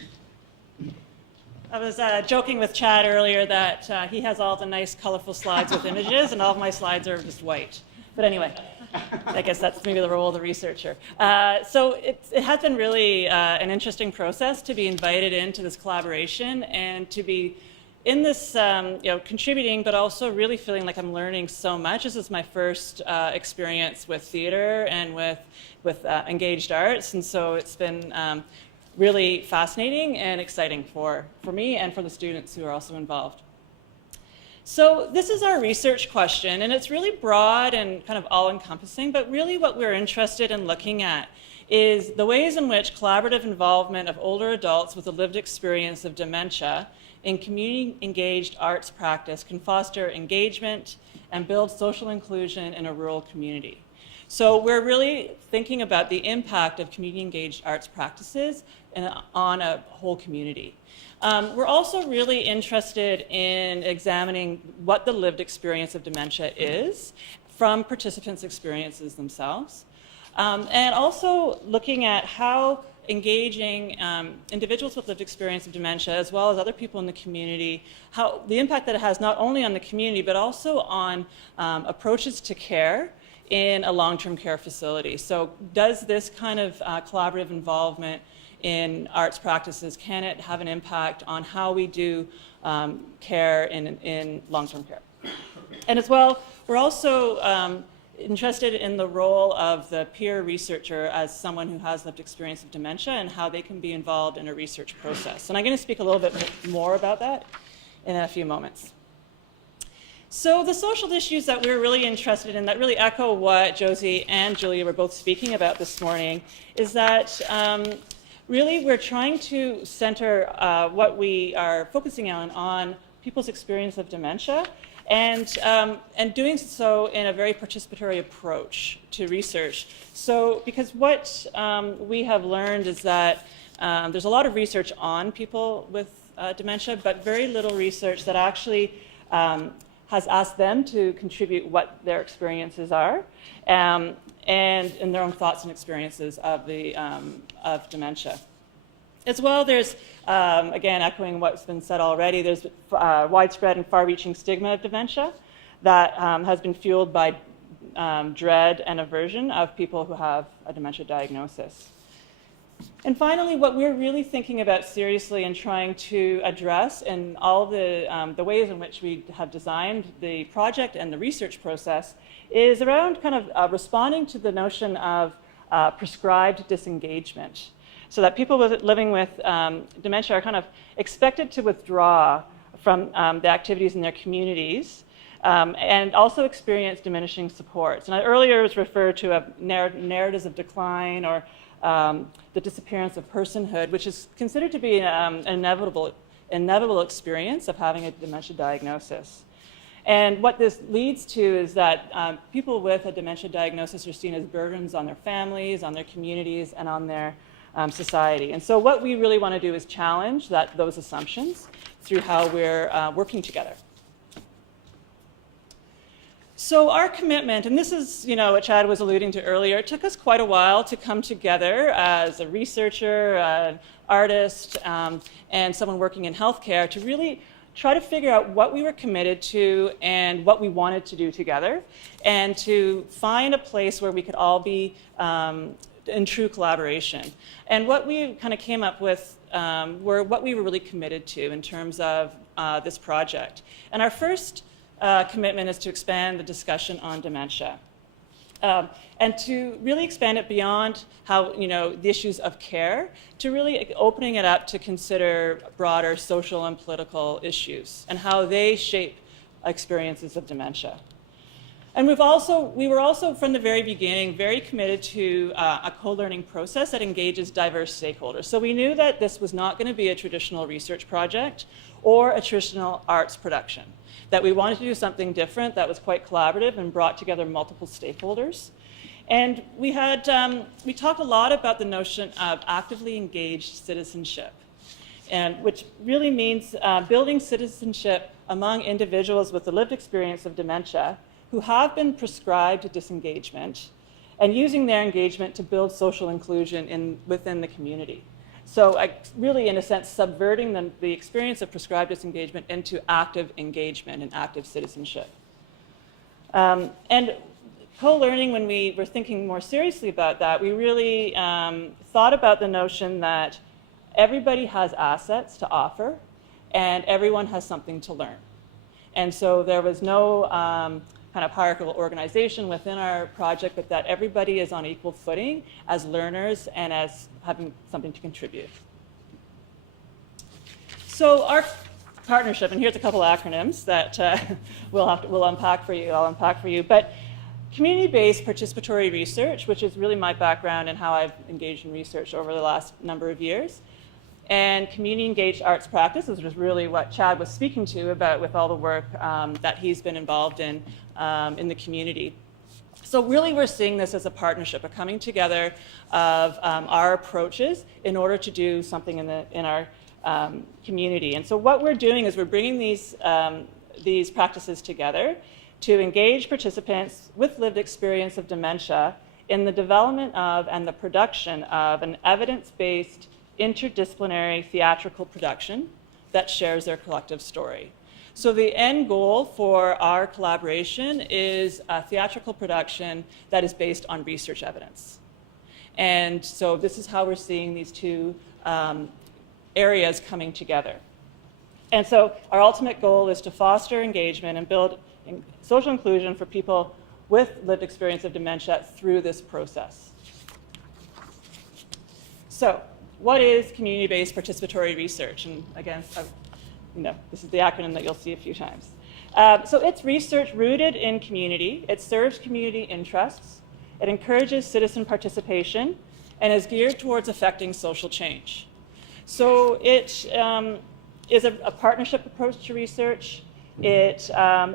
I was joking with Chad earlier that he has all the nice colorful slides with images and all of my slides are just white. But anyway, I guess that's maybe the role of the researcher. So it has been really an interesting process to be invited into this collaboration and to be in this, contributing, but also really feeling like I'm learning so much. This is my first experience with theater and with engaged arts, and so it's been really fascinating and exciting for me and for the students who are also involved. So this is our research question, and it's really broad and kind of all-encompassing, but really what we're interested in looking at is the ways in which collaborative involvement of older adults with a lived experience of dementia in community-engaged arts practice can foster engagement and build social inclusion in a rural community. So we're really thinking about the impact of community-engaged arts practices on a whole community. We're also really interested in examining what the lived experience of dementia is from participants' experiences themselves, and also looking at how engaging individuals with lived experience of dementia, as well as other people in the community, how the impact that it has not only on the community, but also on approaches to care in a long-term care facility. So does this kind of collaborative involvement in arts practices, can it have an impact on how we do care in long-term care? And as well, we're also interested in the role of the peer researcher as someone who has lived experience of dementia and how they can be involved in a research process. And I'm going to speak a little bit more about that in a few moments. So the social issues that we're really interested in that really echo what Josie and Julia were both speaking about this morning is that really we're trying to center what we are focusing on people's experience of dementia and doing so in a very participatory approach to research. So because what we have learned is that there's a lot of research on people with dementia, but very little research that actually has asked them to contribute what their experiences are and their own thoughts and experiences of dementia. As well, there's, again, echoing what's been said already, there's widespread and far-reaching stigma of dementia that has been fueled by dread and aversion of people who have a dementia diagnosis. And finally, what we're really thinking about seriously and trying to address in all the ways in which we have designed the project and the research process is around kind of responding to the notion of prescribed disengagement. So that people living with dementia are kind of expected to withdraw from the activities in their communities and also experience diminishing supports. And I earlier was referred to narratives of decline or the disappearance of personhood, which is considered to be an inevitable experience of having a dementia diagnosis. And what this leads to is that people with a dementia diagnosis are seen as burdens on their families, on their communities, and on their society. And so what we really want to do is challenge those assumptions through how we're working together. So our commitment, and this is what Chad was alluding to earlier, it took us quite a while to come together as a researcher, an artist, and someone working in healthcare to really try to figure out what we were committed to and what we wanted to do together, and to find a place where we could all be in true collaboration. And what we kind of came up with were what we were really committed to in terms of this project. And our first commitment is to expand the discussion on dementia. And to really expand it beyond how, the issues of care, to really opening it up to consider broader social and political issues and how they shape experiences of dementia. And we were also from the very beginning very committed to a co-learning process that engages diverse stakeholders. So we knew that this was not going to be a traditional research project or a traditional arts production, that we wanted to do something different that was quite collaborative and brought together multiple stakeholders. And we talked a lot about the notion of actively engaged citizenship, and which really means building citizenship among individuals with the lived experience of dementia who have been prescribed disengagement, and using their engagement to build social inclusion within the community. So really, in a sense, subverting the experience of prescribed disengagement into active engagement and active citizenship. And co-learning, when we were thinking more seriously about that, we really thought about the notion that everybody has assets to offer and everyone has something to learn. And so there was no kind of hierarchical organization within our project, but that everybody is on equal footing as learners and as having something to contribute. So our partnership, and here's a couple acronyms that we'll unpack for you, I'll unpack for you, but community-based participatory research, which is really my background and how I've engaged in research over the last number of years, and community-engaged arts practice, which is really what Chad was speaking to about with all the work that he's been involved in the community. So really we're seeing this as a partnership, a coming together of our approaches in order to do something in our community. And so what we're doing is we're bringing these practices together to engage participants with lived experience of dementia in the development of and the production of an evidence-based interdisciplinary theatrical production that shares their collective story. So the end goal for our collaboration is a theatrical production that is based on research evidence. And so this is how we're seeing these two areas coming together. And so our ultimate goal is to foster engagement and build social inclusion for people with lived experience of dementia through this process. So what is community-based participatory research? And again, this is the acronym that you'll see a few times. So it's research rooted in community. It serves community interests. It encourages citizen participation and is geared towards affecting social change. So it is a partnership approach to research. It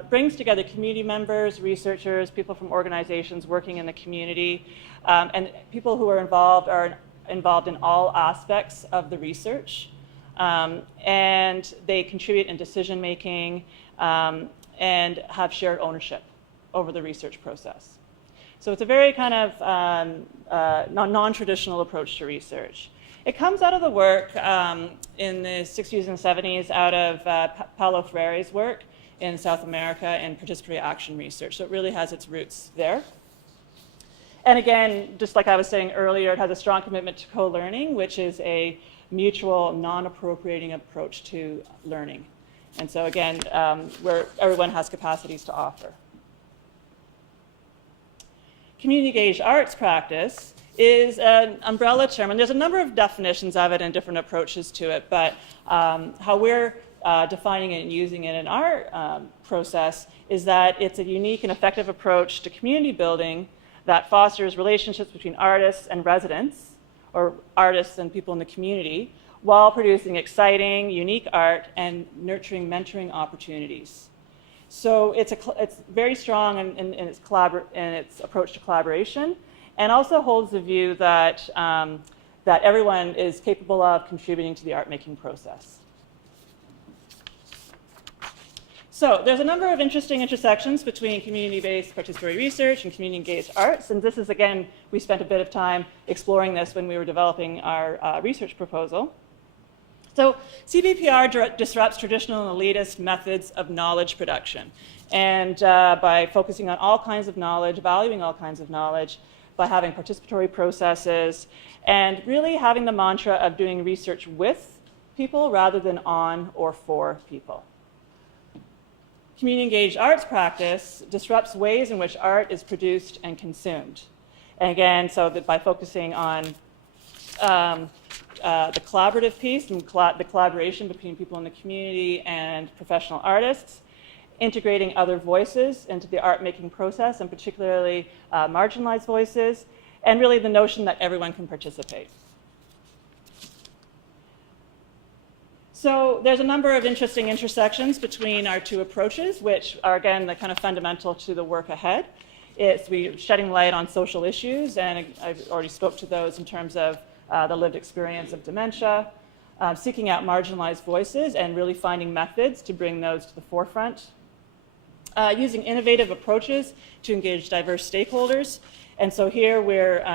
brings together community members, researchers, people from organizations working in the community, and people who are involved in all aspects of the research. And they contribute in decision making and have shared ownership over the research process. So it's a very kind of non-traditional approach to research. It comes out of the work in the 60s and 70s out of Paulo Freire's work in South America in participatory action research. So it really has its roots there. And again, just like I was saying earlier, it has a strong commitment to co-learning, which is a mutual, non-appropriating approach to learning. And so again, where everyone has capacities to offer. Community-engaged arts practice is an umbrella term, and there's a number of definitions of it and different approaches to it, but how we're defining it and using it in our process is that it's a unique and effective approach to community building that fosters relationships between artists and residents, or artists and people in the community, while producing exciting, unique art and nurturing mentoring opportunities. So it's very strong in its approach to collaboration, and also holds the view that that everyone is capable of contributing to the art-making process. So there's a number of interesting intersections between community-based participatory research and community-engaged arts, and this is, again, we spent a bit of time exploring this when we were developing our research proposal. So CBPR disrupts traditional and elitist methods of knowledge production, and by focusing on all kinds of knowledge, valuing all kinds of knowledge, by having participatory processes, and really having the mantra of doing research with people rather than on or for people. Community-engaged arts practice disrupts ways in which art is produced and consumed. And again, so that by focusing on the collaborative piece and the collaboration between people in the community and professional artists, integrating other voices into the art-making process, and particularly marginalized voices, and really the notion that everyone can participate. So there's a number of interesting intersections between our two approaches, which are, again, the kind of fundamental to the work ahead. We're shedding light on social issues, and I've already spoke to those in terms of the lived experience of dementia, seeking out marginalized voices and really finding methods to bring those to the forefront, using innovative approaches to engage diverse stakeholders. And so here we're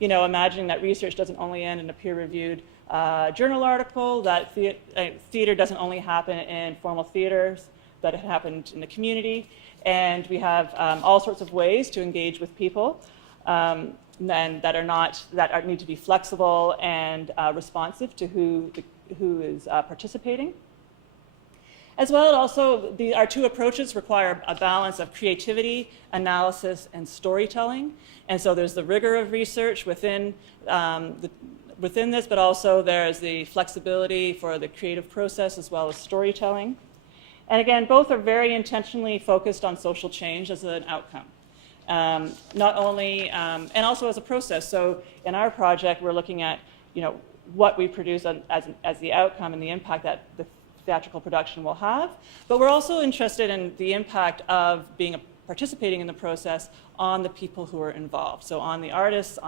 imagining that research doesn't only end in a peer-reviewed journal article, that theater doesn't only happen in formal theaters, but it happened in the community. And we have all sorts of ways to engage with people and that need to be flexible and responsive to who is participating. As well, also, our two approaches require a balance of creativity, analysis, and storytelling. And so there's the rigor of research within this, but also there's the flexibility for the creative process as well as storytelling. And again, both are very intentionally focused on social change as an outcome. Not only, and also as a process. So in our project, we're looking at, what we produce as the outcome and the impact that the theatrical production will have. But we're also interested in the impact of participating in the process on the people who are involved. So on the artists,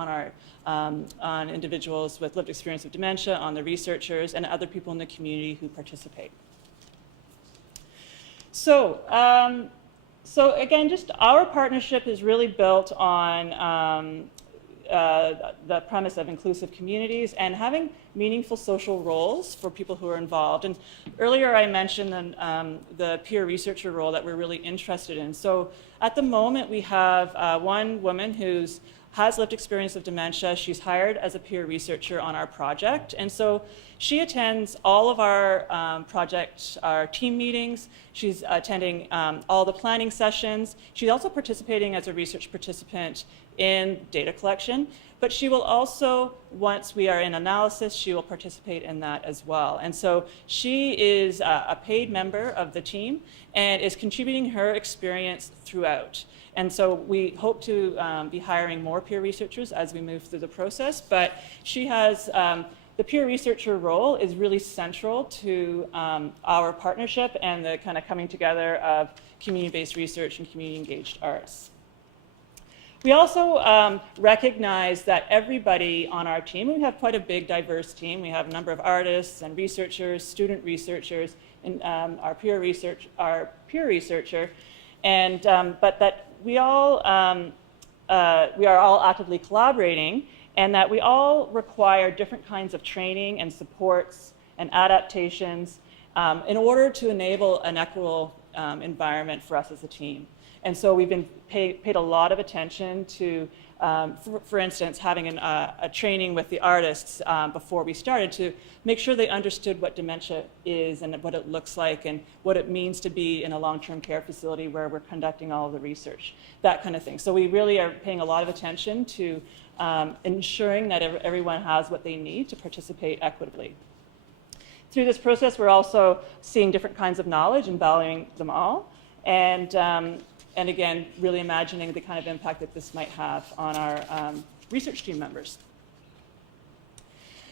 on individuals with lived experience of dementia, on the researchers, and other people in the community who participate. So again, just our partnership is really built on the premise of inclusive communities and having meaningful social roles for people who are involved. And earlier I mentioned the peer researcher role that we're really interested in. So at the moment we have one woman who has lived experience of dementia. She's hired as a peer researcher on our project. And so she attends all of our our team meetings. She's attending all the planning sessions. She's also participating as a research participant in data collection. But she will also, once we are in analysis, she will participate in that as well. And so she is a paid member of the team and is contributing her experience throughout. And so we hope to be hiring more peer researchers as we move through the process. But she has, the peer researcher role is really central to our partnership and the kind of coming together of community-based research and community-engaged arts. We also recognize that everybody on our team, we have quite a big, diverse team. We have a number of artists and researchers, student researchers, and our peer researcher, and but that we are all actively collaborating, and that we all require different kinds of training and supports and adaptations in order to enable an equitable environment for us as a team. And so we've been paid a lot of attention to, for instance, having a training with the artists before we started to make sure they understood what dementia is and what it looks like and what it means to be in a long-term care facility where we're conducting all of the research, that kind of thing. So we really are paying a lot of attention to ensuring that everyone has what they need to participate equitably. Through this process, we're also seeing different kinds of knowledge and valuing them all. And again, really imagining the kind of impact that this might have on our research team members.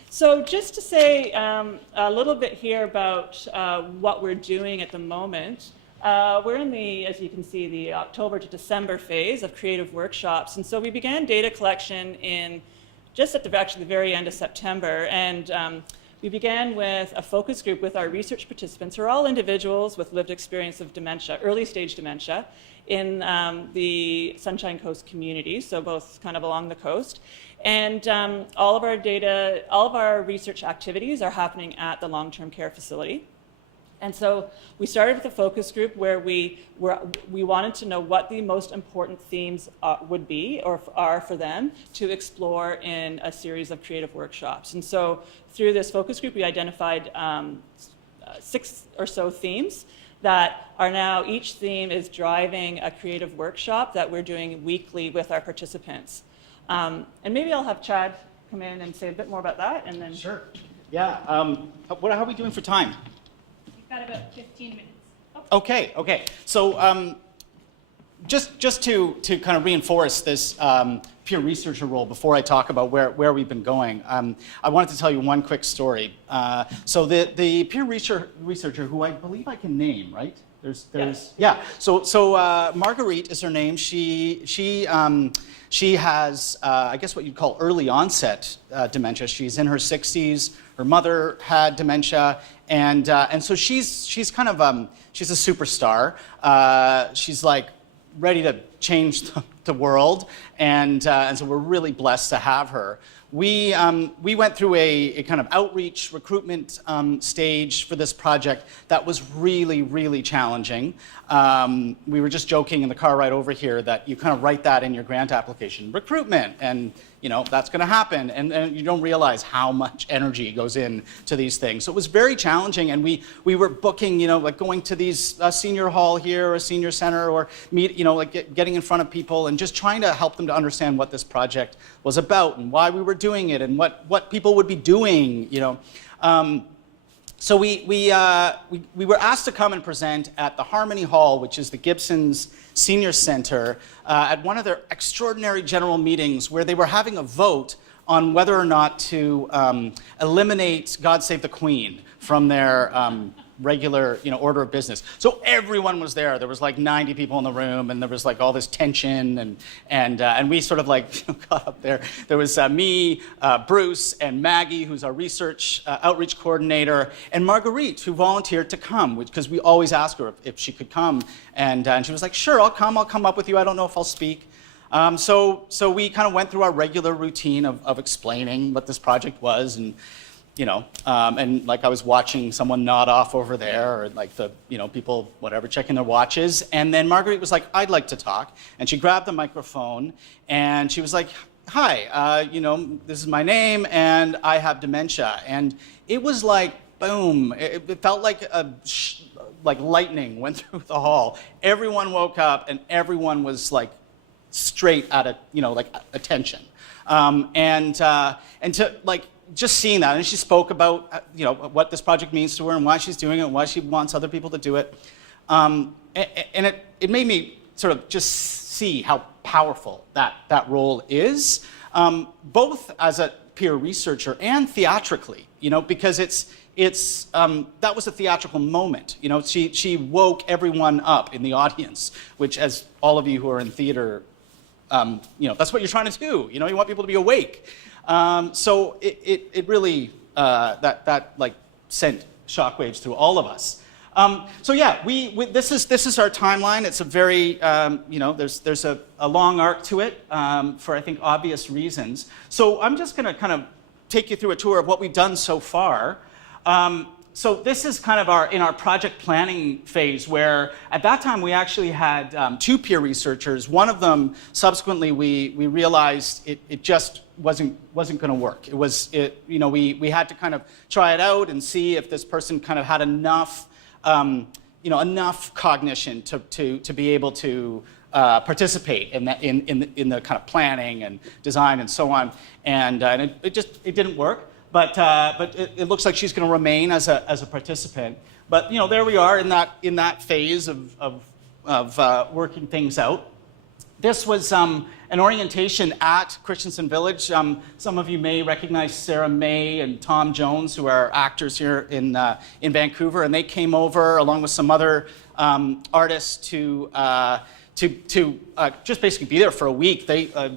So just to say a little bit here about what we're doing at the moment. We're in the, as you can see, the October to December phase of creative workshops. And so we began data collection in just at actually the very end of September. And we began with a focus group with our research participants, who are all individuals with lived experience of dementia, early stage dementia, in the Sunshine Coast community, so both kind of along the coast. And all of our research activities are happening at the long-term care facility. And so we started with a focus group where we wanted to know what the most important themes would be or are for them to explore in a series of creative workshops. And so through this focus group, we identified 6 or so themes that are now, each theme is driving a creative workshop that we're doing weekly with our participants. And maybe I'll have Chad come in and say a bit more about that, and then... Sure. Yeah. How are we doing for time? We've got about 15 minutes. Okay. So just to kind of reinforce this peer researcher role before I talk about where we've been going, I wanted to tell you one quick story. So the peer researcher, who I believe I can name, right? Yeah. So Marguerite is her name. She has I guess what you'd call early onset dementia. She's in her 60s. Her mother had dementia, and so she's kind of she's a superstar. She's like ready to change the world, and so we're really blessed to have her. We went through a kind of outreach recruitment stage for this project that was really, really challenging. We were just joking in the car ride over here that you kind of write that in your grant application, recruitment, and that's going to happen, and you don't realize how much energy goes into these things. So it was very challenging, and we were booking, like going to these senior hall here or a senior center, or getting in front of people and just trying to help them to understand what this project was about and why we were doing it and what people would be doing, So we were asked to come and present at the Harmony Hall, which is the Gibson's Senior Center, at one of their extraordinary general meetings where they were having a vote on whether or not to eliminate God Save the Queen from their regular order of business. So everyone was there. There was like 90 people in the room, and there was like all this tension, and we sort of like got up there. There was me, Bruce, and Maggie, who's our research outreach coordinator, and Marguerite, who volunteered to come, because we always ask her if she could come, and she was like, sure, I'll come up with you. I don't know if I'll speak. So we kind of went through our regular routine of explaining what this project was, and and like I was watching someone nod off over there, or like the people whatever checking their watches, and then Marguerite was like, I'd like to talk, and she grabbed the microphone and she was like, hi, this is my name and I have dementia. And it was like boom, it felt like like lightning went through the hall. Everyone woke up and everyone was like straight out of like attention, and to like just seeing that, and she spoke about what this project means to her and why she's doing it and why she wants other people to do it, and it made me sort of just see how powerful that role is, both as a peer researcher and theatrically, because that was a theatrical moment. She woke everyone up in the audience, which, as all of you who are in theater, that's what you're trying to do. You want people to be awake. So it really that like sent shockwaves through all of us. So yeah, this is our timeline. It's a very there's a long arc to it for I think obvious reasons. So I'm just going to kind of take you through a tour of what we've done so far. So this is kind of in our project planning phase, where at that time we actually had 2 peer researchers. One of them, subsequently, we realized it just wasn't going to work. We had to kind of try it out and see if this person kind of had enough enough cognition to be able to participate in the kind of planning and design and so on. And it didn't work. But it looks like she's going to remain as a participant. But there we are in that phase of working things out. This was an orientation at Christensen Village. Some of you may recognize Sarah May and Tom Jones, who are actors here in Vancouver, and they came over along with some other artists to to just basically be there for a week.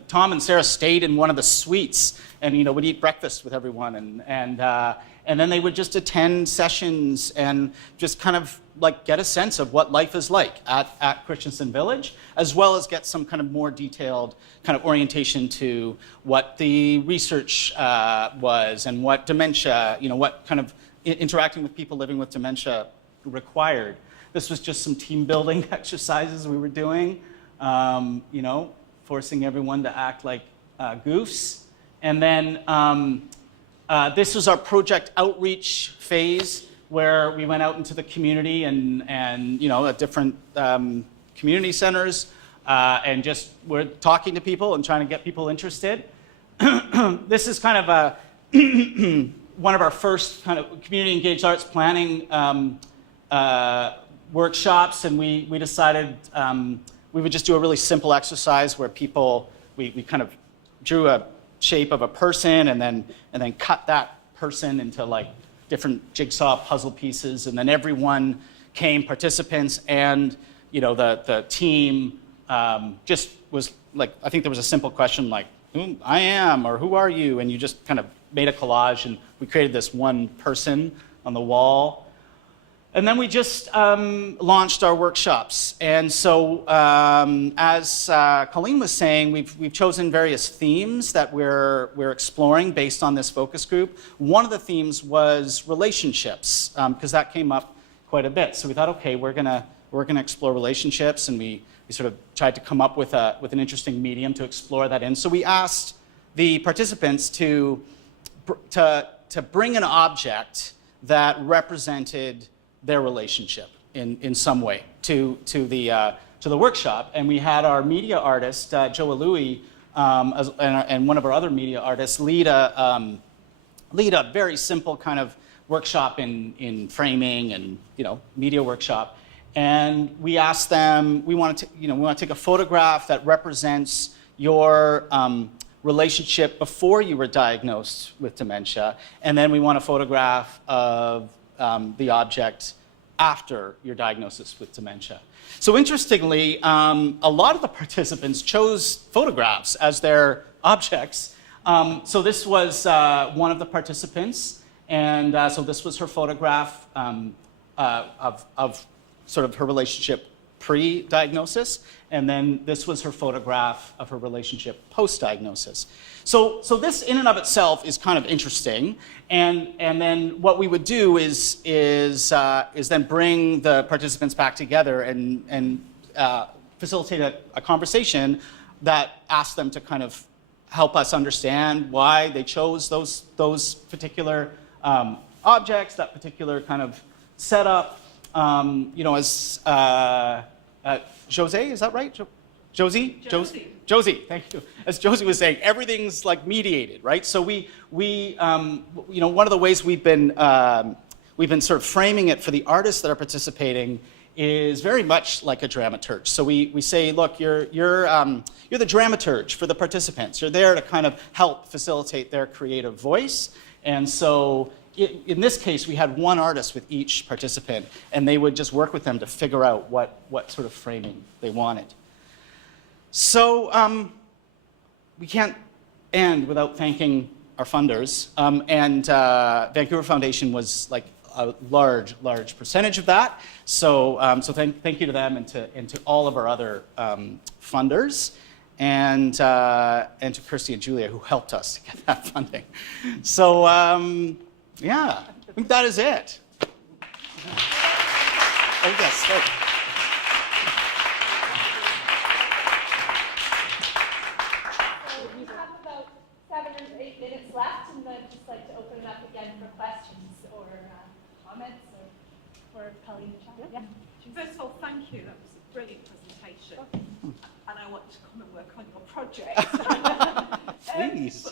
Tom and Sarah stayed in one of the suites, and would eat breakfast with everyone, and then they would just attend sessions and just kind of like get a sense of what life is like at Christensen Village, as well as get some kind of more detailed kind of orientation to what the research was and what dementia, what kind of interacting with people living with dementia required. This was just some team building exercises we were doing, forcing everyone to act like goofs. And then this was our project outreach phase, where we went out into the community and at different community centers and just were talking to people and trying to get people interested. This is kind of one of our first kind of community engaged arts planning workshops, and we decided we would just do a really simple exercise where we kind of drew a shape of a person and then cut that person into like different jigsaw puzzle pieces, and then everyone came, participants and the team, just was like, I think there was a simple question like, who I am or who are you, and you just kind of made a collage, and we created this one person on the wall. And then we just launched our workshops. And so as Colleen was saying, we've chosen various themes that we're exploring based on this focus group. One of the themes was relationships, because that came up quite a bit. So we thought, okay, we're gonna explore relationships, and we sort of tried to come up with an interesting medium to explore that in. So we asked the participants to bring an object that represented their relationship in some way to the workshop, and we had our media artist Joe Louie and one of our other media artists lead a very simple kind of workshop in framing and media workshop, and we asked them, we want to take a photograph that represents your relationship before you were diagnosed with dementia, and then we want a photograph of the object after your diagnosis with dementia. So interestingly, a lot of the participants chose photographs as their objects. So this was one of the participants, and so this was her photograph of sort of her relationship pre-diagnosis, and then this was her photograph of her relationship post-diagnosis. So this in and of itself is kind of interesting, and then what we would do is then bring the participants back together and facilitate a conversation that asks them to kind of help us understand why they chose those particular objects, that particular kind of setup. As Jose, is that right? Josie? Josie, thank you. As Josie was saying, everything's like mediated, right? So we one of the ways we've been sort of framing it for the artists that are participating is very much like a dramaturge. So we say, look, you're the dramaturge for the participants. You're there to kind of help facilitate their creative voice. And so in this case, we had one artist with each participant, and they would just work with them to figure out what sort of framing they wanted. So we can't end without thanking our funders, and Vancouver Foundation was like a large percentage of that. So thank you to them and to all of our other funders, and to Kirsty and Julia who helped us to get that funding. So yeah, I think that is it. Oh yes. Right. We have about 7 or 8 minutes left, and I'd just like to open it up again for questions or comments, or for Colleen to chat. Yeah. First of all, thank you. That was a brilliant presentation. And I want to come and work on your project. Please.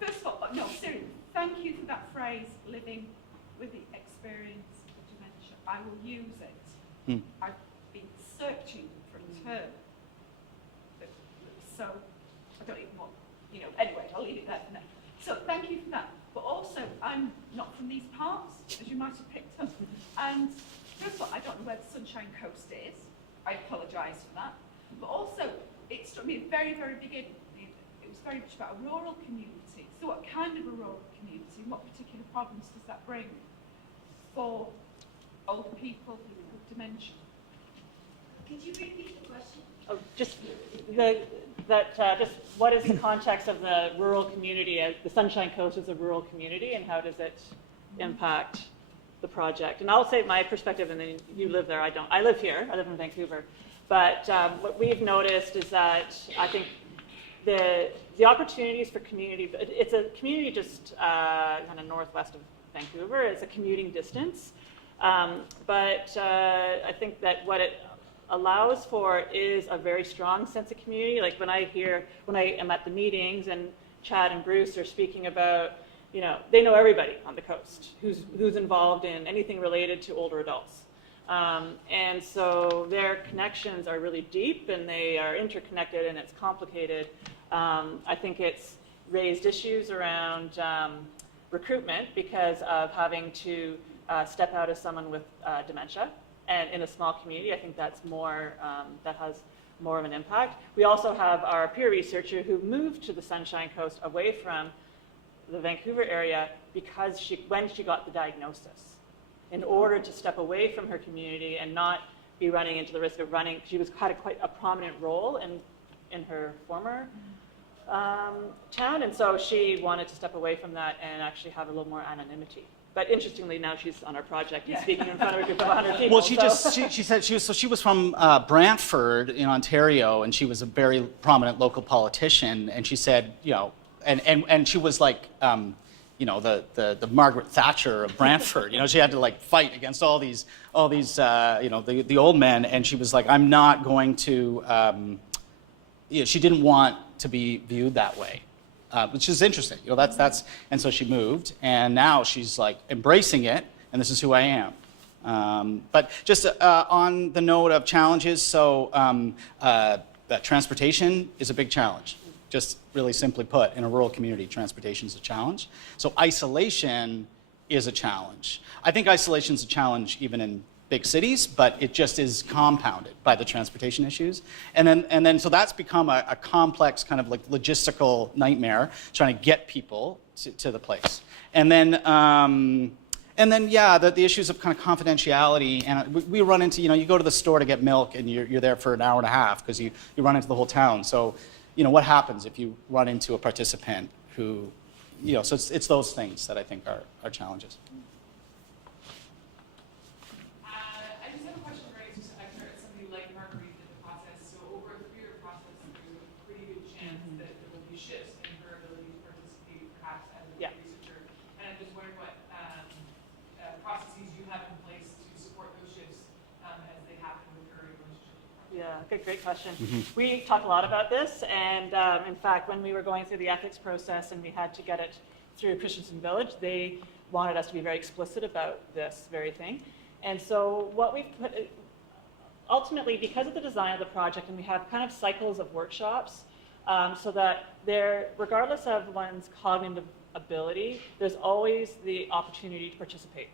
First of all, no, seriously, thank you for that phrase, living with the experience of dementia. I will use it. I've been searching for a term. So I don't even want, anyway, I'll leave it there for now. So thank you for that. But also, I'm not from these parts, as you might have picked up. And first of all, I don't know where the Sunshine Coast is. I apologise for that. But also, it struck me at the very, very beginning, it was very much about a rural community. So what kind of a rural community, and what particular problems does that bring for older people with dementia? Could you repeat the question? Oh, just what is the context of the rural community? The Sunshine Coast is a rural community, and how does it impact the project? And I'll say my perspective, and then you live there. I don't. I live here. I live in Vancouver. But what we've noticed is that I think the opportunities for community. It's a community just kind of northwest of Vancouver. It's a commuting distance, but I think that what it allows for is a very strong sense of community. Like when I am at the meetings and Chad and Bruce are speaking about, they know everybody on the coast who's involved in anything related to older adults. And so their connections are really deep and they are interconnected and it's complicated. I think it's raised issues around recruitment because of having to step out as someone with dementia. And in a small community, I think that's more, that has more of an impact. We also have our peer researcher who moved to the Sunshine Coast away from the Vancouver area because when she got the diagnosis, in order to step away from her community and not be running into the risk of running, she had quite a prominent role in her former town, and so she wanted to step away from that and actually have a little more anonymity. But interestingly, now she's on our project and speaking in front of a group of 100 people. Well, she said she was from Brantford in Ontario, and she was a very prominent local politician. And she said, and she was like, the Margaret Thatcher of Brantford. She had to like fight against all these, the old men. And she was like, I'm not going to. She didn't want to be viewed that way. Which is interesting, and so she moved, and now she's like embracing it, and this is who I am. But just on the note of challenges, so that transportation is a big challenge. Just really simply put, in a rural community, transportation is a challenge. So isolation is a challenge. I think isolation is a challenge even in big cities, but it just is compounded by the transportation issues. And then so that's become a complex kind of like logistical nightmare, trying to get people to the place. And then the issues of kind of confidentiality, and we run into, you go to the store to get milk and you're there for an hour and a half because you run into the whole town. So, what happens if you run into a participant who, so it's those things that I think are challenges. Great question. Mm-hmm. We talk a lot about this, and in fact, when we were going through the ethics process and we had to get it through Christensen Village, they wanted us to be very explicit about this very thing. And so what we've put, ultimately, because of the design of the project, and we have kind of cycles of workshops, so that regardless of one's cognitive ability, there's always the opportunity to participate.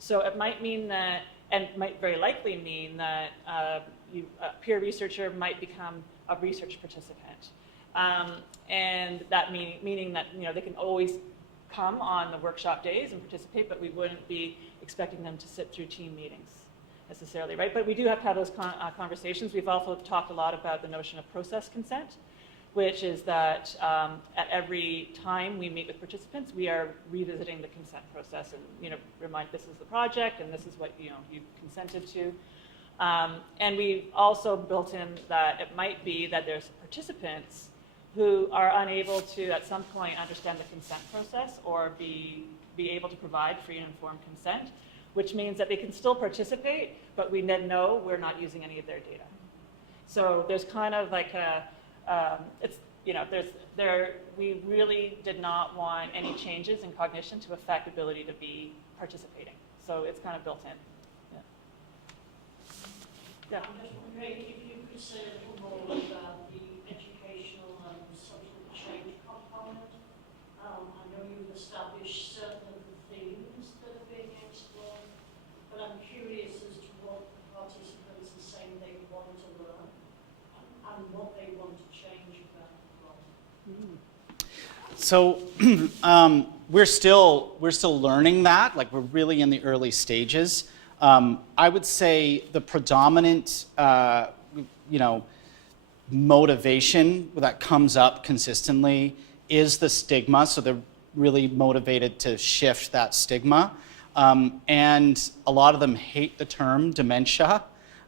So it might mean that, and might very likely mean that a peer researcher might become a research participant. And that meaning that they can always come on the workshop days and participate, but we wouldn't be expecting them to sit through team meetings necessarily, right? But we do have to have those conversations. We've also talked a lot about the notion of process consent, which is that at every time we meet with participants, we are revisiting the consent process and remind this is the project and this is what you've consented to. And we've also built in that it might be that there's participants who are unable to, at some point, understand the consent process or be able to provide free and informed consent, which means that they can still participate, but we then know we're not using any of their data. So there's kind of like we really did not want any changes in cognition to affect ability to be participating. So it's kind of built in. Yeah. I'm just wondering if you could say a little more about the educational and social change component. I know you've established certain of the themes that are being explored, but I'm curious as to what the participants are saying they want to learn and So we're still learning that. Like, we're really in the early stages. I would say the predominant, motivation that comes up consistently is the stigma. So they're really motivated to shift that stigma. And a lot of them hate the term dementia.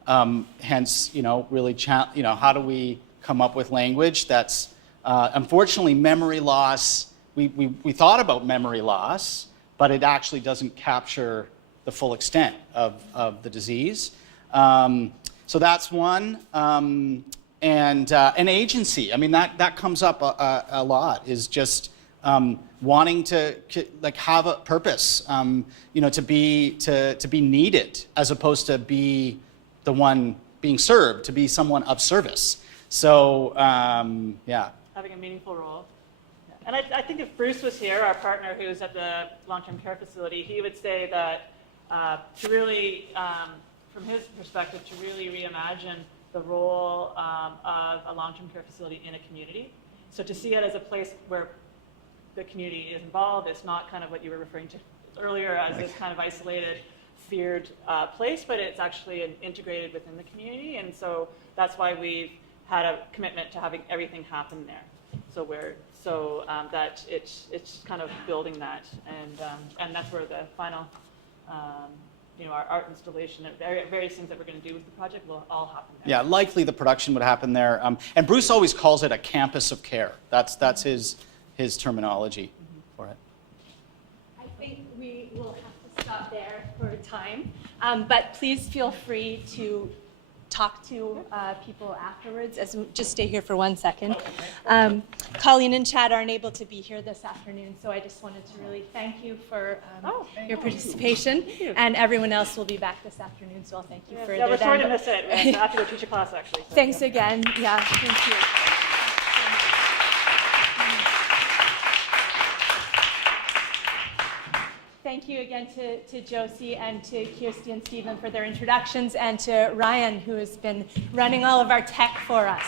Hence, really, how do we come up with language that's, unfortunately, memory loss, we thought about memory loss, but it actually doesn't capture the full extent of the disease. So that's one. And agency, I mean, that comes up a lot, is just wanting to have a purpose, to be needed, as opposed to be the one being served, to be someone of service. So, yeah. Having a meaningful role. And I think if Bruce was here, our partner who's at the long-term care facility, he would say that to really, from his perspective, to really reimagine the role of a long-term care facility in a community. So to see it as a place where the community is involved, it's not kind of what you were referring to earlier as this kind of isolated, feared place, but it's actually integrated within the community. And so that's why we've had a commitment to having everything happen there. So that it's kind of building that, and that's where the final, our art installation and various things that we're going to do with the project will all happen there. Yeah, likely the production would happen there. And Bruce always calls it a campus of care. That's his terminology for it. I think we will have to stop there for time, but please feel free to talk to people afterwards. Just stay here for 1 second. Colleen and Chad aren't able to be here this afternoon, so I just wanted to really thank you for your participation. And everyone else will be back this afternoon, so I'll thank you for we're sorry to miss it. We have to go teach a class, actually. So, Thanks again. Yeah, thank you. Thank you again to Josie and to Kirsty and Stephen for their introductions, and to Ryan, who has been running all of our tech for us.